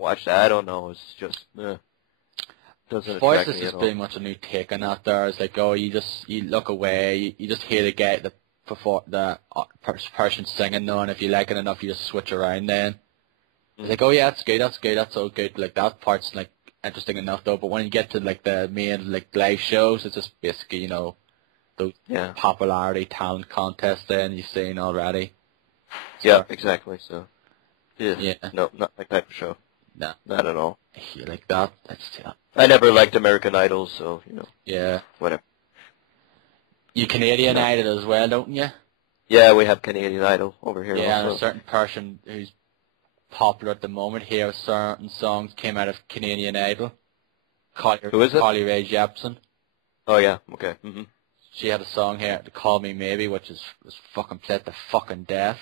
watch that. I don't know. It's just, doesn't Voice attract is me just at pretty all. much a new take on that there. It's like, oh, you look away, you just hear the guy, the person singing though, and if you like it enough, you just switch around then. It's like, oh yeah, that's all good. Like, that part's like interesting enough though, but when you get to like the main like live shows, it's just basically, you know, those popularity talent contests then you've seen already. So, Yeah, exactly. So, yeah. No, not my type of show. No. Not at all. I hear like that. I never liked American Idol, so, you know. Yeah. Whatever. You Canadian Idol as well, don't you? Yeah, we have Canadian Idol over here yeah, also. and a certain person who's popular at the moment here, certain songs came out of Canadian Idol. Who is it? Carly Rae Jepsen. Oh, yeah, okay. She had a song here, Call Me Maybe, which was fucking played to fucking death.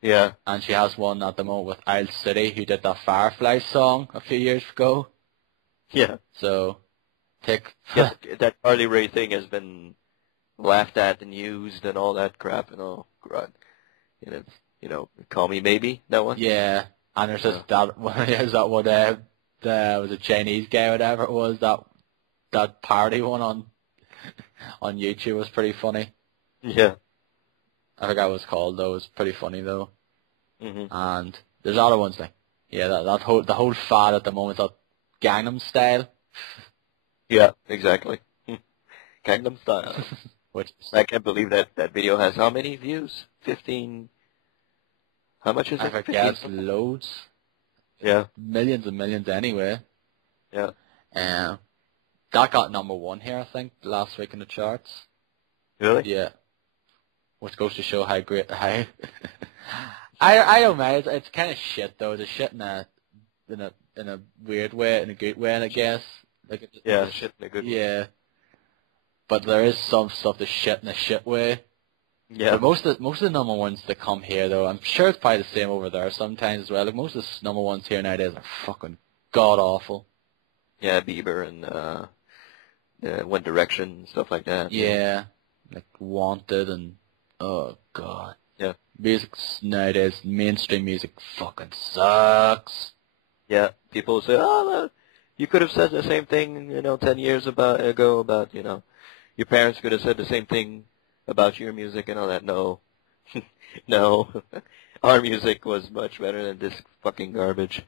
Yeah. And she has one at the moment with Isle City, who did that Firefly song a few years ago. Yeah. So, yes, that Carly Rae thing has been laughed at and used and all that crap and all. And it's, you know, Call Me Maybe, that one? Yeah. And there's just that one, was a Chinese guy, whatever it was, that party one on YouTube was pretty funny. Yeah. I forgot what it was called though. It was pretty funny though. And there's other ones like, the whole fad at the moment, that Gangnam Style. Yeah, exactly. Gangnam Style. Which I can't believe that video has how many views? 15. How much is it? I forget, loads. Yeah. Millions and millions anyway. Yeah. That got #1 here, I think, last week in the charts. Really? Yeah. Which goes to show how great, how... I don't mind, it's kind of shit though, it's shit in a weird way, in a good way, I guess. Like, shit in a good way. Yeah. But there is some stuff that's shit in a shit way. Yeah. But most of the #1s that come here though, I'm sure it's probably the same over there sometimes as well. Like, most of the #1s here nowadays are fucking god awful. Yeah, Bieber and One Direction and stuff like that. Yeah. Like Wanted and oh god. Yeah. Music nowadays, mainstream music fucking sucks. Yeah. People say, oh, you could have said the same thing, 10 years ago about, your parents could have said the same thing about your music and all that. No. No. Our music was much better than this fucking garbage.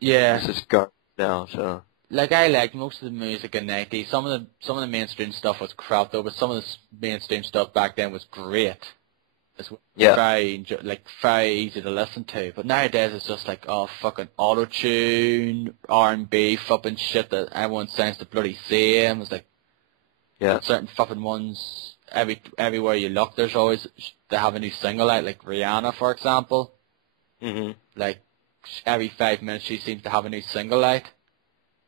Yeah. This is garbage now, so. Like, I liked most of the music in the 90s. Some of the mainstream stuff was crap though, but some of the mainstream stuff back then was great. It's very easy to listen to. But nowadays it's just like, oh, fucking auto-tune, R&B, fucking shit that everyone sounds the bloody same. It's like, certain fucking ones, everywhere you look, they have a new single out, like Rihanna, for example. Like, every 5 minutes she seems to have a new single out.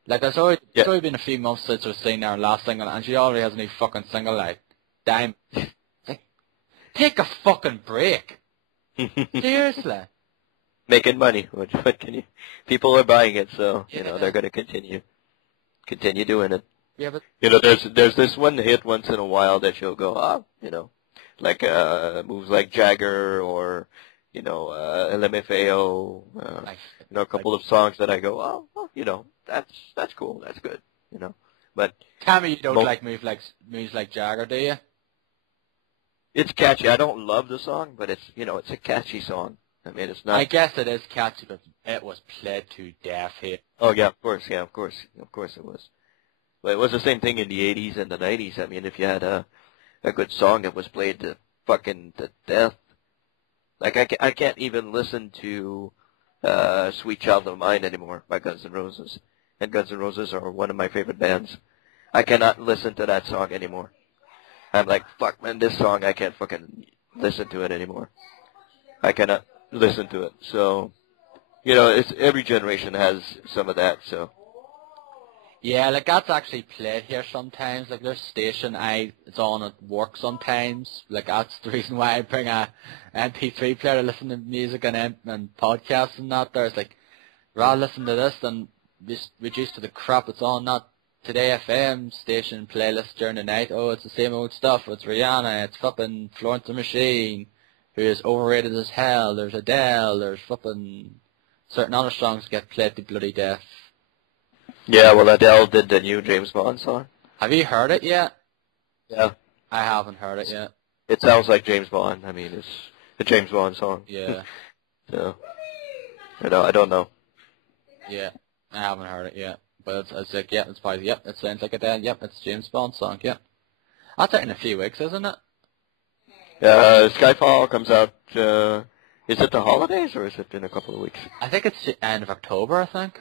Like, it's only been a few months since we've seen our last single, and she already has a new fucking single out. Damn. Like, take a fucking break. Seriously. Making money. What can you? People are buying it, so they're going to continue doing it. Yeah, but there's this one hit once in a while that you'll go, like moves like Jagger or LMFAO, a couple of songs that I go, that's cool, that's good, But tell me you don't like moves like Jagger, do you? It's catchy. I don't love the song, but it's it's a catchy song. I mean, it's not. I guess it is catchy, but it was played to death here. Oh yeah, of course it was. But it was the same thing in the 80s and the 90s. I mean, if you had a good song that was played to death, like I can't even listen to Sweet Child of Mine anymore by Guns N' Roses. And Guns N' Roses are one of my favorite bands. I cannot listen to that song anymore. I'm like, fuck, man, this song, I can't fucking listen to it anymore. I cannot listen to it. So, it's every generation has some of that, so. Yeah, like that's actually played here sometimes. Like there's station it's on at work sometimes. Like that's the reason why I bring a MP3 player to listen to music and podcasts and that. There's like rather listen to this than just reduce to the crap it's on that Today FM station playlist during the night. Oh, it's the same old stuff. It's Rihanna. It's flipping Florence the Machine, who is overrated as hell. There's Adele. There's flipping certain other songs get played to bloody death. Yeah, well, Adele did the new James Bond song. Have you heard it yet? Yeah. I haven't heard it yet. It sounds like James Bond. I mean, it's a James Bond song. Yeah. So, I don't know. Yeah, I haven't heard it yet. But it's like, yeah, it's probably, yep, it sounds like Adele. Yep, it's James Bond song, yep. That's out in a few weeks, isn't it? Skyfall comes out, is it the holidays or is it in a couple of weeks? I think it's the end of October, I think.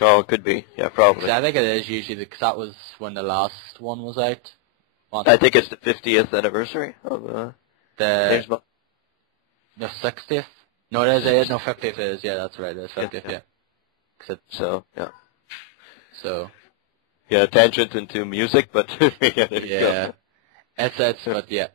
Oh, it could be. Yeah, probably. I think it is usually because that was when the last one was out. I think it's the 50th anniversary of James Bond. The 60th? No, it is. No, 50th it is. Yeah, that's right. It's 50th, yeah. So, yeah. So. Yeah, tangent into music, but yeah, there you go. But yeah.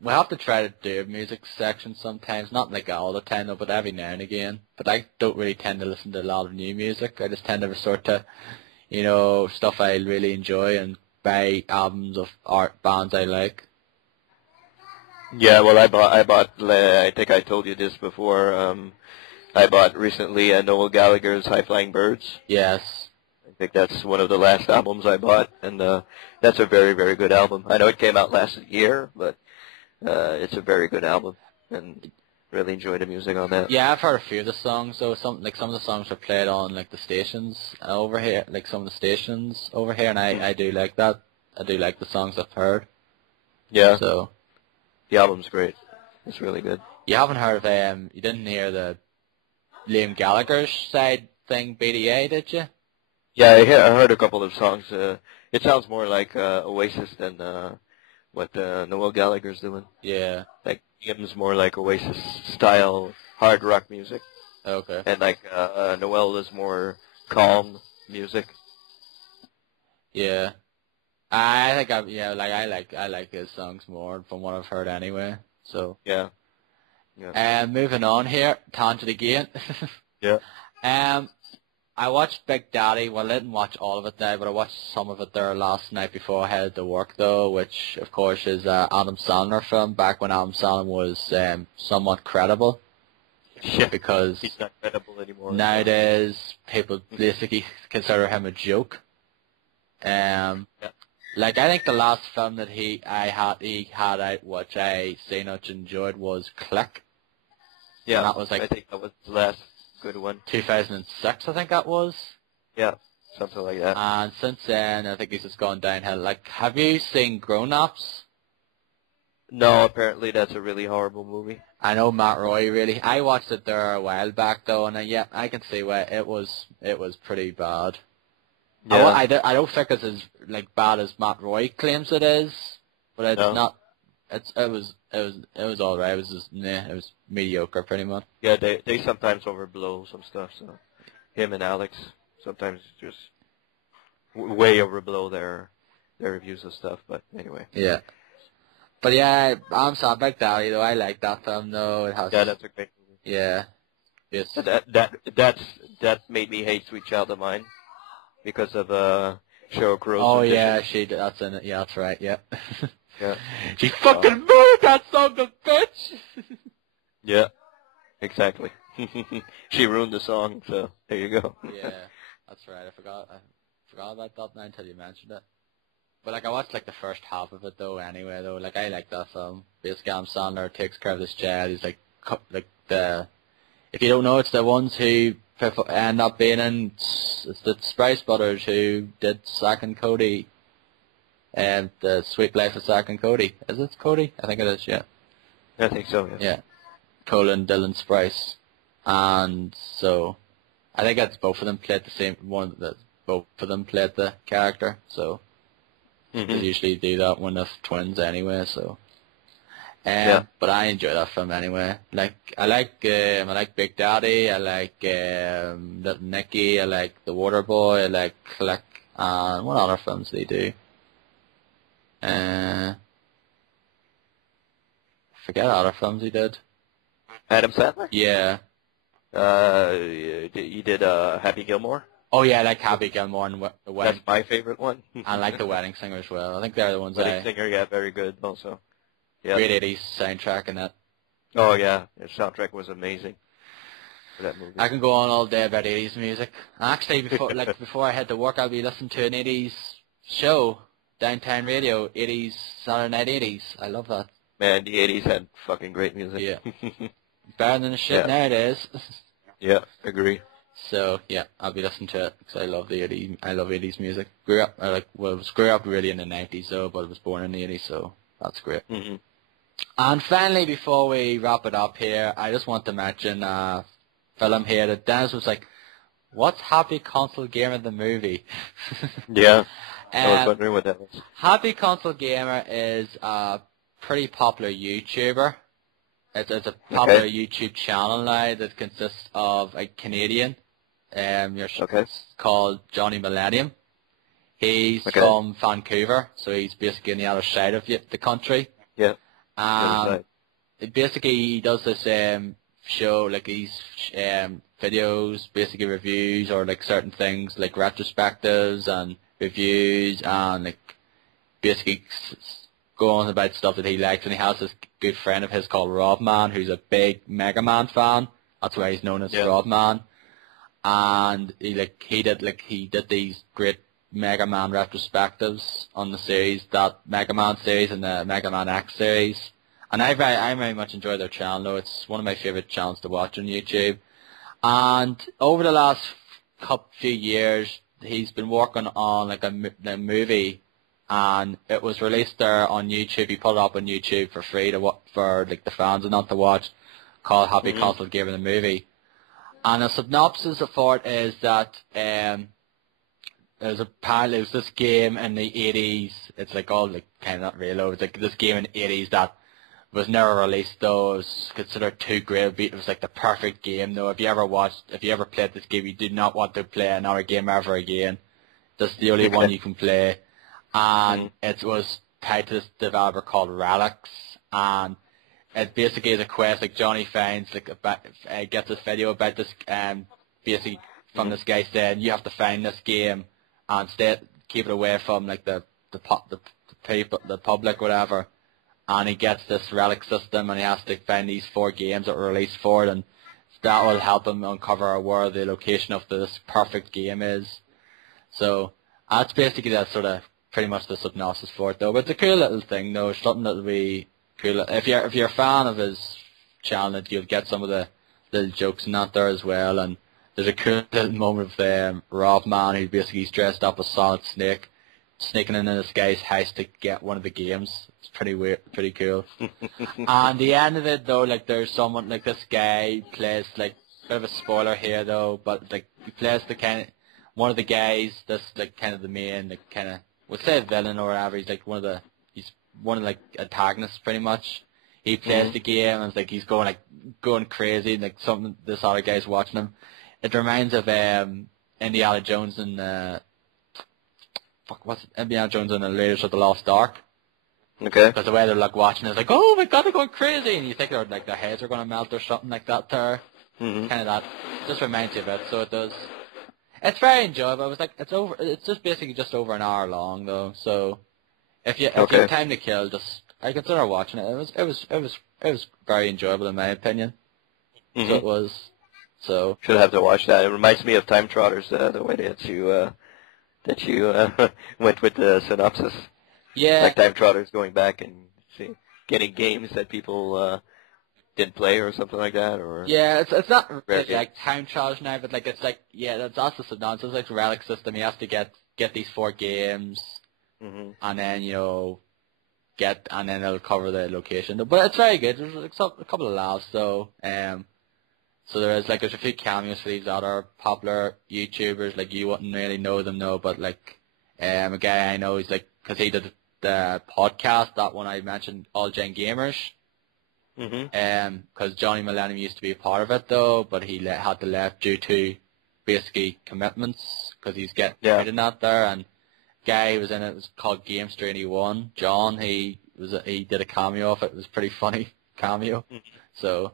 We'll have to try to do a music section sometimes, not like all the time though, but every now and again. But I don't really tend to listen to a lot of new music. I just tend to resort to, stuff I really enjoy and buy albums of bands I like. Yeah, well, I bought. I think I told you this before. I bought recently Noel Gallagher's High Flying Birds. Yes. I think that's one of the last albums I bought, and that's a very, very good album. I know it came out last year, but it's a very good album, and really enjoy the music on that. Yeah, I've heard a few of the songs, though. Some of the songs are played on like the stations over here, like some of the stations over here, and I do like that. I do like the songs I've heard. Yeah. So the album's great. It's really good. You haven't heard of you didn't hear the Liam Gallagher's side thing, BDA, did you? Yeah, I heard a couple of songs. It sounds more like Oasis than what Noel Gallagher's doing. Yeah. Like Liam's more like Oasis style hard rock music. Okay. And like Noel is more calm music. Yeah. I think I like his songs more from what I've heard anyway. So yeah. Moving on here, tangent again. Yeah. I watched Big Daddy. Well, I didn't watch all of it now, but I watched some of it there last night before I headed to work, though, which, of course, is Adam Sandler film, back when Adam Sandler was somewhat credible. Yeah, because he's not credible anymore. Nowadays, people basically consider him a joke. Like, I think the last film that he had out, which I say much enjoyed, was Click. Yeah, and that was like, I think that was the last good one. 2006, I think that was. Yeah, something like that. And since then, I think he's just gone downhill. Like, have you seen Grown Ups? No, apparently that's a really horrible movie. I know Matt Roy really. I watched it there a while back though, and yeah, I can see why it was pretty bad. Yeah. I don't think it's as like bad as Matt Roy claims it is, but it's not. It was all right. It was just it was mediocre pretty much. Yeah, they sometimes overblow some stuff. So him and Alex sometimes just way overblow their reviews of stuff. But anyway. Yeah. But yeah, I'm sorry, Big Daddy though. I like that film though. It has. Yeah, that's a great movie. Yeah. Yes. That made me hate Sweet Child of Mine because of Sheryl Crow's. Oh audition. yeah, that's in it. Yeah, that's right. Yeah. Yeah. She fucking murdered that son of a bitch! Yeah, exactly. She ruined the song, so there you go. Yeah, that's right. I forgot about that now until you mentioned it. But like I watched like the first half of it though. Anyway, though, like I like that film. Basically, Adam Sandler takes care of this child. He's like the. If you don't know, it's the ones who end up being in. It's the Sprice Brothers who did Zack and Cody. And the Sweet Life of Zack and Cody. Is it Cody? I think it is, yeah. I think so, yeah. Yeah. Colin, Dylan Sprice. And so, I think that's both of them played the same one, both of them played the character, so. They usually do that when they're twins anyway, so. Yeah. But I enjoy that film anyway. Like, I like Big Daddy, I like, Little Nicky, I like The Waterboy, I like Click. And what other films did he do? Forget other films he did. Adam Sandler? Yeah. He did Happy Gilmore. Oh yeah, I like Happy Gilmore and The Wedding. That's my favorite one. I like The Wedding Singer as well. I think they're the ones Wedding Singer, yeah, very good also. Yeah. Great 80s soundtrack in that. Oh yeah, the soundtrack was amazing for that movie. I can go on all day about 80s music. Actually, before I head to work, I'll be listening to an 80s show, Downtown Radio, 80s, Saturday Night 80s. I love that. Man, the 80s had fucking great music. Yeah. Better than the shit nowadays. Yeah, agree. So, yeah, I'll be listening to it because I love the 80s. I love 80s music. Grew up really in the 90s though, but I was born in the 80s, so that's great. Mm-hmm. And finally, before we wrap it up here, I just want to mention a film here that Dennis was like, what's Happy Console Gamer the movie? Yeah, I was wondering what that was. Happy Console Gamer is a pretty popular YouTuber. It's a popular YouTube channel now that consists of a Canadian, called Johnny Millennium. He's from Vancouver, so he's basically on the other side of the country. Yeah. Basically, he does this show, like these videos, basically reviews or like certain things, like retrospectives and reviews, and like basically go on about stuff that he likes. And he has this good friend of his called Rodman, who's a big Mega Man fan. That's why he's known as Rodman. And he did these great Mega Man retrospectives on the series, that Mega Man series and the Mega Man X series. And I very much enjoy their channel, though. It's one of my favorite channels to watch on YouTube. And over the last few years, he's been working on like a movie, and it was released there on YouTube. He put it up on YouTube for free for like the fans and not to watch, called Happy Console Gamer the movie. And a synopsis for it is that there's this game in the 80s. It's like all like kind of not real. It's like this game in the 80s that was never released though. It was considered too great. It was like the perfect game though. If you ever played this game, you do not want to play another game ever again. That's the only one you can play. And it was tied to this developer called Relics, and it basically is a quest. Like Johnny finds gets this video about this basically from this guy saying you have to find this game and keep it away from like the public, whatever. And he gets this relic system, and he has to find these 4 games that were released for it, and that will help him uncover where the location of this perfect game is. So that's basically that sort of pretty much the synopsis for it, though. But it's a cool little thing, though. It's something that will be cool. If you're a fan of his channel, you'll get some of the little jokes in that there as well. And there's a cool little moment of Rob Man, who basically is dressed up as Solid Snake, sneaking into this guy's house to get one of the games. It's pretty weird, pretty cool. And the end of it, though, like there's someone like this guy plays like bit of a spoiler here, though, but like he plays the kind of one of the guys that's like kind of the main, like kind of we'll say a villain or whatever. He's one of the antagonists pretty much. He plays the game and it's like he's going crazy, like something this other guy's watching him. It reminds of Indiana Jones and Indiana Jones and the Raiders of the Lost Ark. Okay. Because the way they're like watching is like, oh my god, they're going crazy, and you think they're like their heads are going to melt or something like that. There, kind of that. Just reminds you of it. So it does. It's very enjoyable. It was like it's just basically just over an hour long though. So if you have time to kill, I consider watching it. It was very enjoyable in my opinion. So it was. So should have to watch that. It reminds me of Time Trotters, the way that you went with the synopsis. Yeah. Like Time Trotters going back and getting games that people didn't play or something like that, or yeah, it's not really like Time Trotters now, but like it's like that's the synopsis. It's like a relic system. He has to get these 4 games, and then and then it'll cover the location. But it's very good. There's like a couple of laughs though. So there's a few cameos for these other popular YouTubers. Like you wouldn't really know them though, but like a guy I know, he's like, because he did the podcast, that one I mentioned, All Gen Gamers. Because Johnny Millennium used to be a part of it though, but he had to left due to basically commitments because he's getting Yeah. paid in that there. And guy was in it. It was called Gamester 81. John, he did a cameo of it. It was a pretty funny cameo. So,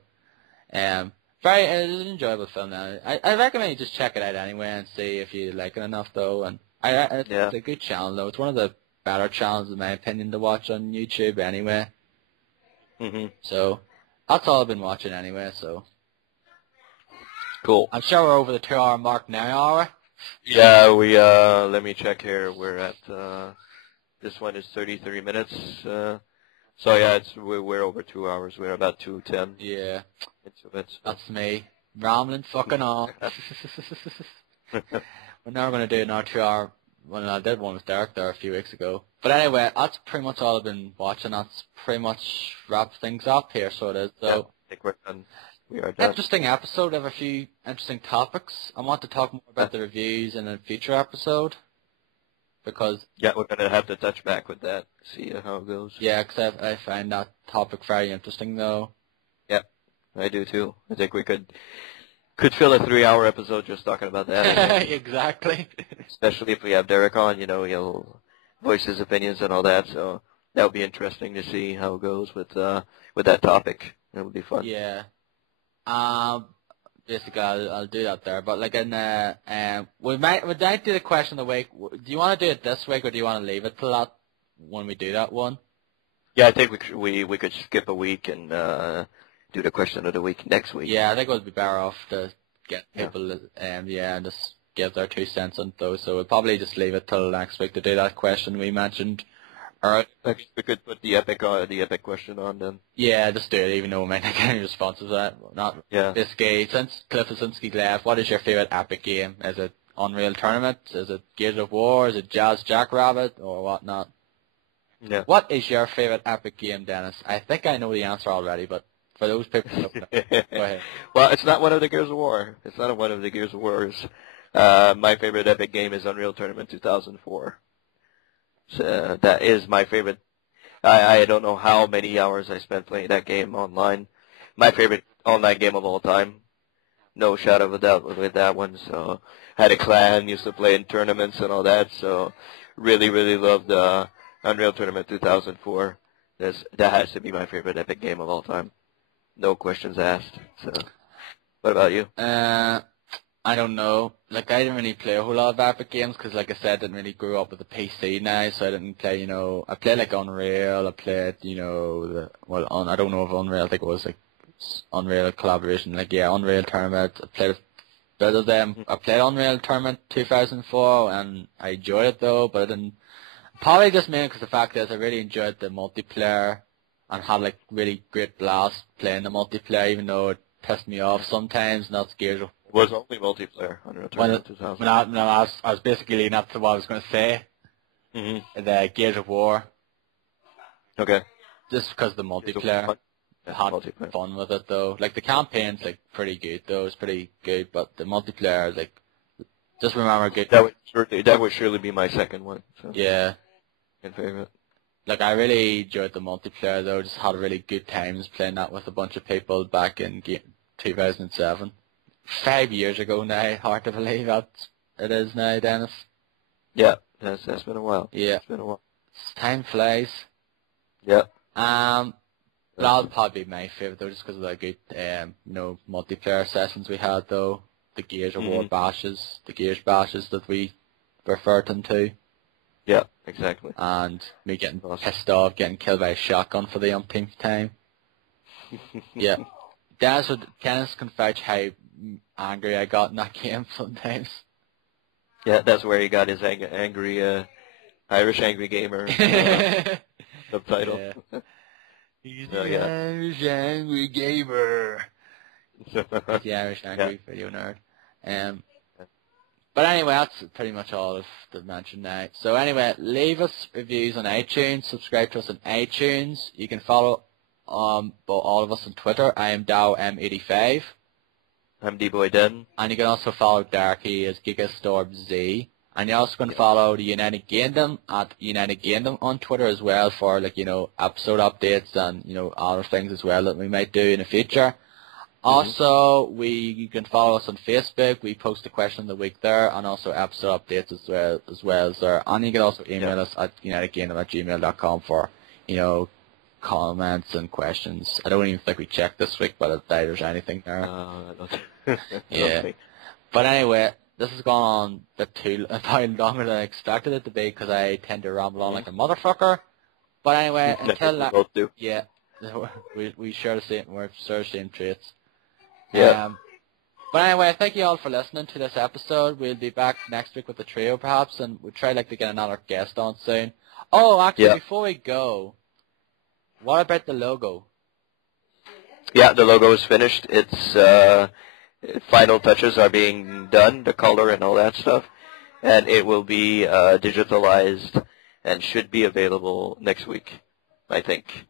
it was an enjoyable film. Now I recommend you just check it out anyway and see if you like it enough though. And it's a good channel though. It's one of the better channels in my opinion to watch on YouTube anyway. So that's all I've been watching anyway. So cool. I'm sure we're over the 2-hour mark now, are we? Yeah, we let me check here. We're at this one is 33 minutes. So yeah, we're over 2 hours. We're about 2:10. Yeah. Into it. That's me rambling fucking on. We're now going to do another 2-hour. Well, I did one with Derek there a few weeks ago. But anyway, that's pretty much all I've been watching. That's pretty much wraps things up here, so it is. So, yeah, I think we're done. We are done. Interesting episode. I have a few interesting topics. I want to talk more about the reviews in a future episode. Because... Yeah, we're going to have to touch back with that, see how it goes. Yeah, because I find that topic very interesting, though. Yep, I do, too. I think we could fill a 3-hour episode just talking about that. Exactly. Especially if we have Derek on, he'll voice his opinions and all that. So that would be interesting to see how it goes with that topic. It would be fun. Yeah. Basically, I'll do that there. But like we might do the question of the week. Do you want to do it this week or do you want to leave it till that when we do that one? Yeah, I think we could skip a week and do the question of the week next week. Yeah, I think it would be better off to get people, and just give their 2 cents on those. So we'll probably just leave it till next week to do that question we mentioned. Or we could put the epic question on then. Yeah, just do it, even though we might not get any responses to that. Not this game. Since Cliff Osinski left, what is your favorite epic game? Is it Unreal Tournament? Is it Gears of War? Is it Jazz Jackrabbit or whatnot? Yeah. What is your favorite epic game, Dennis? I think I know the answer already, but for those people who don't know, go ahead. Well, it's not one of the Gears of War. It's not one of the Gears of Wars. My favorite epic game is Unreal Tournament 2004. So that is my favorite. I don't know how many hours I spent playing that game online. My favorite online game of all time. No shadow of a doubt with that one. So had a clan, used to play in tournaments and all that. So really, really loved Unreal Tournament 2004. That has to be my favorite epic game of all time. No questions asked. So, what about you? I don't know. Like, I didn't really play a whole lot of epic games because, like I said, I didn't really grow up with a PC now, so I didn't play, I played, like, Unreal. I played, I don't know if Unreal, I think it was, like, Unreal collaboration. Like, yeah, Unreal Tournament. I played a bit of them. I played Unreal Tournament 2004, and I enjoyed it, though, but I didn't. Probably just mainly because the fact is I really enjoyed the multiplayer and had, like, really great blast playing the multiplayer, even though it pissed me off sometimes, and that's Gears of War. Was only multiplayer Unreal Tournament 2000. I was basically leading up to what I was going to say. The Gears of War. Okay. Just because of the multiplayer. I had fun with it, though. Like, the campaign's, like, pretty good, though. It's pretty good, but the multiplayer is, like, just remember good. That would surely be my second one. So. Yeah. In favorite. Like, I really enjoyed the multiplayer, though. Just had really good times playing that with a bunch of people back in 2007. 5 years ago now. Hard to believe that it is now, Dennis. Yeah, that's been a while. Yeah. It's been a while. Time flies. Yeah. That'll probably be my favorite, though, just because of the good, multiplayer sessions we had, though. The Gears of War bashes, the Gears bashes that we referred them to. Yeah, exactly. And me getting pissed off, getting killed by a shotgun for the umpteenth time. Yeah. Dennis can vouch how angry I got in that game sometimes. Yeah, that's where he got his angry, Irish Angry Gamer subtitle. Yeah. He's the Irish Angry Gamer. The Irish Angry Video Nerd. But anyway, that's pretty much all of the mention now. So anyway, leave us reviews on iTunes, subscribe to us on iTunes. You can follow all of us on Twitter. I am DowM85. I'm D-Boy Den. And you can also follow Darky as GigaStorbZ. And you're also going to follow the United Gamedom at United Gamedom on Twitter as well for, like, episode updates and, other things as well that we might do in the future. Also, you can follow us on Facebook. We post the question of the week there, and also episode updates as well as there. And you can also email us at unitedgamedom@gmail.com for, comments and questions. I don't even think we checked this week, but I doubt there's anything there. Yeah. But anyway, this has gone on probably longer than I expected it to be because I tend to ramble on like a motherfucker. But anyway, until that, both do. Yeah, we share the same traits. Yeah. But anyway, thank you all for listening to this episode. We'll be back next week with the trio perhaps, and we'll try to get another guest on soon. Oh, actually, before we go, what about the logo? Yeah, the logo is finished. It's final touches are being done, the color and all that stuff, and it will be digitalized and should be available next week, I think.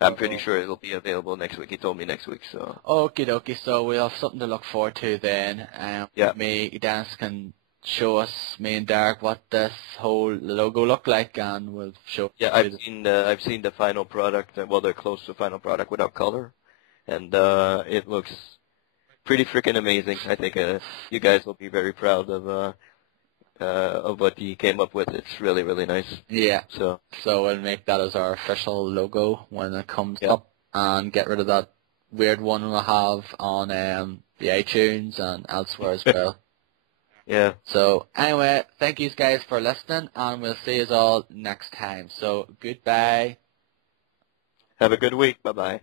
I'm pretty sure it'll be available next week. He told me next week, so. Okie dokie, so we'll have something to look forward to then. Dennis can show us, me and Derek, what this whole logo look like, and we'll show. Yeah, I've seen the final product. Well, they're close to the final product without color, and it looks pretty freaking amazing. I think you guys will be very proud of what he came up with. It's really, really nice. Yeah. So we'll make that as our official logo when it comes up, and get rid of that weird one we'll have on the iTunes and elsewhere as well. Yeah. So anyway, thank you guys for listening, and we'll see you all next time. So goodbye. Have a good week. Bye-bye.